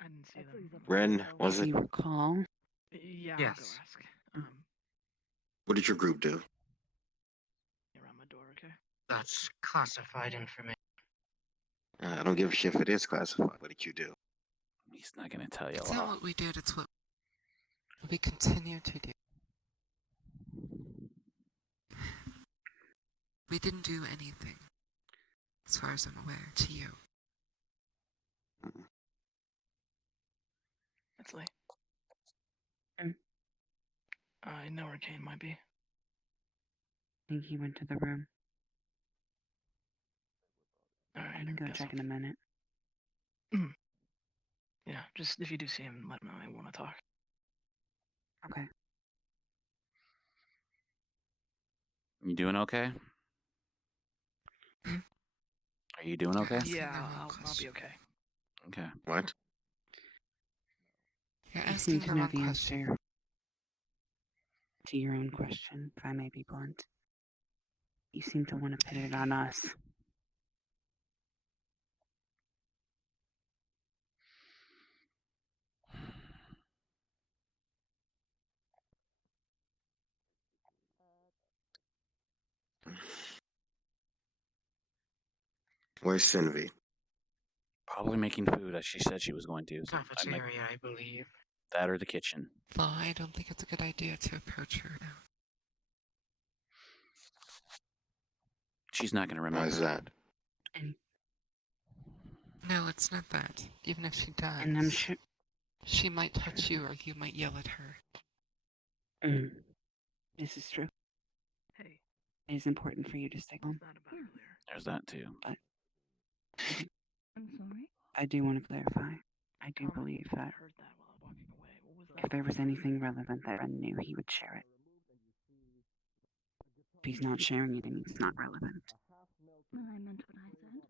I didn't see them. Ren, was Do it? you recall? Yeah, I'll Yes. go ask. What did your group do? Around my door, okay? That's classified information. I don't give a shit if it is classified. What did you do? He's not gonna tell you It's a not lot. what we did, it's what we continue to do. We didn't do anything, as far as I'm aware, to you. It's late. Mm. I know where Kane might be. I think he went to the room. Alright, I can go guess check in a minute. Yeah, just if you do see him, let him know I want to talk. Okay. You doing okay? Are you doing okay? Yeah, I'll be okay. Okay. What? You're You asking seem the to know wrong the question. answer to your own question, if I may be blunt. You seem to want to pin it on us. Where's Cinvi? Probably making food as she said she was going to. So I might, Cafeteria, I believe. that or the kitchen. Law, I don't think it's a good idea to approach her now. She's not gonna Why remember. is that? No, it's not that. Even if she does, And I'm sure. she might touch you or you might yell at her. This is true. Hey, It is important for you to stay calm. There's that too. But I'm sorry? I do want to clarify. I do believe that heard that while I'm walking away. What was that? if there was anything relevant that Ren knew, he would share it. If he's not sharing it, it means it's not relevant. Well, I meant what I said.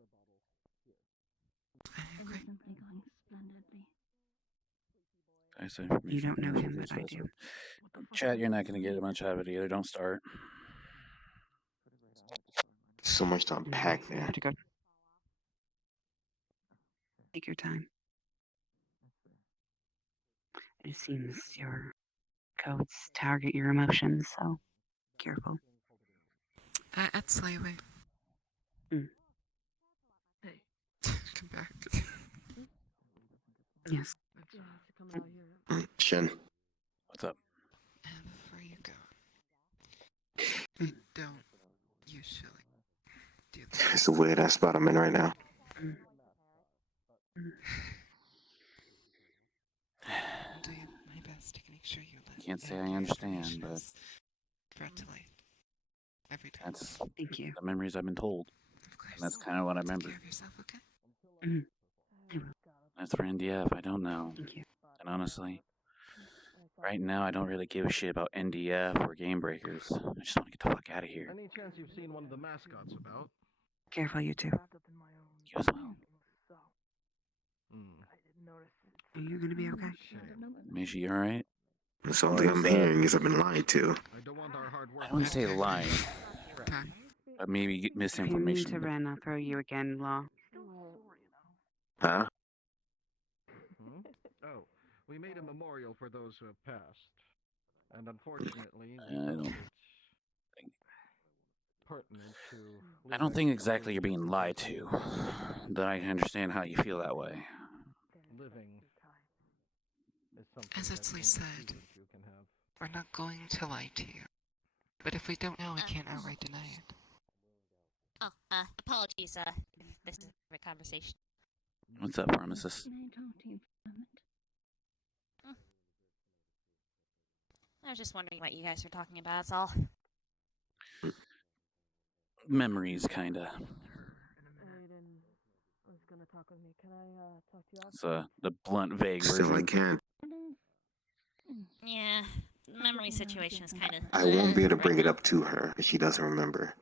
It was simply going splendidly. I say You don't know him, but I do. Chat, you're not gonna get much out of it either. Don't start. so much to unpack there. Pretty good. Take your time. It seems your codes target your emotions, so careful. It's leaving. Mm. Come back. Yes. Shen. What's up? And before you go, I don't usually do this. It's a weird ass spot I'm in right now. I'm doing my best to make sure you let Can't say I your understand, information but is brought to light every time. that's Thank you. the memories I've been told. Of course. And that's kind of what I Take remember. care of yourself, okay? As for NDF, I don't know. Thank you. And honestly, right now I don't really give a shit about NDF or Game Breakers. I just want to get the fuck out of here. Any chance you've seen one of the mascots about? Careful, you two. You as well. Are you gonna be okay? Mishi, you alright? Something I'm hearing is I've been lied to. I don't want our hard work. I wouldn't say lying, but maybe If you mean misinformation. to run, I'll throw you again, Law. Huh? Oh, we made a memorial for those who have passed, and unfortunately, I don't think exactly you're being lied to. That I understand how you feel that way. Living is something As Itzley said, we're not going to lie to you. But if we don't know, we can't outright deny it. Oh, apologies, if this is a conversation. What's up, pharmacist? Can I talk to you for a moment? I was just wondering what you guys were talking about, that's all. Memories, kinda. It's the blunt, vague Still, I version. can't. Yeah, the memory situation is kind of... I won't be able to bring it up to her if she doesn't remember.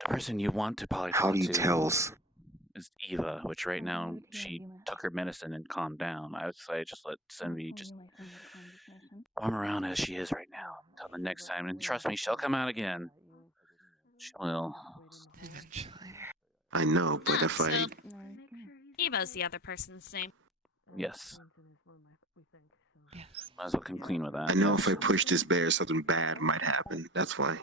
The person you want to probably How talk do you to tell? is Eva, which right now she took her medicine and calmed down. I would say just let Cindy just warm around as she is right now until the next time. And trust me, she'll come out again. She will. Eventually. I know, but if so I... Eva's the other person's name. Yes. Yes. Might as well come clean with that. I know if I push this bear, something bad might happen. That's why.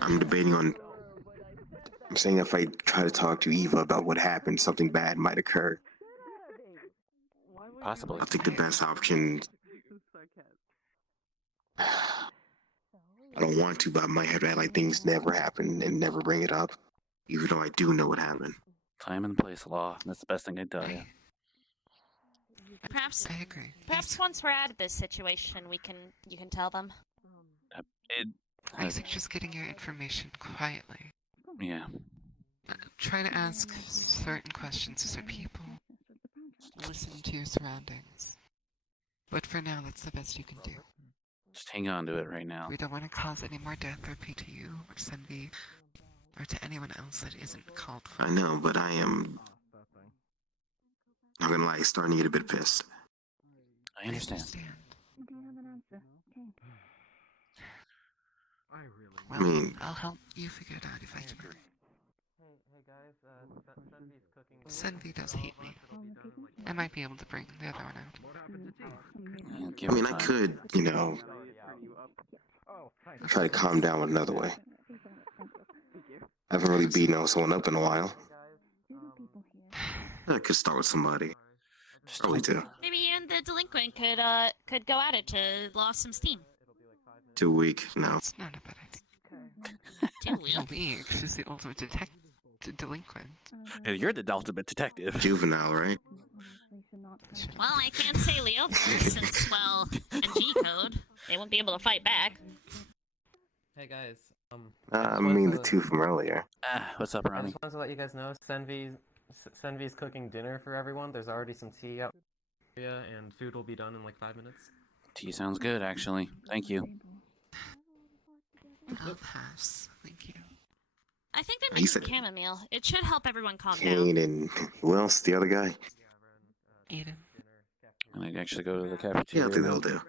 I'm debating on... I'm saying if I try to talk to Eva about what happened, something bad might occur. Possibly. I think the best option... I don't want to, but I might have to act like things never happened and never bring it up, even though I do know what happened. Time and place, Law. That's the best thing I'd tell you. Perhaps, I agree. perhaps once we're out of this situation, you can tell them. I suggest getting your information quietly. Yeah. Try to ask certain questions to certain people. Listen to your surroundings. But for now, that's the best you can do. Just hang on to it right now. We don't want to cause any more death or pain to you, or Senvi, or to anyone else that isn't called for. I know, but I am... I'm gonna lie, starting to get a bit pissed. I understand. Well, I mean... I'll help you figure it out if I can. Senvi does hate me. I might be able to bring the other one out. Give I mean, it I time. could, you know, try to calm down with another way. I haven't really beaten on someone up in a while. I could start with somebody. Probably two. Maybe you and the delinquent could go at it to lost some steam. 2 weeks, no. It's not a bad idea. 2 weeks. 2 weeks is the ultimate delinquent. Yeah, you're the ultimate detective. Juvenile, right? Well, I can't say Leo since, well, in G-code, they won't be able to fight back. Hey guys, I mean the two from earlier. What's up, I Ronnie? just wanted to let you guys know Senvi's cooking dinner for everyone. There's already some tea out here, and food will be done in like 5 minutes. Tea sounds good, actually. Thank you. I'll pass. Thank you. I think they're He making said- chamomile. It should help everyone calm down. Kane and... Who else? The other guy? Eden. And I actually go to the Yeah, cafeteria. I think they'll do.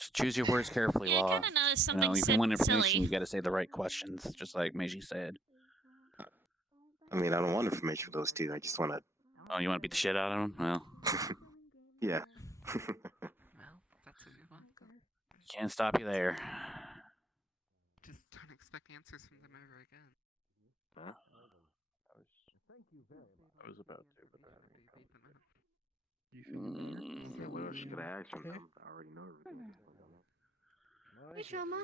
Just choose your words carefully, Yeah, I Law. kind of noticed You know, something if you want information, silly. you got to say the right questions, just like Meiji said. I mean, I don't want information for those two. I just want to. Oh, you want to beat the shit out of them? Well, Yeah. Well, that's what you want. can't stop you there. Just don't expect answers from them ever again. Huh? I was about to, but then I didn't come. Yeah, what else should I ask from them? I already know everything. Hey, Shama.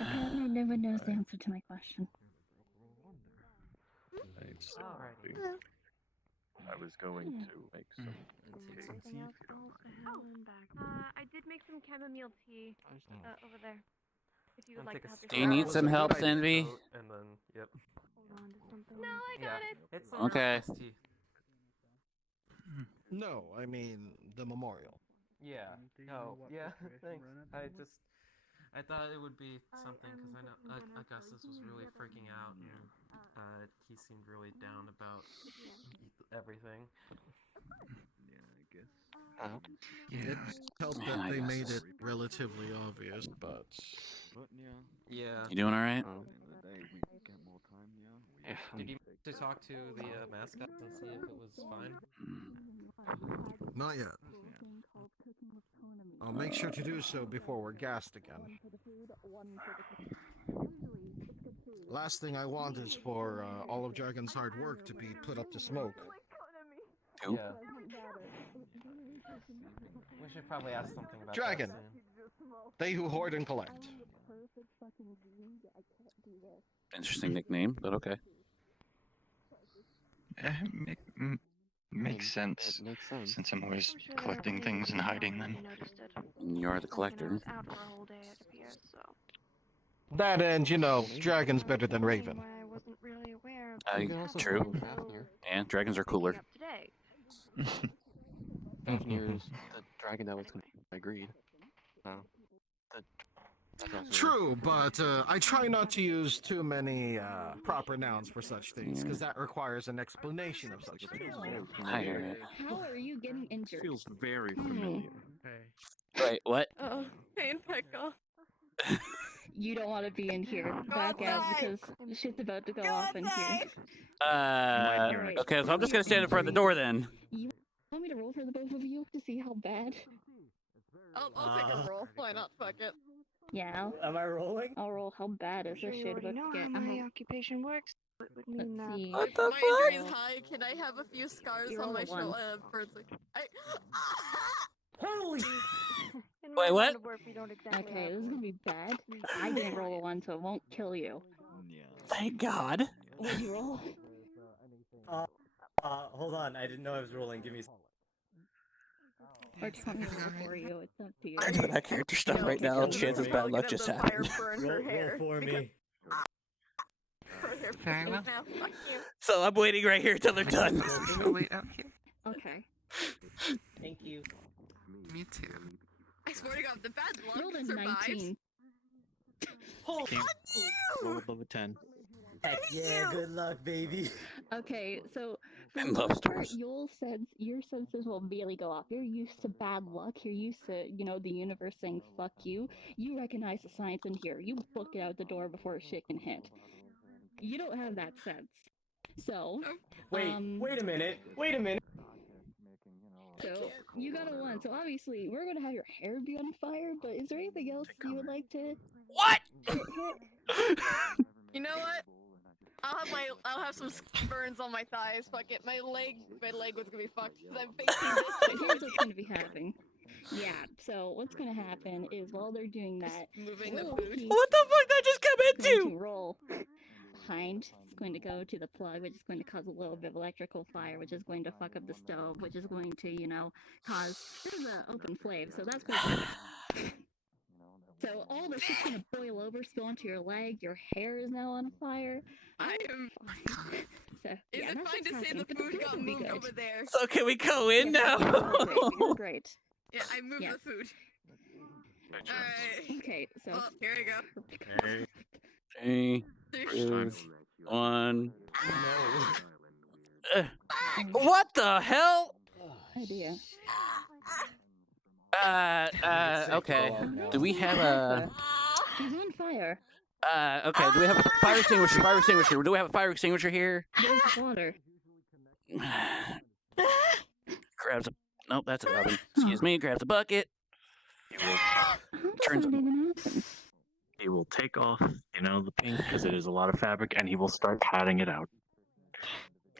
Apparently, no one knows the answer to my question. I was going to make some tea. I did make some chamomile tea over there. If you would like to help Do you need some help, Envy? And then, yep. Hold on to something. No, I got it. It's some Okay. iced tea. No, I mean the memorial. Yeah. Oh, yeah. Thanks. I thought it would be something because I know Augustus was really freaking out, and he seemed really down about everything. It helped that they made it relatively obvious, but Yeah. You doing all right? Did you to talk to the mascot and see if it was fine? not yet. I'll make sure to do so before we're gassed again. Last thing I want is for all of Dragon's hard work to be put up to smoke. Who? Yeah. We should probably ask something about Dragon. that soon. They who hoard and collect. Interesting nickname, but okay. Makes sense. Since I'm always collecting things and hiding them. You're the collector. That and, you know, Dragon's better than Raven. True. And dragons are cooler. Fafnir's the dragon that was agreed. True, but I try not to use too many proper nouns for such things, because that requires an explanation of such things. I hear it. How are you getting injured? Feels very familiar. Wait, what? Oh, pain pickle. You don't want to be in here. Back out because shit's about to go off in here. Okay, so I'm just gonna stand in front of the door then. You want me to roll for the both of you to see how bad? I'll take a roll. Why not? Fuck it. Yeah. Am I rolling? I'll roll. How bad is this shit about to get? Occupation works. Let's see. If my injury is high, can I have a few scars You on roll my a one. shoulder? Holy! Wait, what? Okay, this is gonna be bad. I didn't roll a one, so it won't kill you. Thank God. What'd you roll? Hold on. I didn't know I was rolling. Give me. Or tell me for you. It's up to you. I'm doing that character stuff right now. Chances bad luck just happened. Roll for me. Very well. So I'm waiting right here till they're done. She'll wait out here. Okay. Thank you. Me too. I swear to God, the bad luck Rolled a survives. 19. Roll above a 10. Heck yeah, good luck, baby. Okay, so for I the love most part, stores. your senses will immediately go off. You're used to bad luck. You're used to, the universe saying "fuck you." You recognize the signs in here. You book it out the door before shit can hit. You don't have that sense. So, Wait a minute. Wait a minute. So you got a 1. So obviously we're gonna have your hair be on fire. But is there anything else you would like to? What? Hit? You know what? I'll have some burns on my thighs. Fuck it. My leg was gonna be fucked because I'm facing this way. Here's what's gonna be happening. Yeah. So what's gonna happen is while they're doing that, Moving the little food. piece What the fuck did I just come is going into? to roll behind. It's going to go to the plug, which is going to cause a little bit of electrical fire, which is going to fuck up the stove, which is going to, cause there's an open flame. So that's going to. So all the shit's gonna boil over, spill onto your leg. Your hair is now on fire. I am. So, Is yeah, it that's fine what's to say happening, the but food food got will be moved good. over there? So can we go in now? You're great. Yeah, I moved Yes. the food. Alright. Okay, so. Oh, here we go. 3, 2, 1. What the hell? Idea. Okay. Do we have a? She's on fire. Okay. Do we have a fire extinguisher? Fire extinguisher. Do we have a fire extinguisher here? There's water. Grabs a. Nope, that's an oven. Excuse me. Grabs a bucket. Turns. He will take off, the pink, because it is a lot of fabric, and he will start patting it out.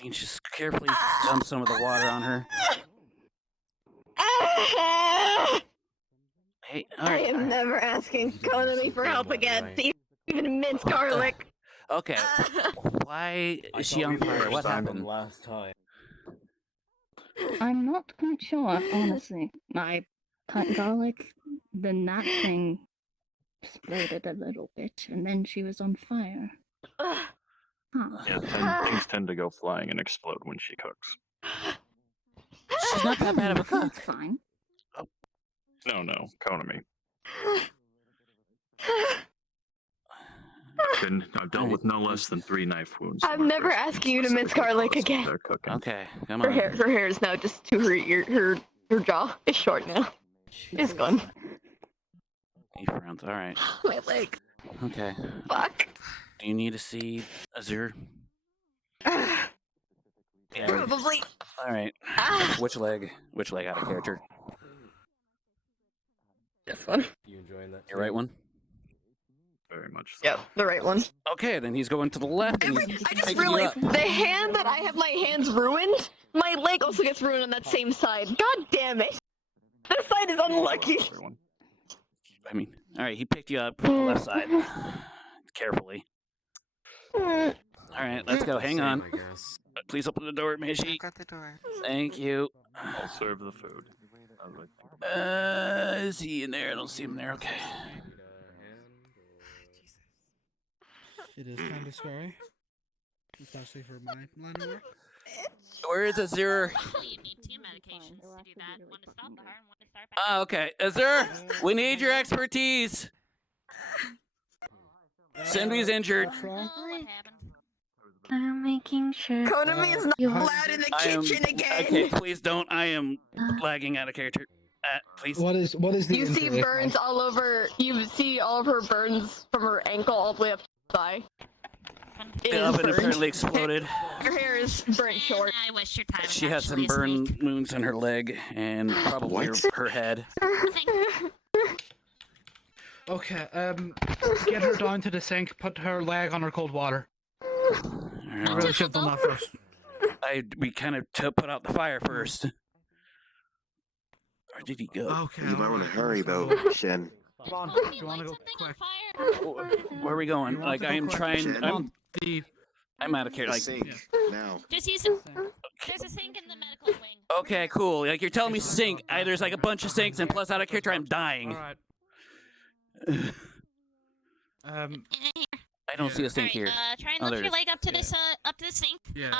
He just carefully dumps some of the water on her. Hey, all right. I am never asking Konami for help again. Even mince garlic. Okay. Why is she on fire? What happened? Last time. I'm not quite sure, honestly. I cut garlic, then that thing exploded a little bit, and then she was on fire. Huh. Yeah, things tend to go flying and explode when she cooks. She's not that bad of a cook. That's fine. No, Konami. I've dealt with no less than 3 knife wounds. I'm never asking you to mince garlic again. They're cooking. Okay, come Her on. hair is now just to her ear. Her jaw is short now. It's gone. He frowns. All right. My leg. Okay. Fuck. Do you need to see Azure? Yeah. Probably. All right. Which leg? Which leg out of character? This one. You enjoying that? Your right one? Very much so. Yep, the right one. Okay, then he's going to the left. And he's I just taking you realized up. the hand that I have my hands ruined, my leg also gets ruined on that same side. God damn it. This side is unlucky. I mean, all right, he picked you up from the left side. Carefully. All right, let's go. Hang on. Please open the door, Mishi. Got the door. Thank you. I'll serve the food. Is he in there? I don't see him there. Okay. It is kind of scary, especially for my line of work. Where is Azure? You need 2 medications to do that. One to stop the heart and one to start back. Okay, Azure, we need your expertise. Cindy's injured. What happened? I'm making sure. Konami is not allowed in the kitchen again. Okay, please don't. I am lagging out of character. Please. What is the You see injury? burns all over. You see all of her burns from her ankle all the way up to the thigh. It The is oven burned. apparently exploded. Her hair is burnt short. I wish your time. She has some burn wounds in her leg and probably her head. Okay, get her down to the sink, put her leg on her cold water. I really should have done that first. We kind of put out the fire first. Or did he go? Okay. You might want to hurry though, Shen. Come on, do you want to go quick? Where are we going? Like, I am trying. I'm out of character. Like, Sink now. Just use it. There's a sink in the medical wing. okay, cool. Like, you're telling me sink. There's like a bunch of sinks, and plus out of character, I'm dying. Alright. I don't see a sink here. Try and Oh, lift there your it is. leg up to this up to the sink. Yeah.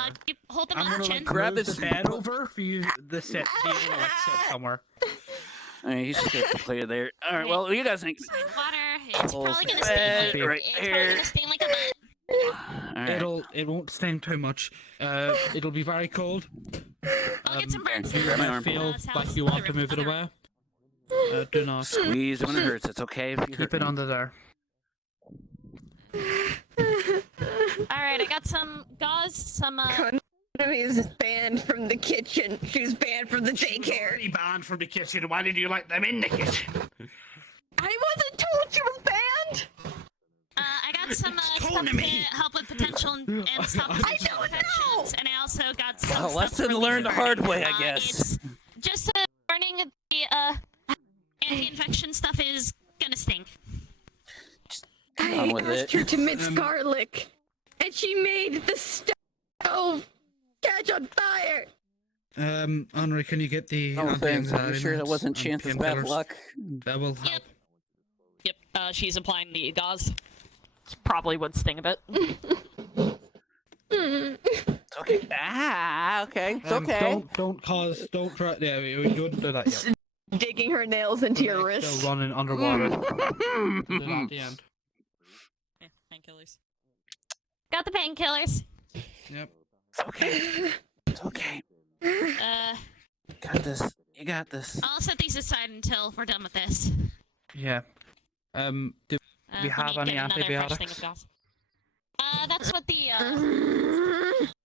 Hold them I'm up, gonna Chen. like Grab move this the bed over for you. The sit. You know, like sit somewhere. He's just gonna play it there. All right. Well, you guys think. Water. It's Hold probably gonna the sting. bed right It's probably here. gonna sting like a butt. All right. It won't sting too much. It'll be very cold. I'll get some burn Grab my arm. Feel like you want to move it away. Do not Squeeze when it hurts. It's okay if you keep hurt it me. under there. Alright, I got some gauze, some Konami is banned from the kitchen. She's banned from the daycare. Already banned from the kitchen. Why did you like them in the kitchen? I wasn't told she was banned. I got some stuff to help with potential and stop potential infections, and I also got some A stuff lesson for learned the burn. hard way, I guess. It's just burning the anti-infection stuff is gonna stink. on I with asked it. her to mince garlic, and she made the stove catch on fire. Henri, can you get the Oh, thanks. Are you anti-anxiety sure that meds wasn't and Chance's bad painkillers? luck? That will help. Yep. She's applying the gauze. Probably would sting a bit. It's okay. Okay. It's okay. Don't try. Yeah, we don't do that yet. Digging her nails into your wrist. Still running underwater. Do that at the end. Painkillers. Got the painkillers. Yep. It's okay. It's okay. Uh. Got this. You got this. I'll set these aside until we're done with this. Yeah. Do we Let have me any get another fresh thing antibiotics? of gauze. That's what the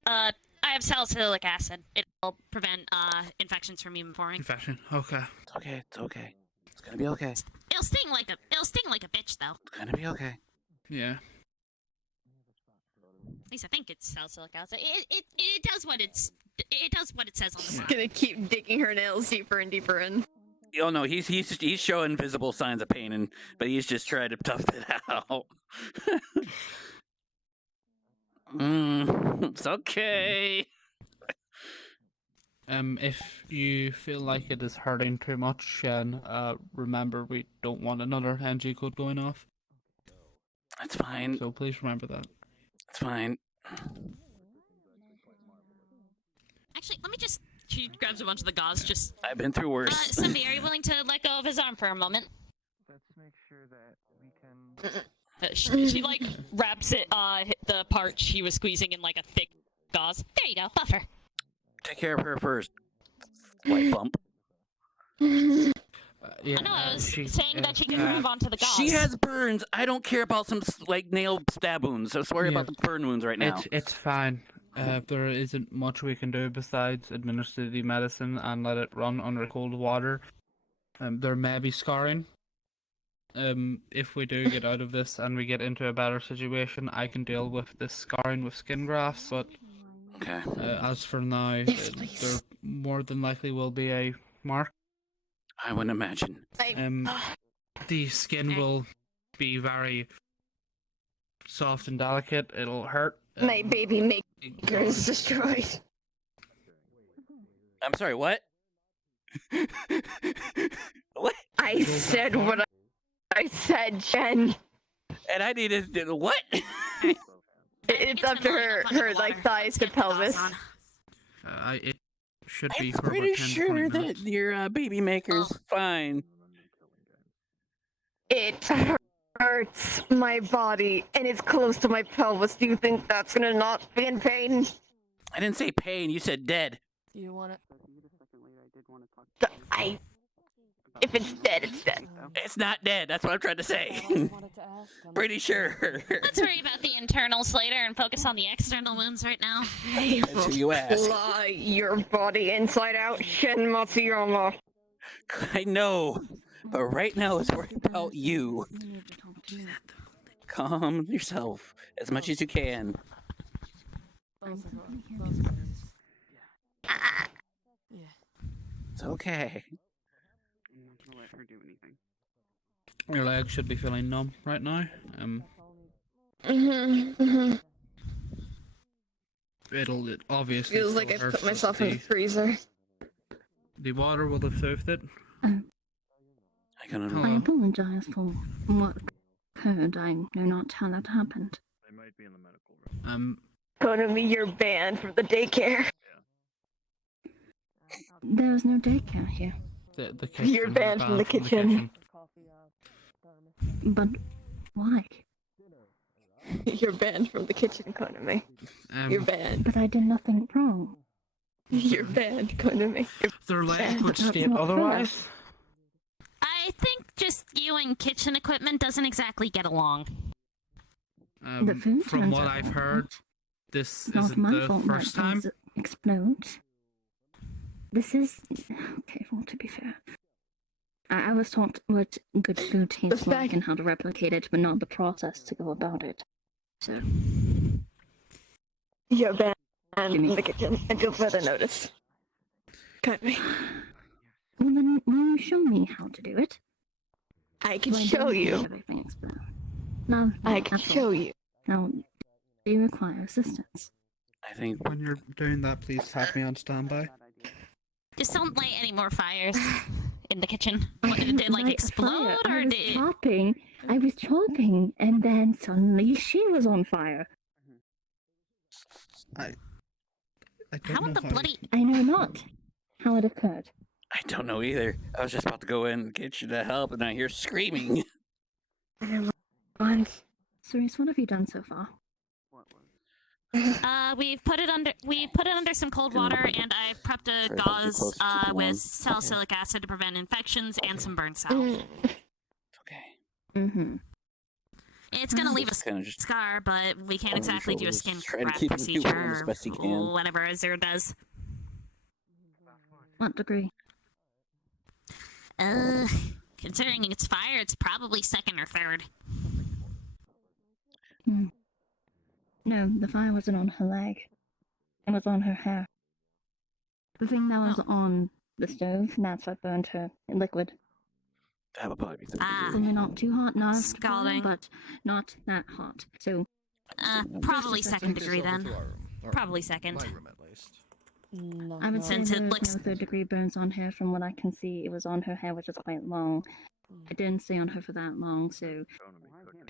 I have salicylic acid. It'll prevent infections from even forming. Infection. Okay. It's okay. It's okay. It's gonna be okay. It'll sting like a bitch though. It's gonna be okay. Yeah. At least I think it's salicylic acid. It does what it says on the She's front. gonna keep digging her nails deeper and deeper in. Oh no, he's showing visible signs of pain, but he's just trying to tough it out. It's okay. If you feel like it is hurting too much, Shen, remember we don't want another NG code going off. That's fine. So please remember that. It's fine. Actually, let me just. She grabs a bunch of the gauze. Just. I've been through worse. Cindy, are you willing to let go of his arm for a moment? Let's make sure that we can. She like wraps it. The part she was squeezing in like a thick gauze. There you go, buffer. Take care of her first. White bump. Yeah, No, I was saying that she can grab onto the gauze. She has burns. I don't care about some like nail stab wounds. So sorry about the burn wounds right now. It's fine. There isn't much we can do besides administer the medicine and let it run under cold water. There may be scarring. If we do get out of this and we get into a better situation, I can deal with this scarring with skin grafts, but okay. As for now, there more than likely will be a mark. I wouldn't imagine. The skin will be very soft and delicate. It'll hurt. My baby maker is destroyed. I'm sorry, what? What? I said what I said, Jen. And I needed to what? It's up to her like thighs to pelvis. It should be I'm for about pretty 10 to 20 sure minutes. that your baby maker's fine. It hurts my body and it's close to my pelvis. Do you think that's gonna not be in pain? I didn't say pain. You said dead. Do you want it? If it's dead, it's dead. It's not dead. That's what I'm trying to say. Pretty sure. Let's worry about the internals later and focus on the external wounds right now. That's who you ask. Fly your body inside out, Shen Matsuyama. I know, but right now it's worried about you. Calm yourself as much as you can. It's okay. I'm not gonna let her do anything. Your leg should be feeling numb right now. It obviously Feels like I still put hurts, myself but in the freezer. The water will have soothed it. I can I understand. apologize for what occurred. I know not how that happened. They might be in the medical room. Konami, you're banned from the daycare. There is no daycare here. The kitchen. You're banned from the bath, and kitchen. But why? You're banned from the kitchen, Konami. You're banned. But I did nothing wrong. You're banned, Konami. Their legs would That's state not otherwise. fair. I think just you and kitchen equipment doesn't exactly get along. The food From turns what out I've well. heard, this It's not isn't my the fault first that time. things explode. This is okay. Well, to be fair, I was taught what good food tastes like and how to replicate it, but not the process to go about it. So You're banned from the kitchen until further notice. Konami. well, then will you show me how to do it? I can So I show don't you. have everything explode. No, I can that's all. show you. Now, do you require assistance? I think When you're doing that, please have me on standby. Just don't light any more fires in the kitchen. What, did it like Light a explode fire. or I was did? chopping. I was chopping, and then suddenly she was on fire. I How don't about the know how. bloody? I know not how it occurred. I don't know either. I was just about to go in and get you to help, and I hear screaming. Cerise, what have you done so far? We've put it under some cold water, and I've prepped a gauze with salicylic acid to prevent infections and some burn salve. Mm-hmm. It's gonna leave a Kinda just scar, but we can't over your exactly do a shoulders, skin try to graft keep him warm procedure as best you or can. whatever Azure does. What degree? Considering it's fire, it's probably second or third. No, the fire wasn't on her leg. It was on her hair. The thing that was on the stove, that's what burned her in liquid. That would probably be Only not too hot, not scalding, but not that hot. So, probably second degree then. Probably second. I would say Since it there was looks no third degree burns on her. From what I can see, it was on her hair, which is quite long. It didn't stay on her for that long, so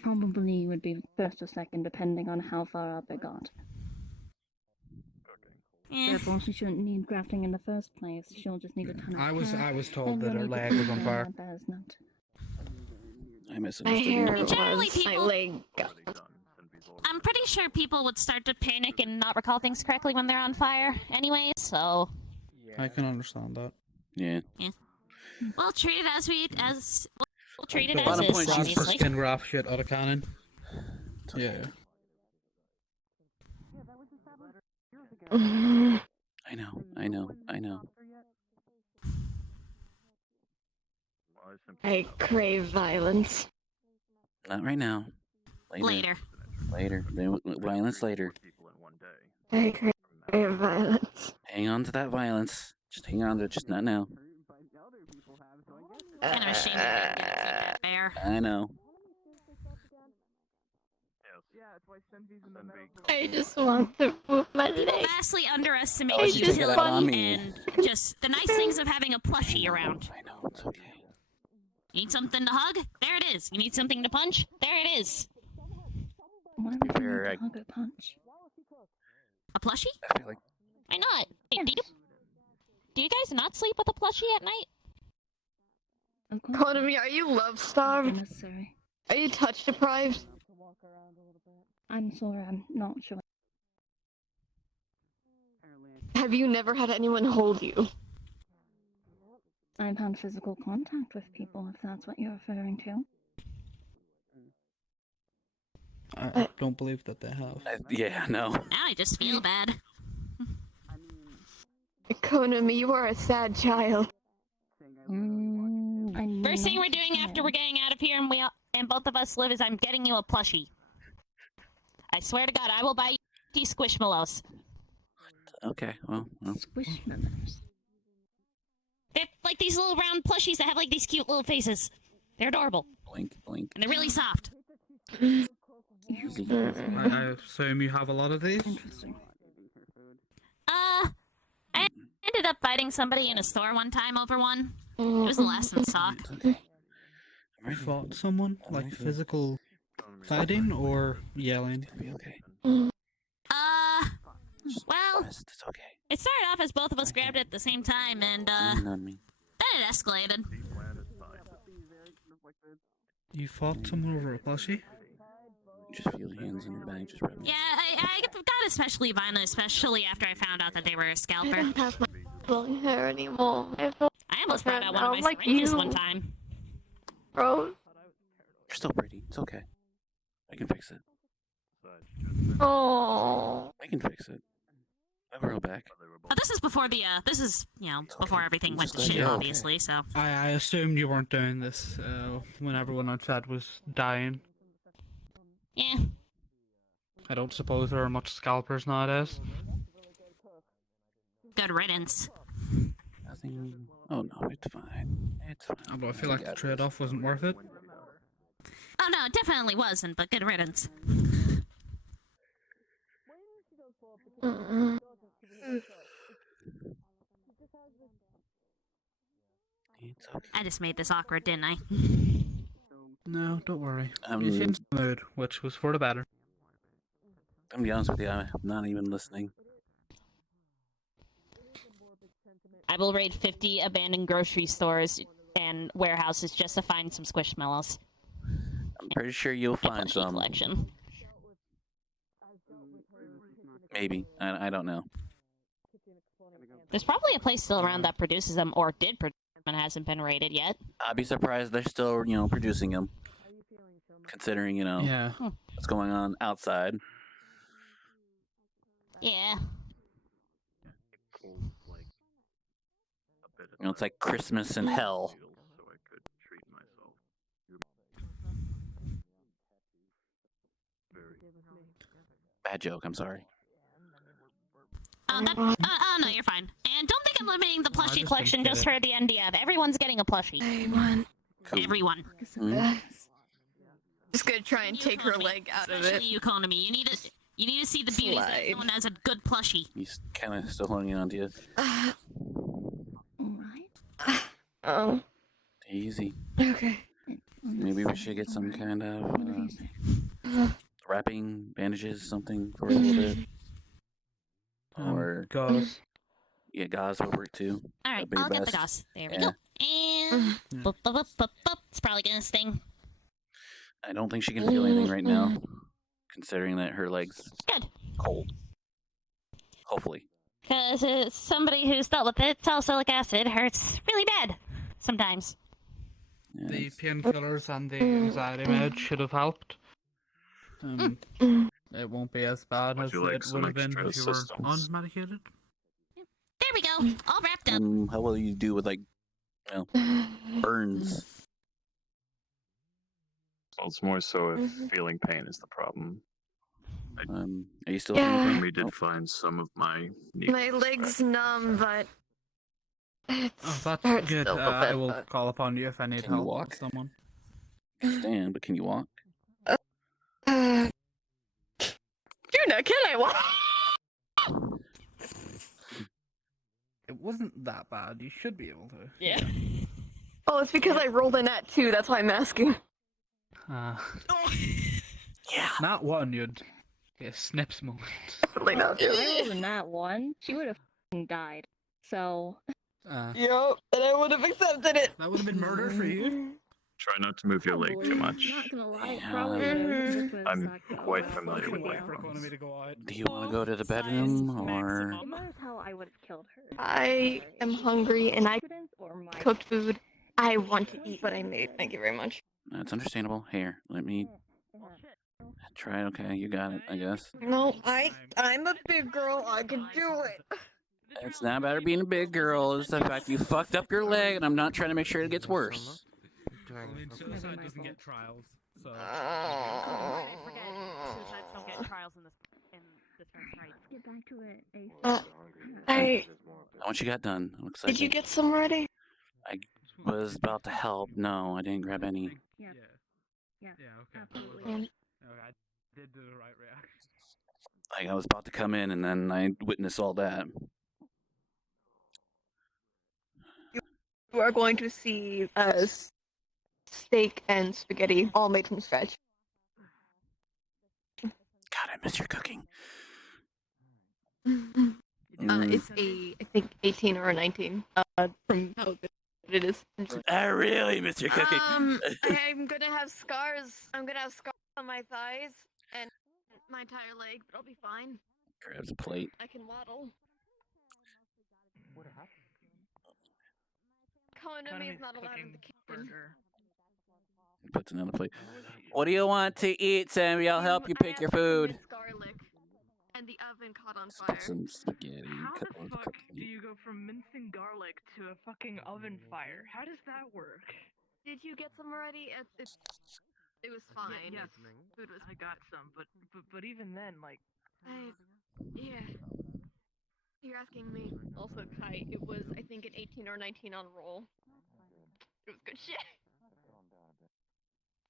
probably would be first or second, depending on how far up it got. Therefore, she shouldn't need grafting in the first place. She'll just need a ton of I was told and that her really leg get was on fire. That is not. I My misunderstood hair you. Generally, was my people- leg. I'm pretty sure people would start to panic and not recall things correctly when they're on fire anyway, so... I can understand that. Yeah. We'll treat it we'll treat it Don't as wanna is, point for obviously. skin graft shit out of cannon. Yeah. I know. I crave violence. Not right now. Later. Violence later. I crave violence. Hang on to that violence. Just hang on to it, just not now. Kind of ashamed that we didn't keep that bear. I know. I just want to move my People leg. vastly underestimate Oh, the you take it out on utility me. and just the nice things of having a plushie around. I know, it's okay. You need something to hug? There it is. You need something to punch? There it is. Why To would be you fair, need I- to hug or punch? A plushie? I feel like Why not? Hey, do you guys not sleep with a plushie at night? Of course. Konami, are you love starved? Necessary. Are you touch deprived? I'm sorry, I'm not sure. Have you never had anyone hold you? I've had physical contact with people, if that's what you're referring to. I don't believe that they have. yeah, no. Now I just feel bad. Konami, you are a sad child. First thing we're doing after we're getting out of here and both of us live is I'm getting you a plushie. I swear to God, I will buy you Squishmallows. Okay, well. Squishmallows. They're like these little round plushies that have like these cute little faces. They're adorable. Blink. And they're really soft. I assume you have a lot of these? Interesting. I ended up fighting somebody in a store one time over one. It was the last in stock. You fought someone? Like physical fighting or yelling? Well, it started off as both of us grabbed it at the same time, and then it escalated. You fought someone over a plushie? Just feel your hands in your bag, just rub Yeah, I got especially violent, especially after I found out that they were a scalper. I don't have my long hair anymore. I almost brought out one of my syringes one time. Bro. You're still pretty. It's okay. I can fix it. Oh. I can fix it. I'll grow back. This is before before everything went to shit, obviously, so. I assumed you weren't doing this when everyone outside was dying. Yeah. I don't suppose there are much scalpers nowadays. Good riddance. Nothing. Oh no, it's fine. It's fine. Although I feel like the trade-off wasn't worth it. Oh no, it definitely wasn't, but good riddance. I just made this awkward, didn't I? No, don't worry. You changed the mood, which was for the better. I'm gonna be honest with you, I'm not even listening. I will raid 50 abandoned grocery stores and warehouses just to find some Squishmallows. I'm pretty sure you'll find some. Collection. Maybe. I don't know. There's probably a place still around that produces them, or did produce them, and hasn't been raided yet. I'd be surprised they're still, producing them. Considering, Yeah. what's going on outside. Yeah. It's like Christmas in hell. So I could treat myself. Bad joke, I'm sorry. No, you're fine. And don't think I'm limiting the plushie collection just for the NDF. Everyone's getting a plushie. Everyone. Just gonna try and take her leg out of it. Especially economy. You need to see the beauty that someone has a good plushie. He's kind of still holding on to you. Oh. Easy. Okay. Maybe we should get some kind of wrapping bandages, something for a little bit. Or gauze. Yeah, gauze would work too. Alright, That'd be I'll get the best. gauze. There we go. And boop, boop, boop, boop, boop. It's probably gonna sting. I don't think she can feel anything right now, considering that her leg's cold. Hopefully. Because as somebody who's dealt with it, salicylic acid hurts really bad sometimes. The painkillers and the anxiety meds should have helped. It won't be as bad as it would have been if you were unmedicated. There we go. All wrapped up. How will you do with burns? Well, it's more so if feeling pain is the problem. Are you still Yeah. feeling pain? We did find some of my knee. My leg's numb, but Oh, that's hurts good. a little I bit, will but- call upon you if I need Can you help walk? with someone. Stand, but can you walk? Juna, can I walk? It wasn't that bad. You should be able to. Yeah. Oh, it's because I rolled a nat 2, that's why I'm asking. Yeah. Not one, you'd get a snips moment. Definitely not. If I rolled a nat 1, she would have died. So. Yup, and I would have accepted it. That would have been murder for you. Try not to move your leg too much. Not gonna lie, Yeah. probably would've just I'm sucked quite out. familiar with Wait that. for economy to go out. Do you want to go to the bedroom or? It matters how I would have killed her. I am hungry and I Confidence or my cooked food. I want to eat what I made. Thank you very much. That's understandable. Here, let me try. Okay, you got it. I guess. No, I'm a big girl. I can do it. It's not about her being a big girl. It's the fact you fucked up your leg, and I'm not trying to make sure it gets worse. I mean, suicide doesn't get trials, so. I forget. Suicides don't get trials in this room, right? Let's get back to it. Once you got done, I'm excited. Did you get some ready? I was about to help. No, I didn't grab any. Yeah. Yeah. Okay. Absolutely. Okay, I did do the right reaction. I was about to come in, and then I witnessed all that. You are going to see steak and spaghetti, all made from scratch. God, I miss your cooking. It's I think 18 or a 19. From how good it is. I really miss your cooking. I'm gonna have scars. I'm gonna have scars on my thighs and my entire leg, but I'll be fine. Grabs a plate. I can waddle. Economy is not allowed in the kitchen. Puts another plate. What do you want to eat, Sammy? I'll help you pick your food. Garlic, and the oven caught on Put fire. some spaghetti. How cut the off fuck cooking. do you go from mincing garlic to a fucking oven fire? How does that work? Did you get some already? It was fine. Yes, Food was. I got some, but even then, like, Yeah. You're asking me. Also, Kai, it was I think an 18 or 19 on roll. It was good shit.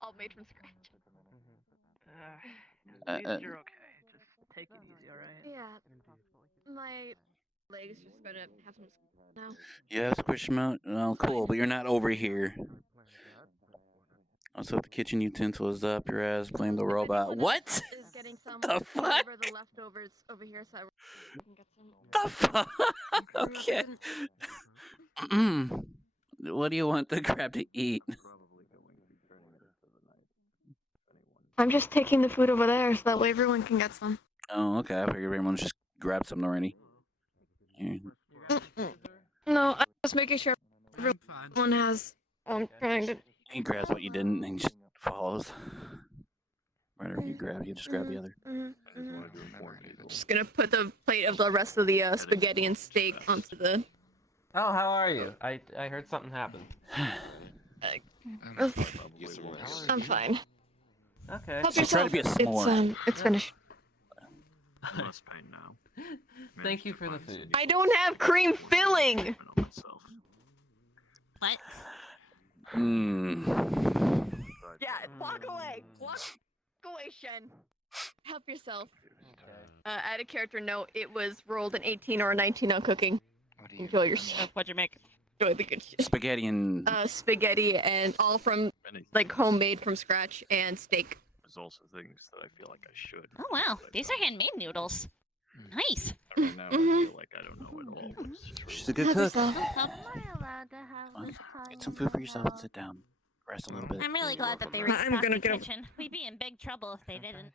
All made from scratch. at least you're okay. Just take it easy, alright? Yeah. My leg's just gonna have some now. Yeah, squish them out. Oh, cool. But you're not over here. Also, if the kitchen utensil is up your ass, blame the robot. What? Is getting some The fuck? whatever the leftovers over here, so I can get some. The fuck? Okay. What do you want to grab to eat? I'm just taking the food over there so that way everyone can get some. Oh, okay. I figured everyone just grabbed something already. Here. No, I'm just making sure everyone has. I'm trying to. He grabs what you didn't and just follows. Whatever you grab, you just grab the other. Just gonna put the plate of the rest of the spaghetti and steak onto the. Oh, how are you? I heard something happened. I'm fine. Okay. Help She's trying yourself. to be a s'more. It's finished. Less pain now. Thank you for the food. I don't have cream filling. What? Yeah, walk away. Walk away, Shen. Help yourself. Add a character note. It was rolled an 18 or a 19 on cooking. Enjoy yourself. What'd you make? Enjoy the good shit. Spaghetti and Spaghetti and all from like homemade from scratch and steak. There's also things that I feel like I should. Oh wow, these are handmade noodles. Nice. Right now I feel like I don't know it all. She's a good cook. Am I allowed to have this Get some food for yourself and sit down. Rest a little bit. I'm really glad that they I'm restocked gonna the get a- kitchen. We'd be in big trouble if they didn't.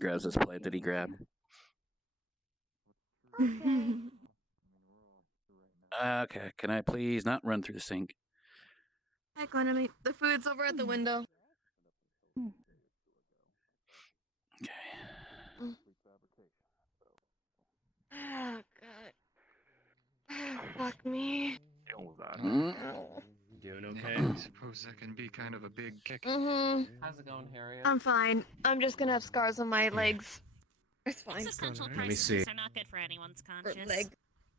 Grabs this plate that he grabbed. Okay, can I please not run through the sink? Hi, Glenemy. The food's over at the window. Okay. Oh, God. Oh, fuck me. Deal with that. Doing okay? I suppose that can be kind of a big kick. Mm-hmm. How's it going, Harriet? I'm fine. I'm just gonna have scars on my legs. It's fine. Existential Let me see. crises are not good for anyone's Her conscience. leg.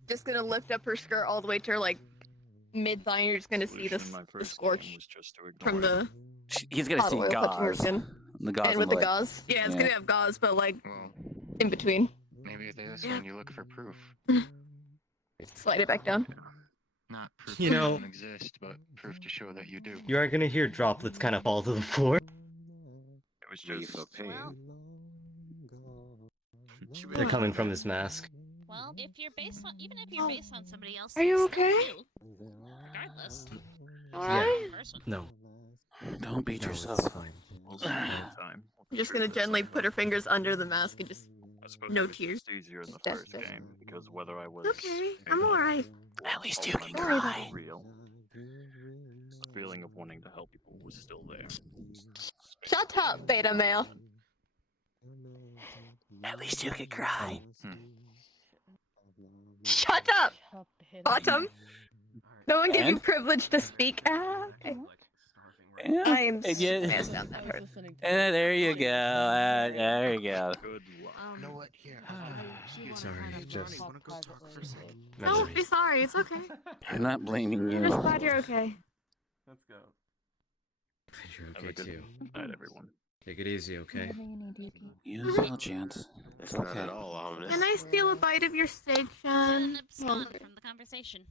Just gonna lift up her skirt all the way to her, like, mid-thigh, and you're just gonna see Solution the, my the first scorch game was just to from ignore it. the He's gonna see olive oil touching her gauze. skin. The gauze And on with the the leg. gauze. Yeah, it's Yeah. gonna have gauze, but, like, Well, in between. maybe it is when you look for proof. Slide it back down. Not proof You that know- you don't exist, but proof to show that you do. You are gonna hear droplets kind of fall to the floor. It was just pain. They're coming from his mask. Well, if you're based on, even if you're based on somebody else, Are you it's still okay? you, regardless. Alright? No. Don't beat No, yourself. it's fine. time. I'm just gonna gently put her fingers under the mask and just I suppose no it was tears. just easier in the That's first it. game because whether I was Okay, I'm alright. At least you can Don't worry about cry. it. real, the feeling of wanting to help people was still there. Shut up, beta male. At least you can cry. Shut up, bottom. No one gave you And? privilege to speak. Ah, okay. Yeah. I am And you- smashed down that hurt. There you go. There you go. Good luck. You know what? Here. Sorry, just. Don't be sorry, it's okay. I'm not blaming I'm you. just glad you're okay. Let's go. You're Have okay a good too. night, everyone. Take it easy, okay? Use all chance. It's not at all ominous. Can I steal a bite of your steak, Sean? Abscond from the conversation.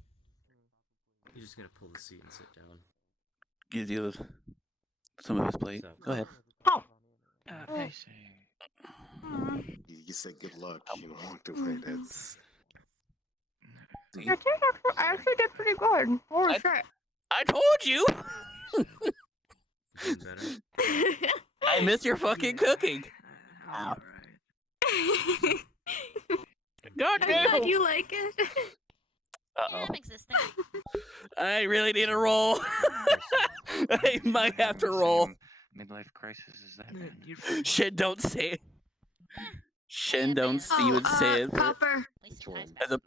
You're just gonna pull the seat and sit down. Gives you some of his plate. Go ahead. Oh. I see. You said good luck. You walked away. That's. I actually did pretty good. Holy shit. I told you. Getting better. I miss your fucking cooking. Ow. God I'm damn. glad you like it. Uh Yeah, oh. I'm existing. I really need a roll. I might have to roll. Midlife crisis is that bad? Shen, don't say it. Shen, don't even say it. Copper. As a,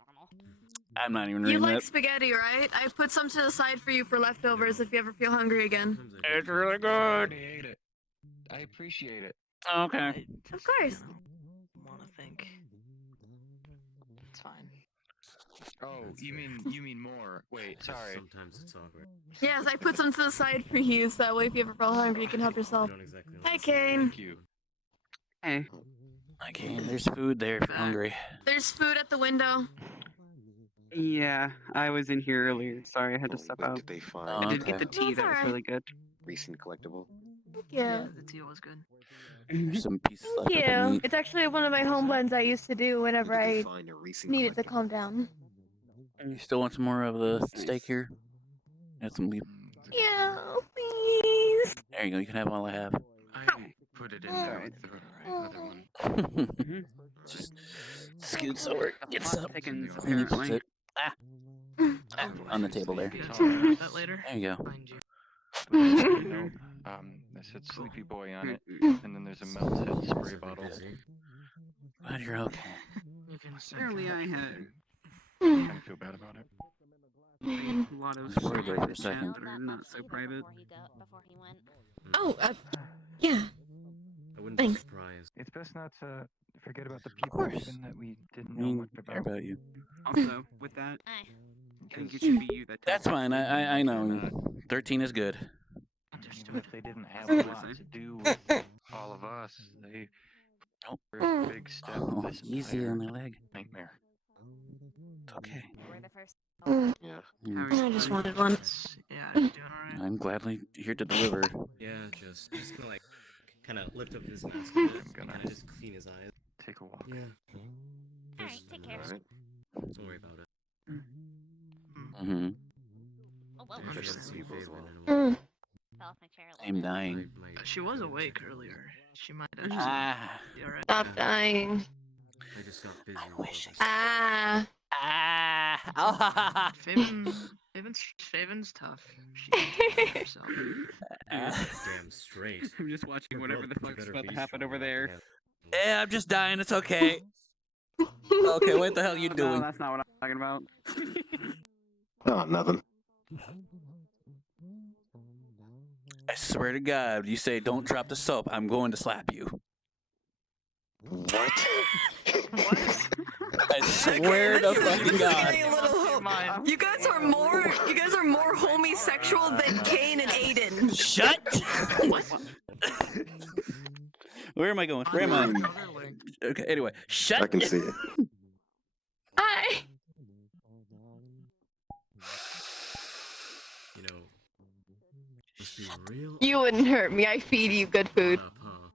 I'm not even You reading like that. spaghetti, right? I put some to the side for you for leftovers if you ever feel hungry again. It's really I good. hate it. I appreciate it. Okay. Of course. Want to think? It's fine. Oh, you mean more? Wait, sorry. Sometimes it's awkward. Yes, I put some to the side for you, so that way if you ever feel hungry, you can help yourself. Don't exactly Hi, Kane. Thank you. Hey. Okay, there's food there if you're hungry. There's food at the window. Yeah, I was in here earlier. Sorry, I had to step What out. did they find? I did get the Okay. tea. That's That was alright. really good. Recent collectible. Thank you. The tea was good. There's some pieces Thank left of the you. meat. It's actually one of my home blends I used to do whenever Did they I find a recent needed to collectible? calm down. You still want some more of the steak here? Got some leaf. Yeah, please. There you go. You can have all I have. I put it in there with the other one. Just scoots over, The gets plot up, thickens, and he puts apparently. it on the table there. That later. There you go. But just so you know, I said Sleepy Boy on it, and then there's a melted spray bottle. Glad you're okay. Apparently I had Kind of feel bad about it. a lot of I was worried there for a private chat second. that are not so private. Oh, yeah. I wouldn't Thanks. be surprised. It's best not to forget about the people even that we didn't know much Care about. about you. Also, with that, I think it should be you that tells That's fine. Sleepy I that know. you're not 13 is good. Even if they didn't have a lot to do with all of us, they were a big step of this Easy entire on the leg. nightmare. It's okay. Yeah. I just wanted one. Yeah, you're doing alright. I'm gladly here to deliver. Yeah, just gonna like kind of lift up his mask a bit and kind of just clean his eyes. Take a walk. Yeah. Alright, take care. Don't worry about it. Mm-hmm. Oh, well. I haven't seen Faye in a Mm. while. Fell off my chair a little I'm bit. dying. She was awake earlier. She might actually Ah. be alright. Stop dying. I just got busy with all this. Ah. Ah. Faven's tough. She can take care of herself. Damn straight. I'm just watching Your whatever brother the fuck's better about to be happen strong over enough to there. Yeah, I'm just dying. It's okay. Okay, what the hell are you No, doing? that's not what I'm talking about. Oh, nothing. I swear to God, you say don't drop the soap, I'm going to slap you. What? I swear to fucking God. You guys are more homosexual than Kane and Aiden. Shut. Where am I going? Where am I? Okay, anyway, shut. I can see it. Hi. You know, must be real. You wouldn't hurt me. I feed you good food. up, huh?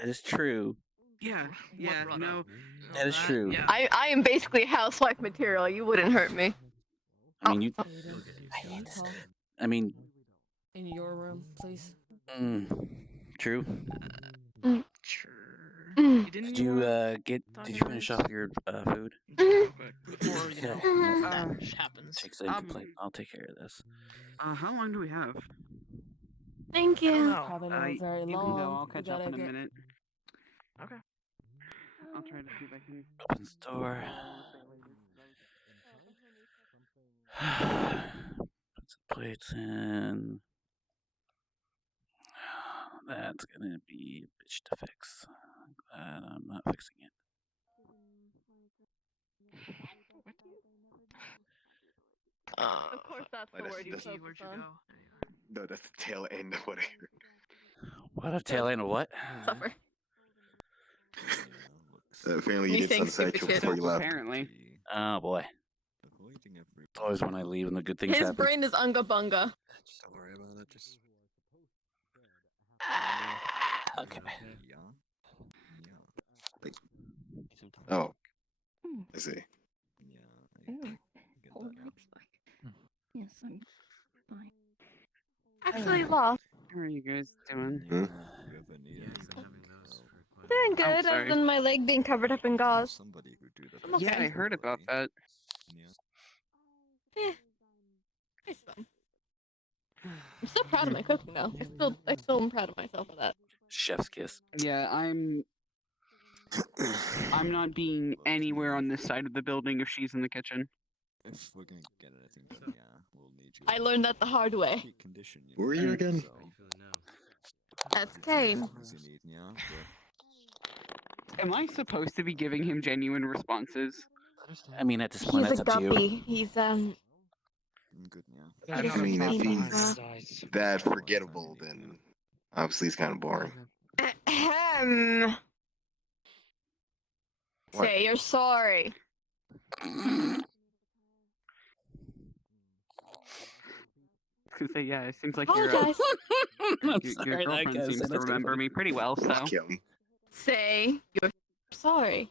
That is true. Yeah, no. That is true. Yeah. I am basically housewife material. You wouldn't hurt me. I mean, you. You'll get used to it. I mean, In your room, please. true. Sure. Mm. You didn't Did you Did you finish off your food? Before, you know, Okay. shit happens. Takes a complaint. I'll take care of this. How long do we have? Thank you. Probably not very You can long. go. I'll We catch up gotta in a get- minute. Okay. I'll try to see if I can. Opens the door. Puts the plates in. That's gonna be a bitch to fix. I'm glad I'm not fixing it. Of course, that's the word you that's- focus on. No, that's the tail end of what I heard. What a tail end of what? Suffer. Apparently You you did think something stupid sexual shit. before you left. Apparently. Oh boy. It's always when I leave and the good things His happen. brain is unga bunga. Don't worry about it. Just. Okay. Oh, I see. Yes, I'm fine. Actually, lost. How are you guys doing? Hmm? Doing good, other sorry. than my leg being covered up in gauze. I'm Yeah, I okay. heard about that. It's fun. I'm still proud of my cooking though. I still am proud of myself for that. Chef's kiss. Yeah, I'm not being anywhere on this side of the building if she's in the kitchen. If we're gonna get anything done, yeah, we'll need you. I learned that the hard way. Peak condition, you Where are know, you again? so That's Kane. as you need, yeah. Am I supposed to be giving him genuine responses? I mean, at this point, He's that's a up to you. guppy. He's I'm good, yeah. I mean, if he's that forgettable, then obviously it's kind of boring. Ahem. What? Say you're sorry. Because yeah, it seems like Apologize. your sorry, that girlfriend guy seems said to that's remember funny. me pretty well. So Fuck him. Say you're sorry.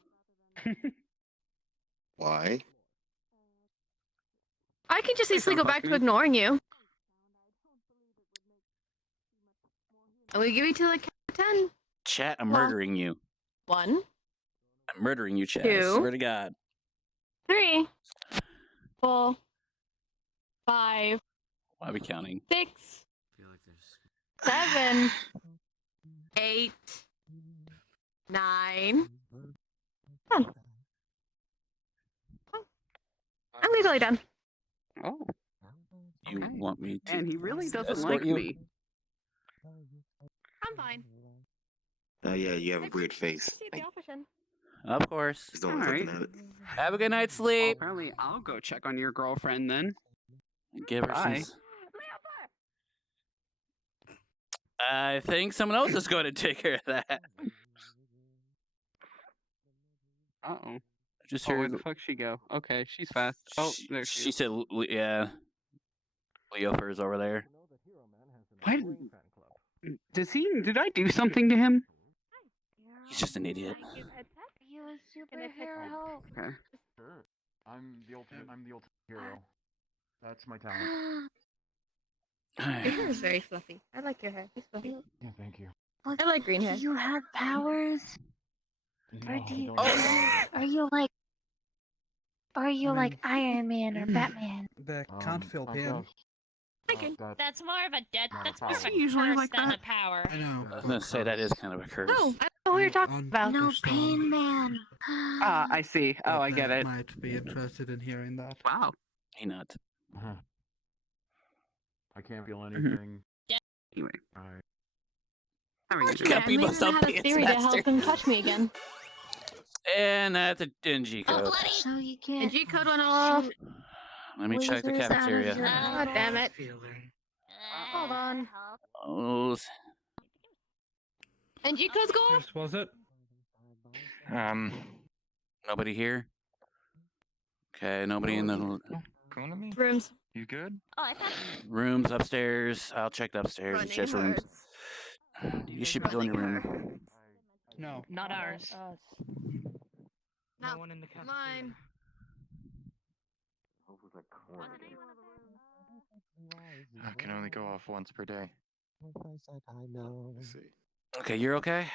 Why? I can just Please easily don't go fuck back to me. ignoring you. And we give you to like 10. Chat, I'm Well- murdering you. 1, I'm murdering you, Chat. I 2. swear to God. 3, 4, 5, Why are we counting? 6, I feel like there's 7, 8, 9. 10. I'm legally done. Oh. You want me to And he really doesn't escort like you? me. I'm fine. Oh yeah, you have a weird face. See the office in. Of course. Just don't looking at it. Have a good night's sleep. Apparently, I'll go check on your girlfriend then. Give her Bye. some. I think someone else is going to take care of that. Uh-oh. Just Where heard. the fuck she go? Okay, she's fast. Oh, there she She is. said, yeah. Leo Fur's over there. Why did I do something to him? He's just an idiot. You a superhero. Okay. Sure. I'm the ultimate hero. That's my talent. Your hair is very fluffy. I like your hair. It's fluffy. Yeah, thank you. I like green hair. Do you have powers? Or No, do I you, don't have are you like like Iron Man or Batman? They can't feel I've pain. got- That's more of a Not a that's more of a power. Usually curse like than that. a power. I know. I was going to say that is kind of a curse. Oh, I know what you're talking about. No pain man. Ah, I see. Oh, I get it. Might be interested in hearing that. Wow. He not. Uh-huh. I can't feel anything. Anyway. Alright. How are you You doing? got I people even had a theory to help him touch me again. And that's a NG code. So you The can't. G code went off. Let me check the Lasers out of cafeteria. your God damn it. Feeling. Hold on. Oh, And G codes go off? This was it? nobody here? Okay, nobody in the Going to me? Rooms. You good? Oh, I found rooms upstairs. I'll check the upstairs. It's just rooms. You should be going to your room. No. Not ours. No one in the cafeteria. Mine. I can only go off once per day. Let's see. Okay, you're okay?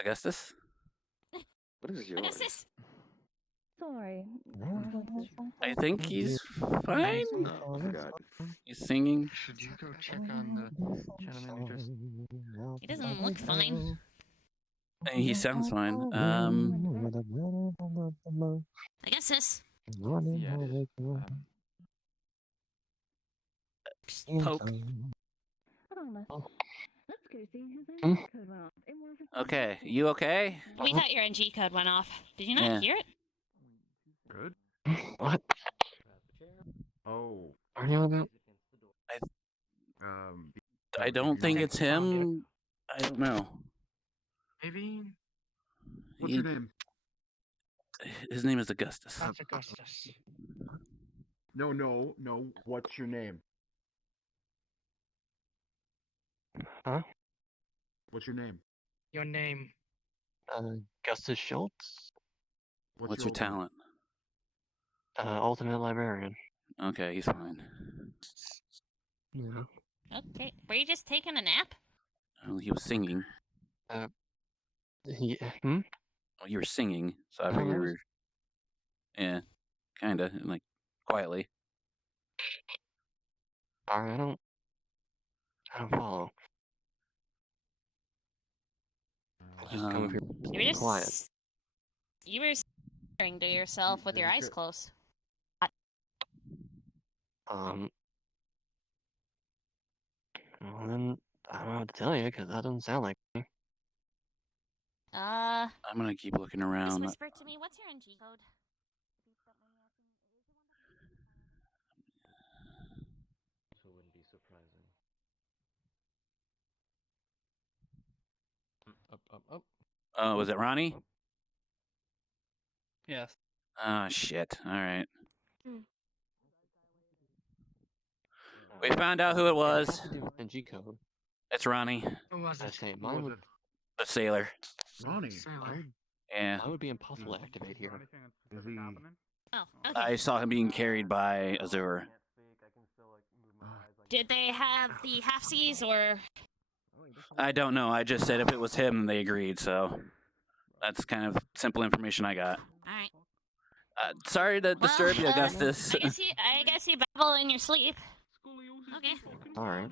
Augustus? What is yours? Augustus. Sorry. I think he's fine. Oh, I forgot. He's singing. Should you go check on the gentleman who just... He doesn't look fine. He sounds fine. Augustus. Yeah, it is. Poke. Okay, you okay? We thought your NG code went off. Did you not Yeah. hear it? Good? What? Oh. Are you about? I don't think it's him. I don't know. Maybe? What's your name? His name is Augustus. That's Augustus. No. What's your name? Huh? What's your name? Your name? Augustus Schultz? What's your talent? Ultimate Librarian. Okay, he's fine. Yeah. Okay. Were you just taking a nap? Oh, he was singing. Yeah. Hmm? Oh, you were singing, so I Oh, figured you was- were. Yeah, kinda, like quietly. Sorry, I don't follow. Just come up here. You were just Quiet. You were staring to yourself with your eyes closed. Well then, I don't know what to tell you, because that doesn't sound like me. I'm gonna keep looking Just around. whisper to me. What's your NG code? So it wouldn't be surprising. Up. Oh, was it Ronnie? Yes. Oh shit! All right. We found out who it was. It has to do with NG code. It's Ronnie, Who was it? I say mine would. the sailor. Ronnie. Yeah. Mine would be impossible to activate here. Is he... Oh, okay. I saw him being carried by Azure. Did they have the half-seas or? I don't know. I just said if it was him, they agreed. So that's kind of simple information I got. All right. Sorry to disturb you, Augustus. I guess you babble in your sleep. Okay. All right.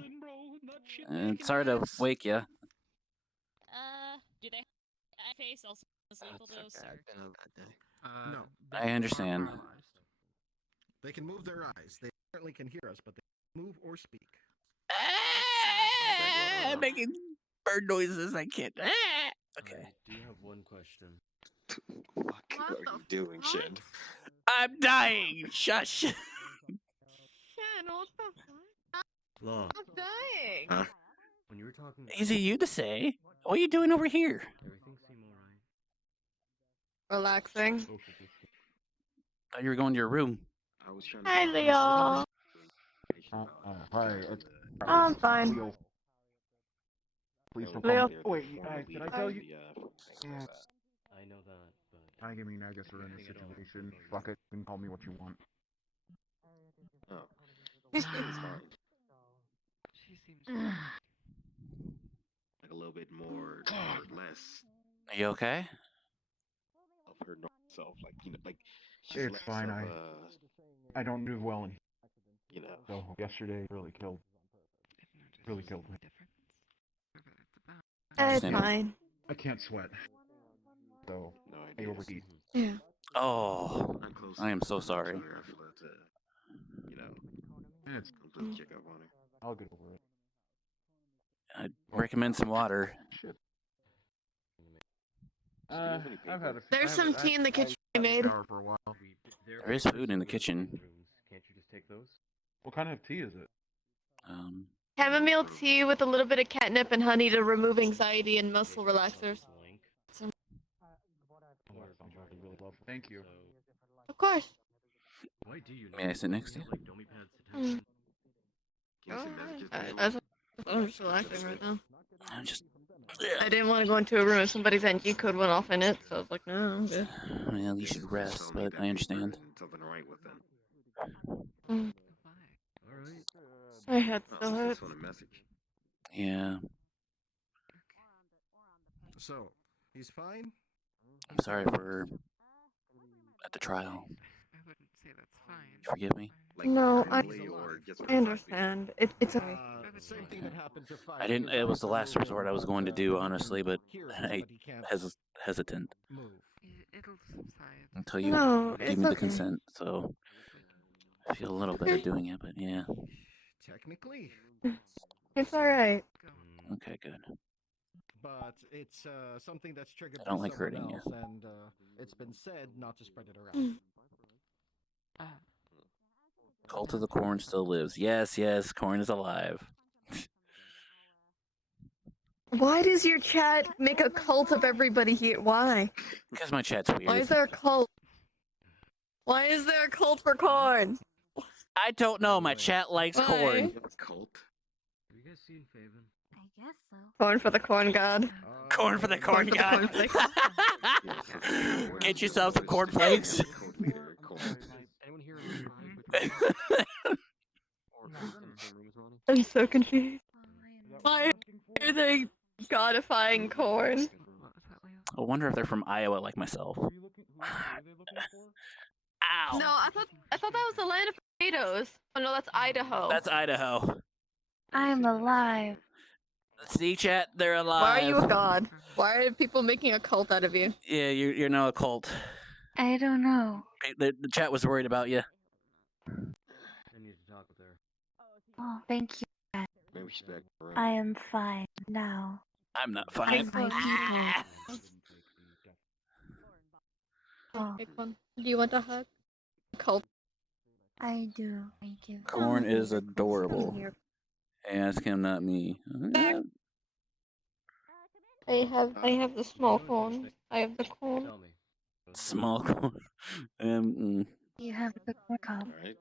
Sorry to wake you. Do they? I face also sleep dose. No, I understand. they can move their eyes. They certainly can hear us, but they can't move or speak. Making bird noises. I can't. Okay. I do have one question. What are you doing, Shen? I'm dying. Shush. Shen, what the fuck? Law. I'm dying. Huh? When you were talking. Easy you to say. What are you doing over here? Everything seemed alright. Relaxing. Thought you were going to your room. I was trying Hi, Leo. Hi. I'm fine. Leo. Please don't Leo. call me. Wait, did I tell you? Yeah. I know that, but. I mean, I guess we're in a situation. Fuck it. You can call me what you want. Oh. It's fine. She seems. Like a little bit more or less Are you okay? of her normal self. Like, like she's It's less fine. of, I don't do well in. know. So yesterday really killed me. It's fine. I can't sweat. So No I idea. overheat. Yeah. Oh, I'm close. I am so sorry. I forgot to, It's. complete check up on her. I'll get over it. I'd recommend some water. Shit. Do you have any I've had a. There's some tea in the kitchen I made. For a while. There is food in the kitchen. Can't you just take those? What kind of tea is it? Chamomile tea with a little bit of catnip and honey to remove anxiety and muscle relaxers. Thank you. Of course. Why do you? May I sit next to you? Like, don't be pads I'm just relaxing right now. I'm just. I didn't want to go into a room if somebody's NG code went off in it, so I was like, no, I'm good. Well, you should rest, but I understand. Something right with them. Mm. Alright. My head Oh, still so hurts. just want a message. Yeah. So, he's fine? I'm sorry for at the trial. I wouldn't say that's fine. Forgive me. Like, No, criminally or just I understand. It's okay. Same thing that happens if I didn't. It was the last resort I was going to do, honestly, but I hesitant It'll subside. until you No, gave it's me the okay. consent. So I feel a little better doing it, but yeah. Technically. It's alright. Okay, good. But it's something that's triggered I don't by like someone hurting you. else, and it's been said not to spread it around. Cult of the Corn still lives. Yes, yes, Corn is alive. Why does your chat make a cult of everybody here? Why? Because my chat's weird. Why is there a cult? Why is there a cult for corn? I don't know. My chat likes Why? corn. Cult. Have you guys seen Faven? I guess so. Corn for the corn god. Corn for the corn for the god. cornflakes. Get yourself some cornflakes. Anyone here I'm so confused. Why are they godifying corn? I wonder if they're from Iowa like myself. Ow! No, I thought that was the land of potatoes. Oh no, that's Idaho. That's Idaho. I'm alive. See, chat, they're alive. Why are you a god? Why are people making a cult out of you? Yeah, you're now a cult. I don't know. The chat was worried about you. I need to talk with her. Oh, thank you. Dad. Maybe she's back. I am fine now. I'm not fine. My people. Oh, Do you want a hug? Cult. I do. Thank you. Corn is adorable. Ask him, not me. I have the small corn. I have the corn. Tell me. Small corn. You have the corn cob. Alright.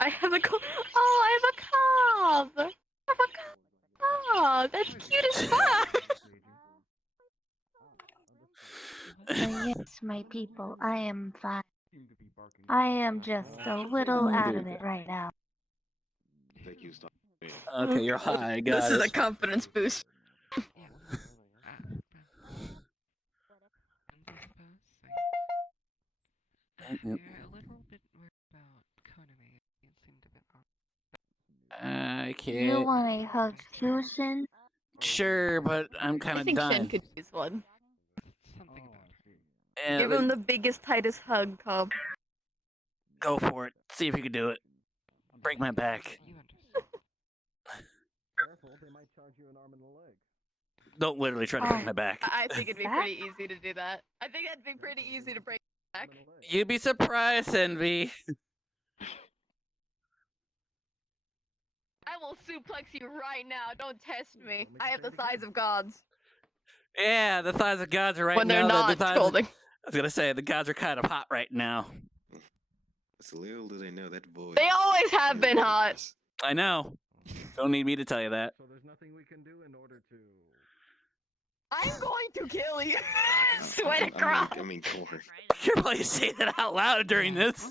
I have a corn. Oh, I have a cob. I have a cob. Oh, that's cute as fuck. Yes, my people, I am fine. I am just a little out of it right now. Thank you, stop. Okay, you're high. Got This is it. a confidence boost. You're a little bit worried about Konami. It seemed a bit off. I Do you can't. want a hug too, Shen? Sure, but I'm kind I of think Shen done. could use one. Something about Yeah, Give him the biggest, tightest hug, Cobb. go for it. See if you can do it. Break my back. you understand. Careful, they might charge you an arm and a leg. Don't literally try to break my back. I think it'd be pretty easy to do that. I think that'd be pretty easy to break back. You'd be surprised, Envy. I will suplex you right now. Don't test me. I have the size of gods. Yeah, the thighs of gods are right When now. they're not the thighs, scolding. I was gonna say the gods are kind of hot right now. It's little do they know that boy. They always have been hot. I know. Don't need me to tell you that. So there's nothing we can do in order to. I'm going to kill you. Sweat across. I mean, Corn. You're probably saying that out loud during this.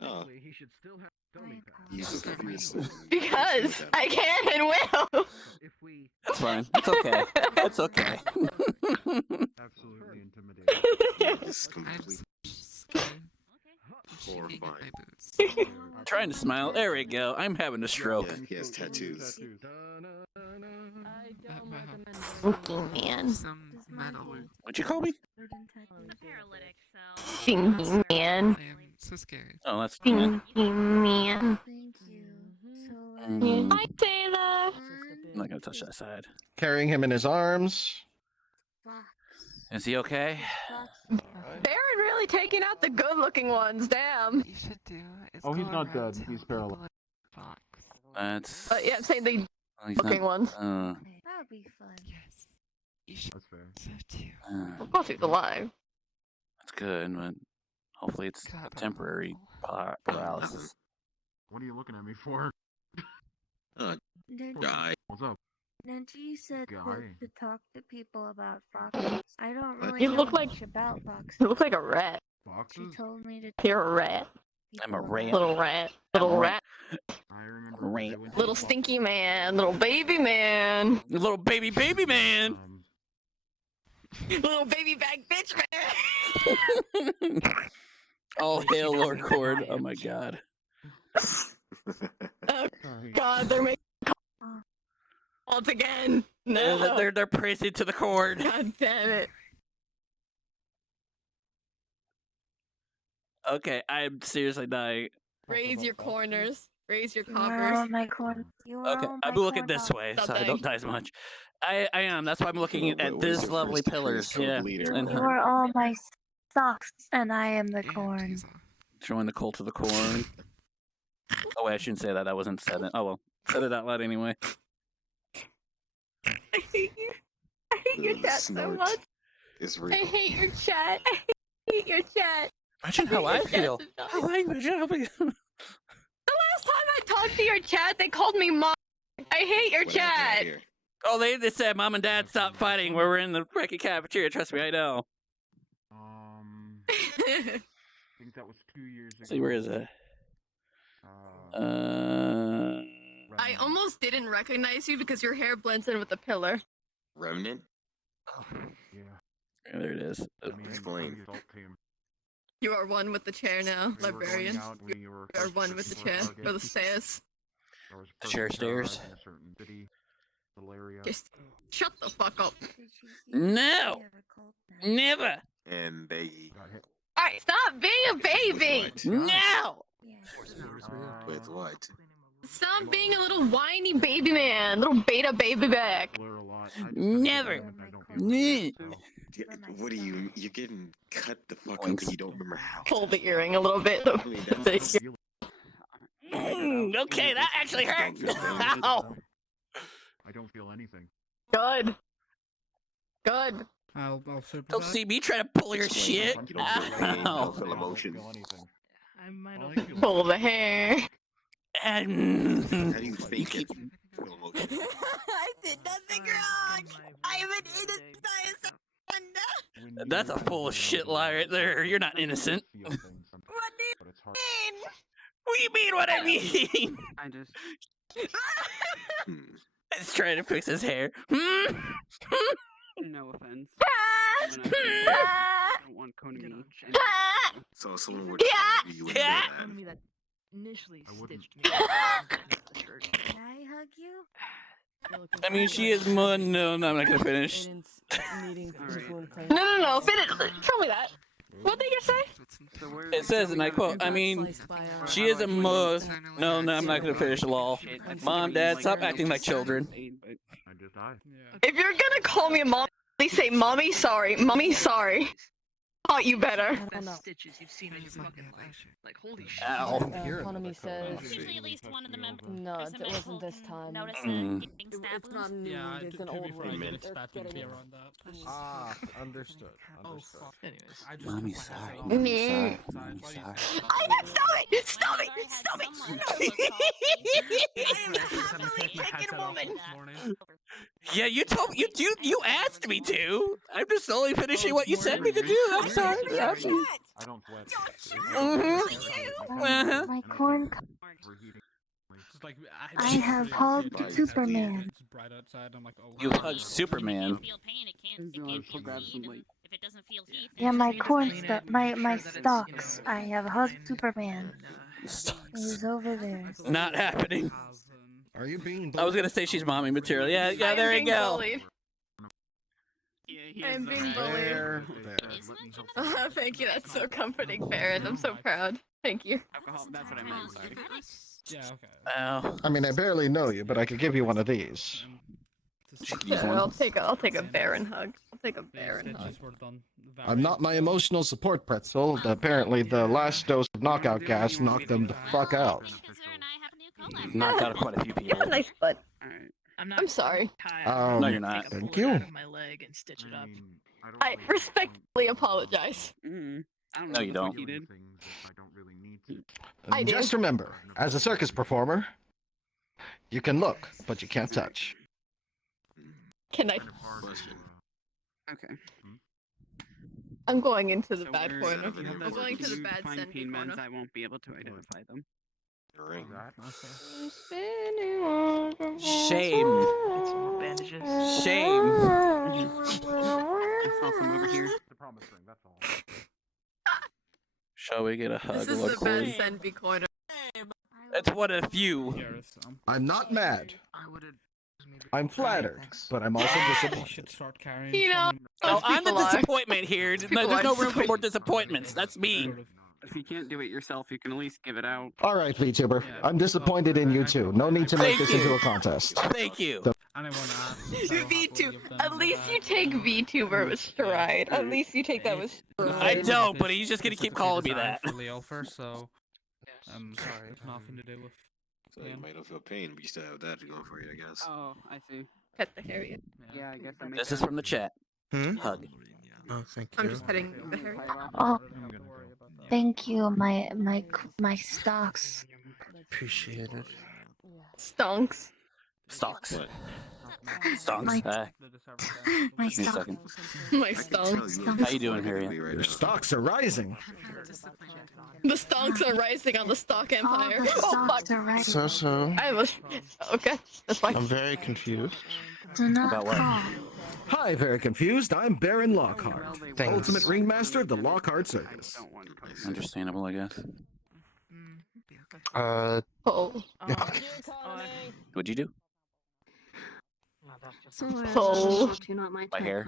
Oh, He should still have Tony Pass. you so confused. Because I can and will. If we. That's fine. It's okay. It's okay. Absolutely intimidating. It's completely horrifying. I'm trying to smile. There we go. I'm having a stroke. Yeah, he has tattoos. Spooky man. Some metal. What'd you call me? Paralytic, so. Stinky man. I am so scared. Oh, that's Stinky man. Thank you. So, Hi, Taylor. I'm not gonna touch that side. Carrying him in his arms. Is he okay? Baron really taking out the good-looking ones. Damn. You should do is Oh, he's go not around dead. to He's a paralyzed. Fox. That's. Yeah, I'm saying the He's looking not- ones. that would be fun. Yes. You should. That's fair. So too. Of course he's alive. That's good, but hopefully it's God, a temporary paralysis. What are you looking at me for? Guy. What's up? Nancy said Guy. to talk to people about foxes. I don't really You know look like- much about foxes. You look like a rat. She Boxes? told me to You're a rat. I'm a people rat. Little rat. Little rat. I remember. Right. they went to Little the stinky man. Little baby man. Little baby man. Little baby back bitch man. Oh, hail Lord Cord. Oh my god. Oh God, they're making calls again. No. They're praising to the cord. God damn it. Okay, I'm seriously dying. Raise your corners. Raise your You are coppers. on my corn. You are Okay, on I'm my looking corn this dog. way Stop so I dying. don't die as much. I am. That's why I'm looking But at where's this your lovely first pillars. code Yeah. leader? And You are all my socks, and I am the And corn. he's off. throwing the coal to the corn. Oh wait, I shouldn't say that. That wasn't said. Oh well, said it out loud anyway. I hate you. I hate your The chat so snort much. is I real. hate your chat. I hate your chat. Imagine how I feel. How I imagine how I feel. The last time I talked to your chat, they called me mom. I hate your What happened out chat. here? Oh, they said mom and dad stopped fighting where we're in the freaking cafeteria. Trust me, I know. I think that was 2 years ago. See, where is it? I almost didn't recognize you because your hair blends in with the pillar. Remnant? Yeah. Yeah, there it is. I mean, Explain. the assault team. You are one with the chair now, We were going librarian. out, we were You are one with the searching chair, for a target. or the stairs. There was a The person chair stairs. terrorizing a certain city, Valeria. Just shut the fuck up. No, never. And they Got hit. Alright, stop being a baby! No. with what? Stop being a little whiny baby man, little beta baby back. Blur a lot. Never. What are you? You're getting cut the fuck up and you don't remember how. Pull the earring a little bit. I mean, that's Okay, that actually hurts. Ow. I don't feel anything. Good. Good. I'll supervise. Don't see me trying to pull your shit. You don't feel pain, you Ow. don't feel emotion. I might All I have. feel Pull the hair. And How do you fake it? Feel emotion. I did nothing wrong. I'm an innocent son. that's a full of shit lie right there. You're not innocent. What do you mean? What do you mean what I mean? I just. He's trying to fix his hair. No offense. I don't want Konami. So someone would you would Yeah. Konami that initially stitched me. Can I hug you? I mean, she is more. No, I'm not gonna finish. No. Finish. Tell me that. What did you say? It says, and I quote, I mean, she is a more. No, I'm not gonna finish. Lol. Mom, Dad, stop acting like children. I just died. If you're gonna call me a mom, please say, "Mommy, sorry. Mommy, sorry." Oh, you better. Best stitches you've seen in your fucking life. Like, holy shit. Ow. Economy says. Usually at least one of the members. No, it wasn't this time. Notice Mm. getting stab It's not new. Yeah, It's to an be old fair, I one. did They're expect it to getting be it. around that. Ah, understood. Oh, Understood. fuck. Anyways. I just Mommy, took my sorry. headset Meh. off. Mommy, Why do you- sorry. Stop it! Stop it! Stop it! I just had to take my headset off this morning. Yeah, you told you asked me to. I'm just only finishing what you sent me to do. I'm sorry. I don't sweat. Uh-huh. My corn. Just like, I have hugged pretty Superman. It's bright outside. I'm like, oh. You hugged Superman. Feel pain, it can't feel heat, and if it doesn't feel heat, Yeah, my Just corn clean it, stuff, make my sure that it's, stalks. I have hugged Superman. He's over there. Not happening. Are you being? I was gonna say she's mommy material. Yeah, there you go. I'm being bullied. There. Thank you. That's so comforting, Barrett. I'm so proud. Thank you. Alcohol. That's what I meant. Sorry. Yeah, okay. Oh. I mean, I barely know you, but I could give you one of these. I'll take a Baron hug. I'll take a Baron hug. I'm not my emotional support pretzel. Apparently, the last dose of knockout gas knocked them the fuck out. Knocked out quite a few You have a people. nice butt. Alright. I'm sorry. No, you're not. Thank Pull it you. out of my leg and stitch it up. I respectfully apologize. I don't No, know you what don't. he did. I did. Just remember, as a circus performer, you can look, but you can't touch. Can I? Okay. I'm going into the So bad where- corner. you have I'm those- going to can the you bad find Senpi pain corner. meds, I won't be able to identify them. Shame. Bandages. Shame. I saw some over here. The promise ring, that's all. Shall we get a hug? This is Look, the bad Corey? Senpi corner. It's one of few. I'm not mad. I'm flattered, but I'm also disappointed. Should start carrying. You know, No, most I'm the people are. disappointment here. People There's are no room for disappointed. more disappointments. That's me. If you can't do it yourself, you can at least give it out. All right, VTuber. I'm disappointed in you too. No need to make Thank this into you. a contest. Thank you. Anyone asked? VTuber. At least you take VTuber with stride. At least you take that with stride. I don't, but he's just gonna keep calling me that. For Leo first, so sorry, it's nothing to do with. So you might not feel pain, but you still have that to go for you, I guess. Oh, I see. Pet the hair. Yeah, I guess that makes This is sense. from the chat. Hug. Oh, thank I'm just petting the hair. Oh, thank you, my stocks. Appreciate it. Stonks. Stocks. My- Stonks. My Give me a stock. second. My stonks. How you doing, Harriet? Your stocks are rising. The stonks are rising on the stock empire. the Oh fuck. stocks are rising. So, I was okay. That's fine. I'm very confused. Do not About what? fall. Hi, very confused. I'm Baron Lockhart, Thanks. ultimate ringmaster of the Lockhart Circus. Don't want Konami. Understandable, I guess. Oh. What'd you do? Oh. My hair.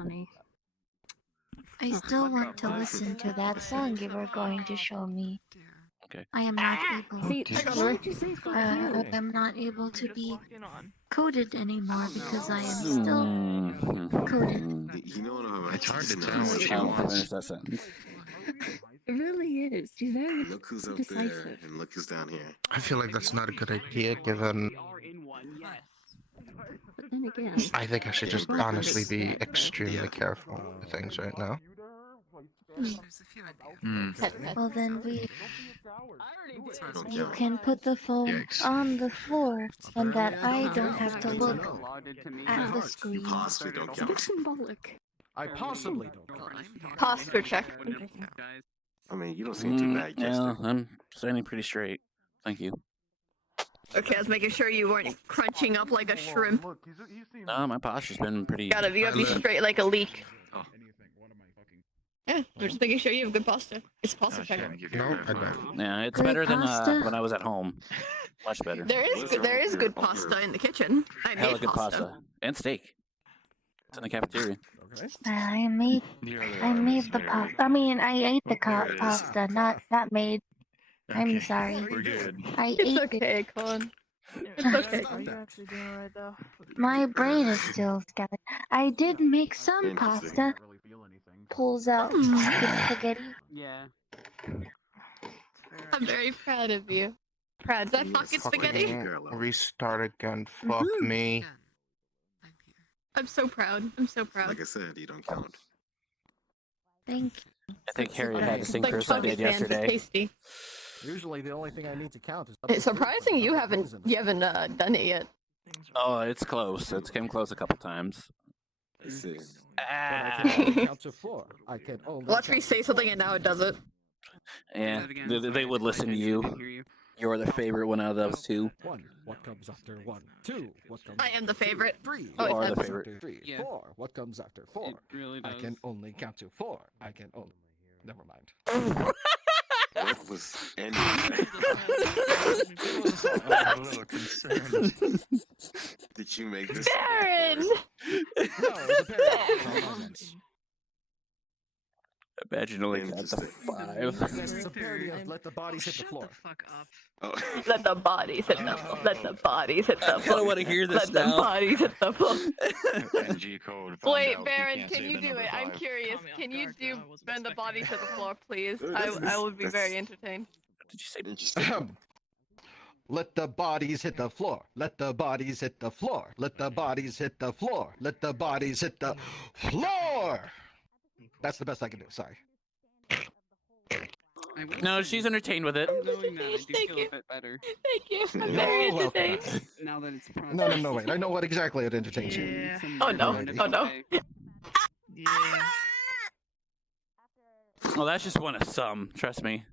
I still want to listen to that song you were going to show me. Okay. I am not able. See, I'm not able to be coded anymore because I am still coded. You know what? It's hard to tell I what you don't want. finish that sentence. it really is. She's very Look who's up there decisive. and look who's down here. I feel like that's not a good idea, given We are in one, yes. But then again, I think I should just honestly be extremely careful with things right now. Well, then I don't you count. can put the phone Yikes. on the floor, and that I don't have to look Allotted to me. at the You screen. possibly don't it's a bit count. symbolic. I possibly don't count. Posture check. Guys. I mean, you don't seem too bad, Yeah, Jester. I'm standing pretty straight. Thank you. Okay, I was making sure you weren't crunching up like a shrimp. My posture's been pretty. You gotta be straight like a leak. Yeah, we're just making sure you have good pasta. It's pasta checker. No, I don't. Yeah, it's Great better than pasta. when I was at home. Much better. There is good pasta in the kitchen. I Hella made good pasta. pasta and steak. It's in the cafeteria. I made the pasta. I mean, I ate the pasta, not made. I'm sorry. We're good. I It's ate okay, Colin. It's okay. Are you actually doing alright though? My brain is still scattered. I did make some pasta. Pulls out good spaghetti. Yeah. I'm very proud of you. Proud. Is that pocket spaghetti? Fucking restart again. Fuck me. I'm so proud. I'm so proud. Like I said, you don't count. Thank you. I think Harry had the same Like curse I did Chubby Sands, it's yesterday. tasty. Usually the only thing I need to count is. It's surprising you haven't done it yet. Oh, it's close. It's came close a couple times. But I can only count to 4. I can only. Watch me say something and now it does it. Yeah, they would listen to you. You're the favorite one out of those two. 1. What comes after 1? 2. What comes? I am the favorite. 3. You Oh, are it's the not. favorite. 3. Yeah. 4. What comes after 4? It really I does. can only count to 4. I can only. Never mind. What was ending? I'm a little concerned. Did you make this? Baron! No, it was a parody. Imagine only got the 5. It's a parody of Let the Bodies Hit the Floor. Fuck up. Oh. Let the bodies hit the floor. Let the bodies hit the I floor. don't want to hear this Let the now. bodies hit the floor. NG code. found Wait, out Baron, can't can say you the do number it? I'm 5. curious. Caught me off Can you guard, do though. I wasn't bend the expecting bodies to that. the floor, please? This I would be is- very entertained. Did you say? Interesting. Let the bodies hit the floor. Let the bodies hit the floor. Let the bodies hit the floor. Let the bodies hit the floor. That's the best I can do. Sorry. I will No, say, she's entertained with it. knowing that, I do Thank feel you. a bit better Thank you. I'm You're very welcome. entertained. now that it's No, wait. I know what exactly it entertains you. Yeah. Oh no. Oh no. Yeah. Well, that's just one of some. Trust me.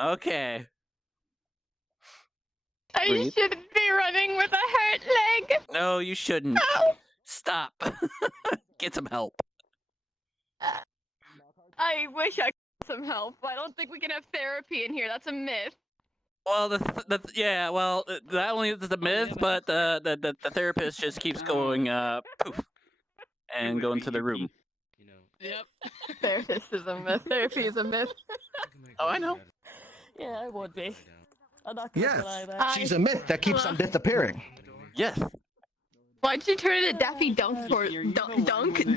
Okay. I Breathe. shouldn't be running with a hurt leg. No, you shouldn't. No. Stop. Get some help. I wish I could get some help. I don't think we can have therapy in here. That's a myth. Well, yeah. Well, not only is it a myth, but the therapist just keeps going poof, and going to the room. Yep. Therapist is a myth. Therapy is a myth. Oh, I know. Yeah, I would be. I'm not gonna Yes, deny that. she's a myth that keeps on disappearing. Yes. Why'd you turn into Daffy Dunk for dunk? You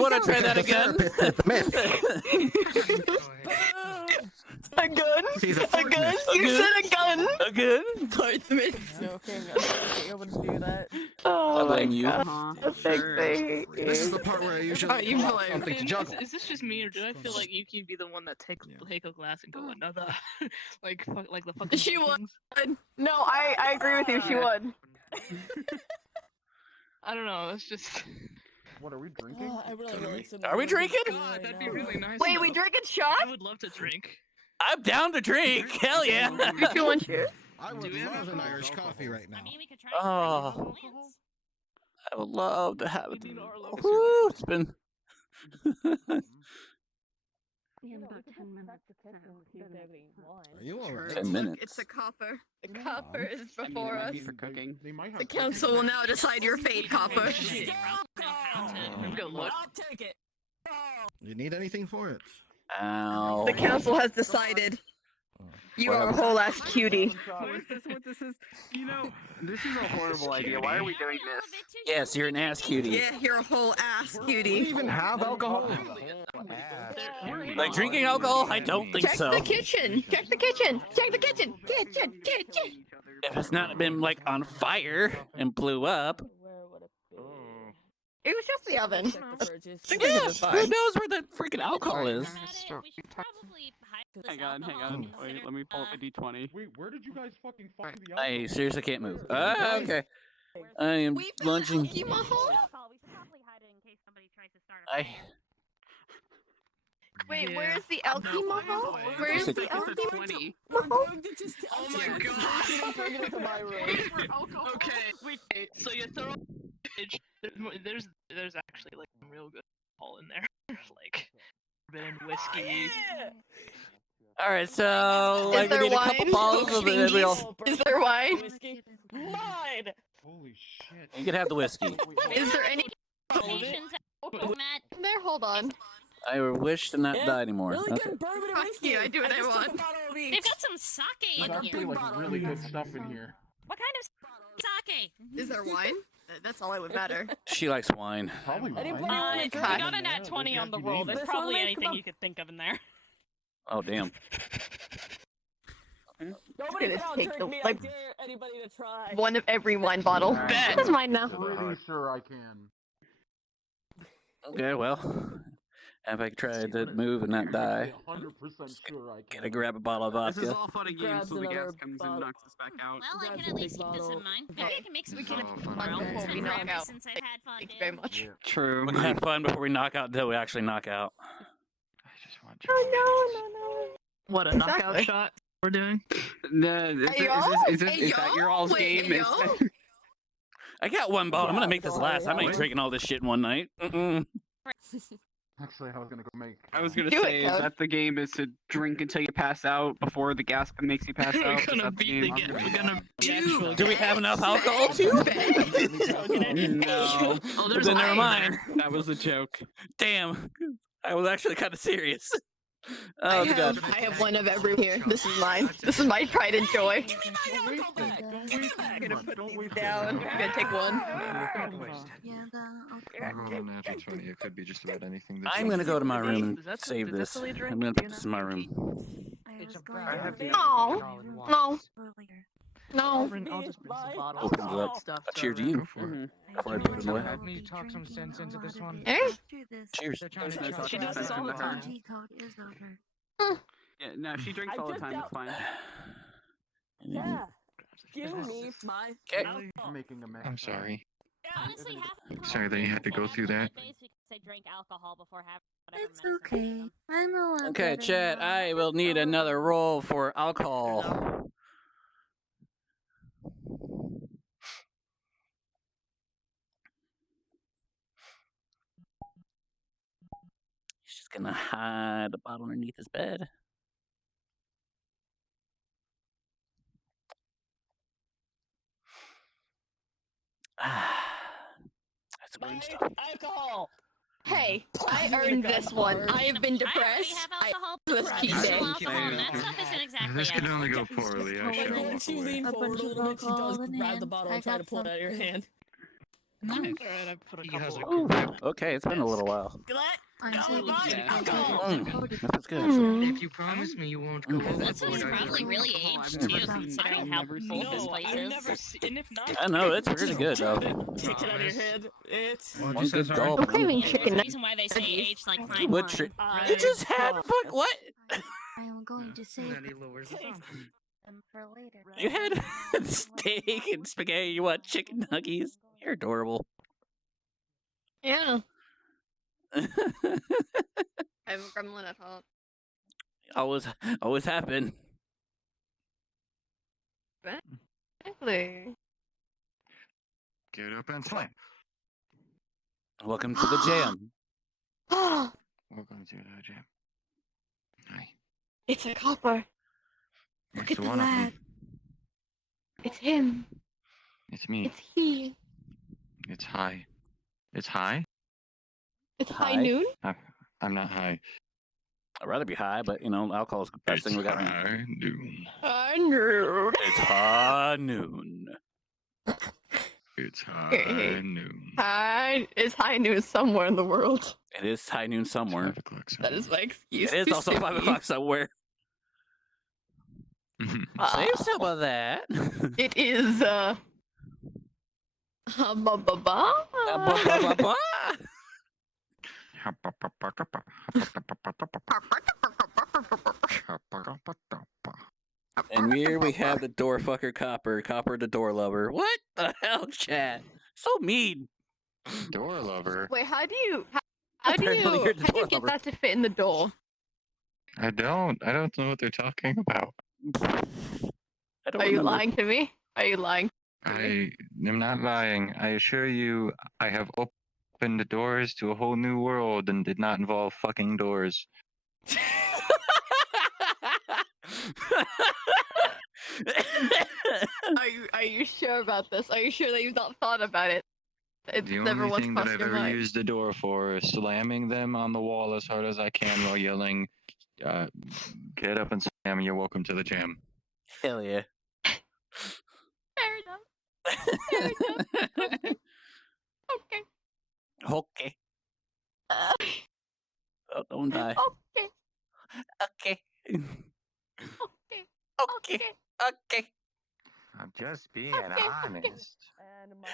want to try that again? Therapist is the myth. A gun? She's a A fart gun? myth. You said a gun? A gun? Darth Myth. Joking. I'm joking. I wouldn't do that. Oh I my blame you. god. Thanks, babe. This is the part where I usually you pull out blame. something to juggle. Is this just me, or do I feel like you can be the one that take a glass and go another, like the fucking? She would. Vikings? No, I agree with you. She would. I don't know. It's just. What are we drinking? I really want some. Are we drinking? God, that'd be really nice. Wait, we drinking shots? I would love to drink. I'm down to drink. Hell yeah. You two want cheers? I would love an Irish coffee right now. Oh. I would love to have it. Woo, it's been. We have about 10 minutes. Are you alright? 10 minutes. It's a copper. The copper is I mean, it before might us. be for cooking. The council will now decide your fate, copper. Go look. take it. You need anything for it? Ow. The council has decided. You are a whole ass cutie. What this is? You know, this is a horrible idea. Why are we doing this? Yes, you're an ass cutie. Yeah, you're a whole ass Do we cutie. even have alcohol? Like drinking alcohol? I don't think Check so. the kitchen. Check the kitchen. Check the kitchen. Kitchen. If it's not been like on fire and blew up. It was just the oven. Check the fridges. I think this is Who fine. knows where the freaking alcohol is? Hang on. Wait, let me pull up a d20. Wait, where did you guys fucking find the I seriously can't move. Okay. I am We found lunging. alcohol. I. Wait, Yeah. where's the alcohol? Where's the alcohol? 20. Oh my god! to my room. Okay, wait. So you throw a fridge. There's actually like some real good alcohol in there, like bourbon, whiskey. All right, so Is like we there need a couple wine? bottles of it. We all Is there wine? Whiskey? Mine! Holy shit. you can have the whiskey. Is there any Patience, Matt. there? Hold on. I wish to not die anymore. Really Okay. good bourbon and Fuck whiskey. you, I do what I just took want. a bottle of They've each. got some sake in There's here. actually like really good stuff in here. What kind of sake? Is there wine? That's all that would matter. She likes wine. Probably Anybody wine. want We to drink? got a nat 20 on the roll. There's This probably one, anything come on. you could think of in there. Oh damn. Nobody Gonna can take outdrink the- me. like- I dare anybody to try. One of every wine bottle. Alright. This is mine now. Pretty sure I can. Okay, well, if I try to move and not die, 100% sure I can. gotta grab a bottle of This is vodka. all fun and games Grabs till the gas another comes bottle. and knocks us back out. Well, I Grabs can a at least big keep this bottle. in mind. Maybe I can make some It's fun all fun tomorrow. and It's games. been We knock forever out. since I've had fun. Thank you very much. Yeah. True. We can have fun before we knock out until we actually knock out. I just want to. Oh no. What a Exactly. knockout shot we're doing. Hey, y'all? Is Hey, that your y'all? all's Wait, game? hey, Is y'all? I got one bottle. I'm gonna make this last. I'm What? not drinking all this shit in one night. Mm-mm. Actually, I was gonna go make. I was gonna Do it, say, is Code. that the game is to drink until you pass out before the gas makes you pass We're out? Is gonna that the beat the game? game. We're gonna beat the actual Do we have enough alcohol too? No. Oh, there's Then never iron mind. That was a joke. Damn, I was actually kind of serious. Oh god. I have one of every here. This is mine. This is my pride and joy. Don't waste it. I'm gonna put these down. I'm gonna take one. I rolled a natural 20. It could be just about anything. I'm gonna go to my room Is and that the- save is that this. the lead drink? I'm gonna put this in my room. No. No. No. I'll just bring some bottles. Opens it up. Stuff. A cheer to you. Go for it. Before I put it away. Let me talk some sense into this one. Eh? Cheers. They're trying to She talk does sense this all into the this time. one. Yeah, no, she drinks I all the just time. It's fine. Yeah. Give me my Okay. alcohol. Making a mess. I'm sorry. Honestly, half Sorry that you had to go through that. We could say drink alcohol before having whatever It's medicine we give okay. them. I'm a lot Okay, better chat. now. I will need another roll for alcohol. He's just gonna hide the bottle underneath his bed. That's My weird stuff. alcohol. Hey, I earned this one. I have been I already depressed. have I alcohol. was but key there's day. no alcohol, and that stuff isn't exactly This can as- only go poorly. I And shall then walk she away. leaned A forward bunch a of little bit. She does alcohol in grab the hand. bottle I and try to got pull it out of your some hand. Nice. Alright, I put a He couple has a of Ooh, grip. okay, it's been a little while. I'm Go, saving bye, it. alcohol. That's good. If you promise me you won't go That's overboard, he's I probably will. really aged I've too, never considering how full this place I've is. never seen, and if not, I know, it's pretty good though. Take it out of your head. It's. Well, One just good says gulp. I'm craving There's chicken a reason why they say age like You fine would wine. tri- I You just had promise. fuck what? I am going to save Then he lowers the Take- volume. them for later. You had steak and spaghetti. You want chicken nuggets? You're adorable. Yeah. I have a gremlin at home. always happen. Exactly. Get up and slam. Welcome to the jam. Welcome to the jam. Hi. It's a copper. Look It's at the one of lad. them. It's him. It's me. It's he. It's high. It's high? It's high Hi. noon. I'm not high. I'd rather be high, but you know, alcohol's the best thing we got right now. high noon. High noon. It's high noon. It's high noon. High. It's high noon somewhere in the world. It is high noon somewhere. 5 o'clock. That is my excuse. It is to also sit 5 me. o'clock somewhere. Save some of that. It is ba ba ba. Ba-ba-ba-ba. And here we have the door fucker Copper. Copper the door lover. What the hell, chat? So mean. Door lover. Wait, how do you Apparently you're the door get lover. that to fit in the door? I don't know what they're talking about. I don't Are you remember. lying to me? Are you lying? I am not lying. I assure you, I have opened doors to a whole new world and did not involve fucking doors. Are you sure about this? Are you sure that you've not thought about it? It's The never only once thing that crossed I've your ever mind. used the door for is slamming them on the wall as hard as I can while yelling, get up and slam, you're welcome to the jam. Hell yeah. Fair enough. Fair enough. Okay. Okay. Oh, don't die. Okay. Okay. Okay. Okay. Okay. I'm just being honest.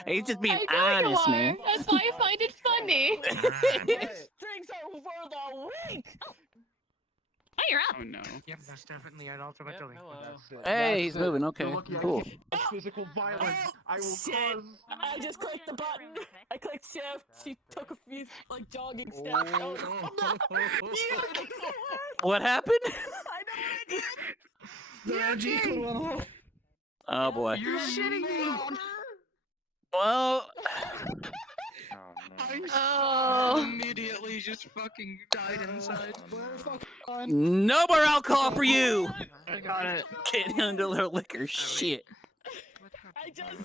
He's just being I know honest, you are. man. That's why I find it funny. Drinks are for the weak. Oh, you're up. Oh no. Yep, that's definitely an ultimate delete. Hey, he's moving. Okay, cool. Physical violence. I will Shit. cause. I just clicked the button. I clicked shift. She took a few jogging steps. Oh, no. What happened? I know what I did. The NG code went off. Oh boy. You're shitting me. Well. Oh. Immediately just fucking died inside. No more alcohol for you. I got it. Getting into their liquor. Shit.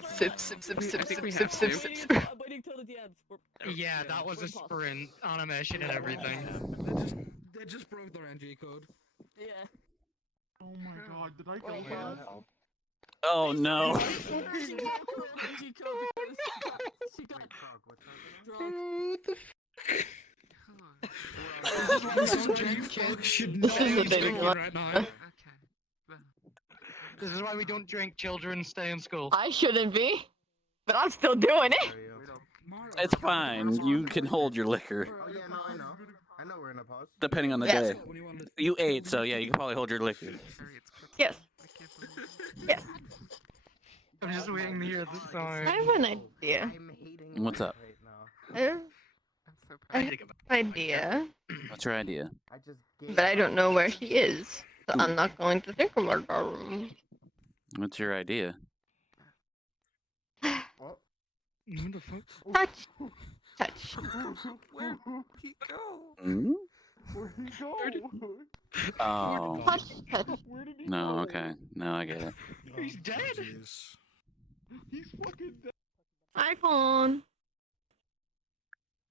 Sip, sip, sip, sip, I think we sip, have sip, to. sip, sip. I'm waiting till the end. Yeah, that was a sprint on a mission and everything. They just broke their NG code. Yeah. Oh my god, did I go Oh no. This is the dating life. right now. This is why we don't drink. Children stay in school. I shouldn't be, but I'm still doing it. It's fine. You can hold your liquor. Oh yeah, no, I know. I know we're in a pause. Depending on the Yes. day. You ate, so yeah, you can probably hold your liquor. Yes. Yes. I'm just waiting to hear the I song. have an idea. What's up? I have an idea, What's your idea? but I don't know where she is, so I'm not going to think about her. What's your idea? What the fuck? Touch. Touch. Where'd he go? Hmm? Where'd he go? Oh. Touch. Touch. No, okay. No, I get it. He's dead. He's fucking dead. iPhone.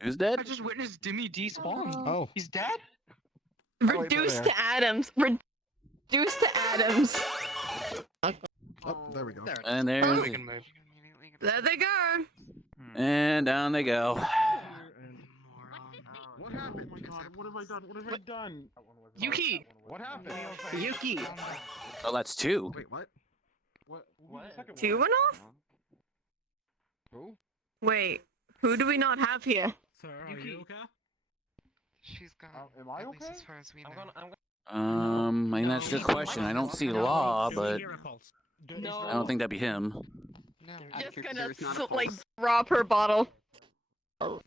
Who's dead? I just witnessed Dimmy despawn. Oh. He's dead? Reduced to atoms. Reduced to atoms. Oh, there we go. And there, We can move. There they go. and down they go. What happened? Oh my god, what have I done? What have I done? Yuki! What happened? Yuki! Oh, that's two. Wait, what? What? Two went off? Who? Wait, who do we not have here? Sir, are you okay? She's gone. Am I At least okay? as far as we know. I mean, that's a good question. I don't see Law, but No. I don't think that'd be him. No. Just There gonna is not a like pulse. drop her bottle. No.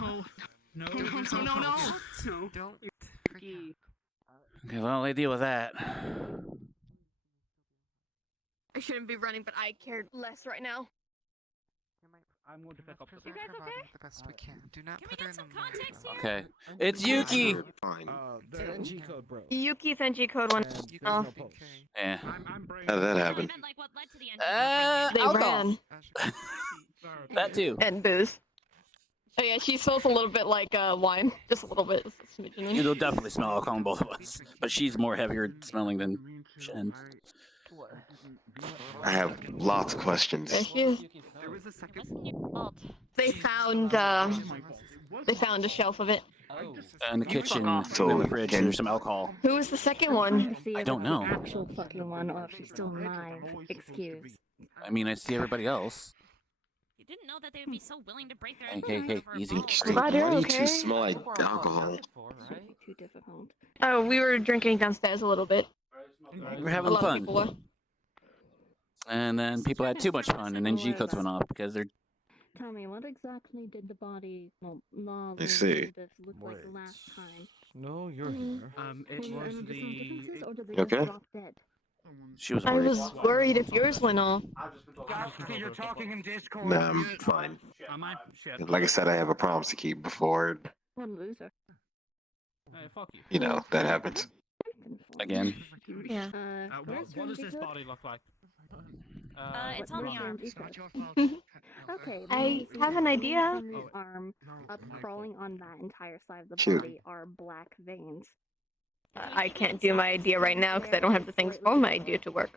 No, No, there's no, no, no. pulse. No. Don't. Freaking. Okay, well, they deal with that. I shouldn't be running, but I cared less right now. I'm going to pick up the You guys okay? the best we can. Do not Can put we her get in some the mood. context here? Okay. It's Yuki! Fine. Their NG code broke. Yuki's NG code went And there's off. no pulse. Yeah. I'm bringing How did that I happen? meant like what led to the end. They Alcohol. ran. That too. And booze. Oh yeah, she smells a little bit like wine. Just a little bit. Just a smidgen. You'll definitely smell alcohol on both of us. But she's more heavier smelling than Shen. I have lots of questions. There she is. There was a second. Wasn't your fault. They found a shelf of it. Oh. In the kitchen, So, in the fridge, can- there's some alcohol. Who was the second one? See I if don't it's know. the actual fucking one or if she's still alive. Excuse. I mean, I see everybody else. You didn't know that they would be so willing to break their Hey, own hey, rules over a easy. ball. Interesting. Glad you're Why do you okay. two smell like alcohol? Too difficult. Oh, we were drinking downstairs a little bit. We're A having lot of fun. people were. And then people had too much fun, and then G codes went off because they're. Tell me, what exactly did the body, well, Law, I see. Elizabeth look like the last time? No, you're here. It was the. Or did they You okay? just drop dead? She was I worried. was worried if yours went off. You're talking in Discord. Nah, I'm fine. Am I? Shit. Like I said, I have a promise to keep before, One loser. Hey, fuck you. you know, that happens. Again. Yeah. What does this body look like? It's on the arm. Okay. I have an idea. From the arm up crawling on that entire side of the Shoot. body are black veins. I can't do my idea right now because I don't have the things for my idea to work.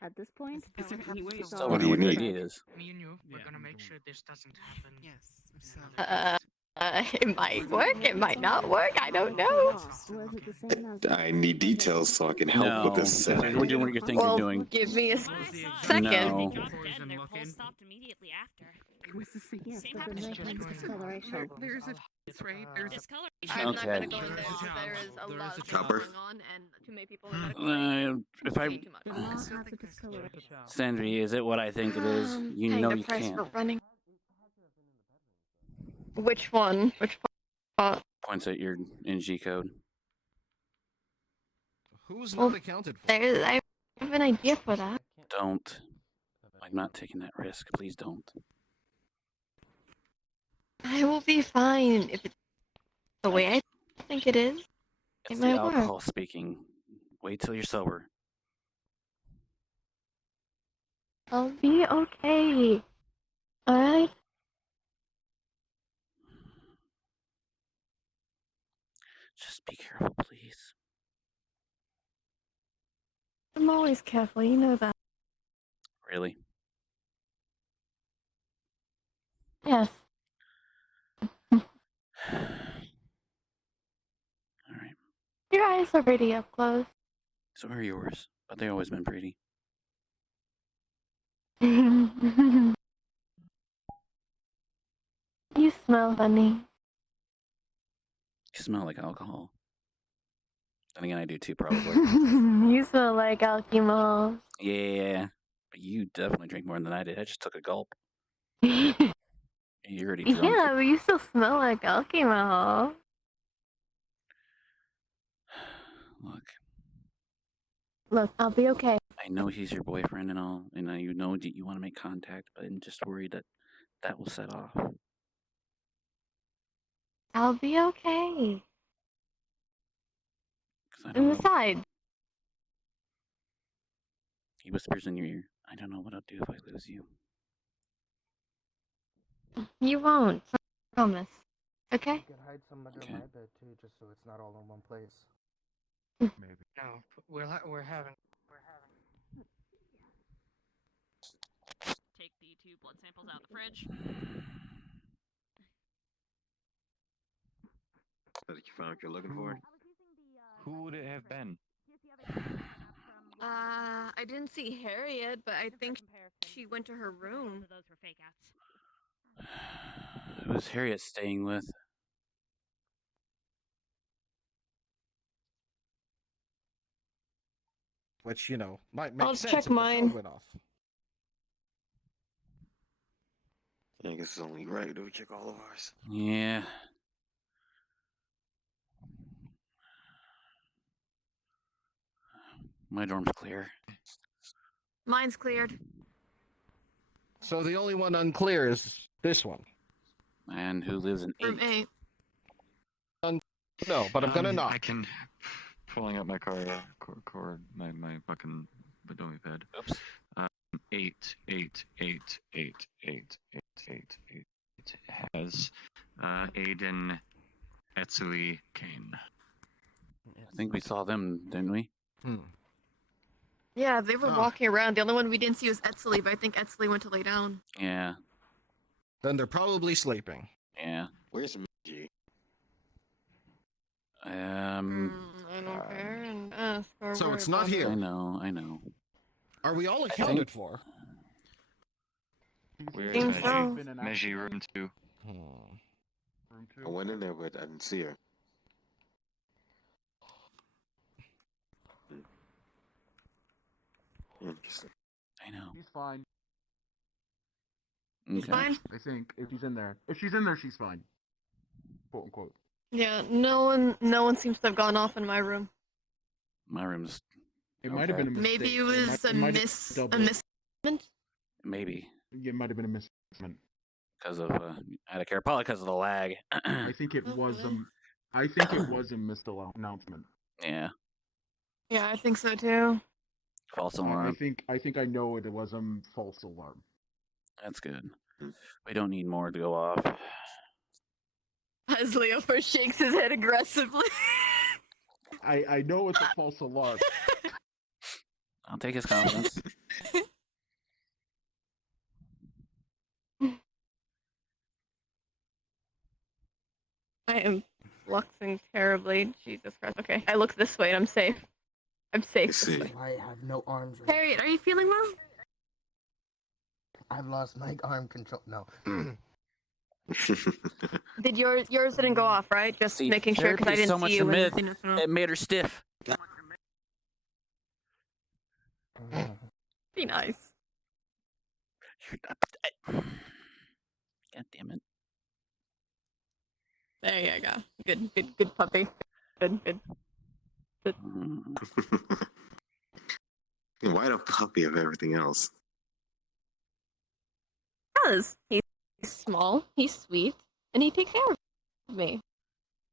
At this point, Is there any way? So What do you need? Ideas. Me and you, we're gonna make sure this doesn't happen. Yes. It might work, it might not work, I don't know. was it the same as I need details so I can help with this. We're doing what you think Well, you're doing. give me a When I saw it, second. No. they dropped dead and their pulse stopped immediately after. It was the same. Yes, Same but happened then to there comes Jen's. discoloration. There's a right. There's Discoloration. I'm not Okay. gonna go in there because there is a lot of things Copper. going on and too many people in the medical If I, way too much. Does not have the discoloration. Sandry, is it what I think it is? You know you price can't. for running. Which one? Which part? Points at your NG code. Who's Well, not accounted for? I have an idea for that. Don't. I'm not taking that risk. Please don't. I will be fine if it's the way I think it is. It's It the might work. alcohol speaking. Wait till you're sober. I'll be okay. Alright? Just be careful, please. I'm always careful, you know that. Really? Yes. Alright. Your eyes are pretty up close. So are yours. But they've always been pretty. You smell funny. You smell like alcohol. Then again, I do too, probably. You smell like alcohol. Yeah. But you definitely drink more than I did. I just took a gulp. You're already drunk. Yeah, but you still smell like alcohol. Look, Look, I'll be okay. I know he's your boyfriend and all, and you know that you want to make contact, but I'm just worried that that will set off. I'll be okay. 'Cause I don't And know. besides, He whispers in your ear, I don't know what I'll do if I lose you. you won't. Promise. Okay? You could hide some under my bed too, just so it's not all in one place. Maybe. No, we're having. Take the 2 blood samples out of the fridge. That you found what you're looking for? Who would it have been? I didn't see Harriet, but I think she went to her room. Those were fake outs. Who's Harriet staying with? Which, you know, might make I'll sense check if the phone mine. went off. I guess it's only right that we check all of ours. Yeah. My dorm's clear. Mine's cleared. So the only one unclear is this one. And who lives in 8? Room 8. No, but I'm gonna knock. I can. Pulling up my cord, my fucking Badomi pad. Oops. 8 has Aiden, Etsuli, Kane. I think we saw them, didn't we? Yeah, they were Ah. walking around. The only one we didn't see was Etzli, but I think Etzli went to lay down. Yeah. Then they're probably sleeping. Yeah. Where's Maggie? I don't care and ask or So worry it's not about it. here. I know. Are we all I accounted think- for? Where's Seems so. Meji room 2. I went in there, but I didn't see her. Interesting. I know. He's fine. He's Okay. fine? I think if he's in there. If she's in there, she's fine. Quote unquote. Yeah, no one seems to have gone off in my room. My room's. It might have been a mistake. Maybe it was a misment. Maybe. It might have been a misstatement. Because of I don't care. Probably because of the lag. I think it was I think it was a missed announcement. Yeah. Yeah, I think so too. False I alarm. think I know it was a false alarm. That's good. We don't need more to go off. As Leo first shakes his head aggressively. I know it's a false alarm. I'll take his confidence. I am fluxing terribly. Jesus Christ. Okay, I look this way and I'm safe. I'm safe this way. I have no arms. Right Harriet, are you feeling well? I've lost my arm control. No. Did yours didn't go off, right? Just See, making sure because I therapy is didn't so much see you. a myth. when- It made her stiff. Be nice. God damn it. There you go. Good puppy. Good. Why the puppy of everything else? Because he's small, he's sweet, and he takes care of me.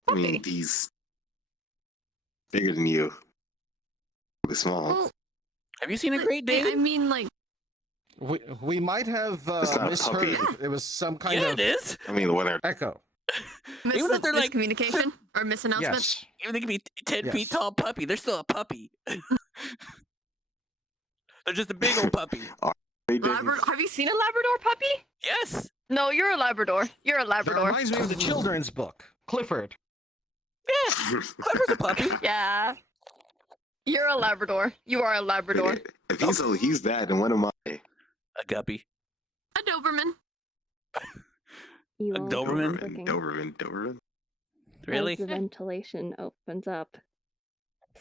I mean, he's bigger than you. But small. Well, have you seen a Great Dane? I mean, like. We might have It's not a misheard. puppy. It was some kind Yeah, of it is. I mean, what? echo. Even if they're like miscommunication or misannouncement. Yes. Even they could be 10 feet Yes. tall puppy. They're still a puppy. They're just a big old puppy. Have you seen a Labrador puppy? Yes. No, you're a Labrador. You're a That Labrador. reminds me of the children's book, Clifford. Yeah. Clifford's a puppy. Yeah. You're a Labrador. You are a Labrador. If he's that, then what am I? A guppy. A Doberman. You A all Doberman? keep looking Doberman. Really? As the ventilation opens up,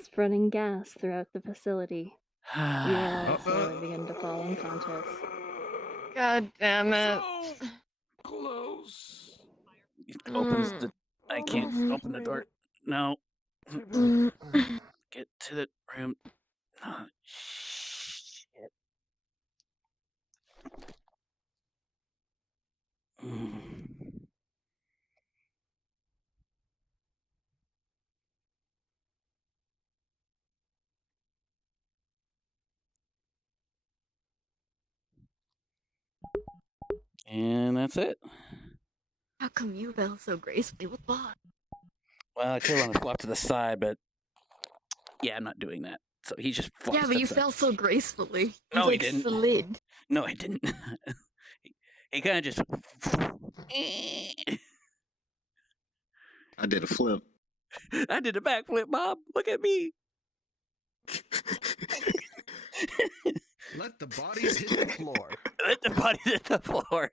spreading gas throughout the facility. You all slowly begin to fall unconscious. God damn it. Close. Opens the. I can't open the door. No. Get to the room. Oh, shit. And that's it. How come you fell so gracefully with Bob? Well, I could want to flop to the side, but yeah, I'm not doing that. So he just flopped. Yeah, but you fell so gracefully. No, you, he didn't. Slid. No, I didn't. he kind of just. I did a flip. I did a backflip, Bob. Look at me. Let the bodies hit the floor. Let the bodies hit the floor.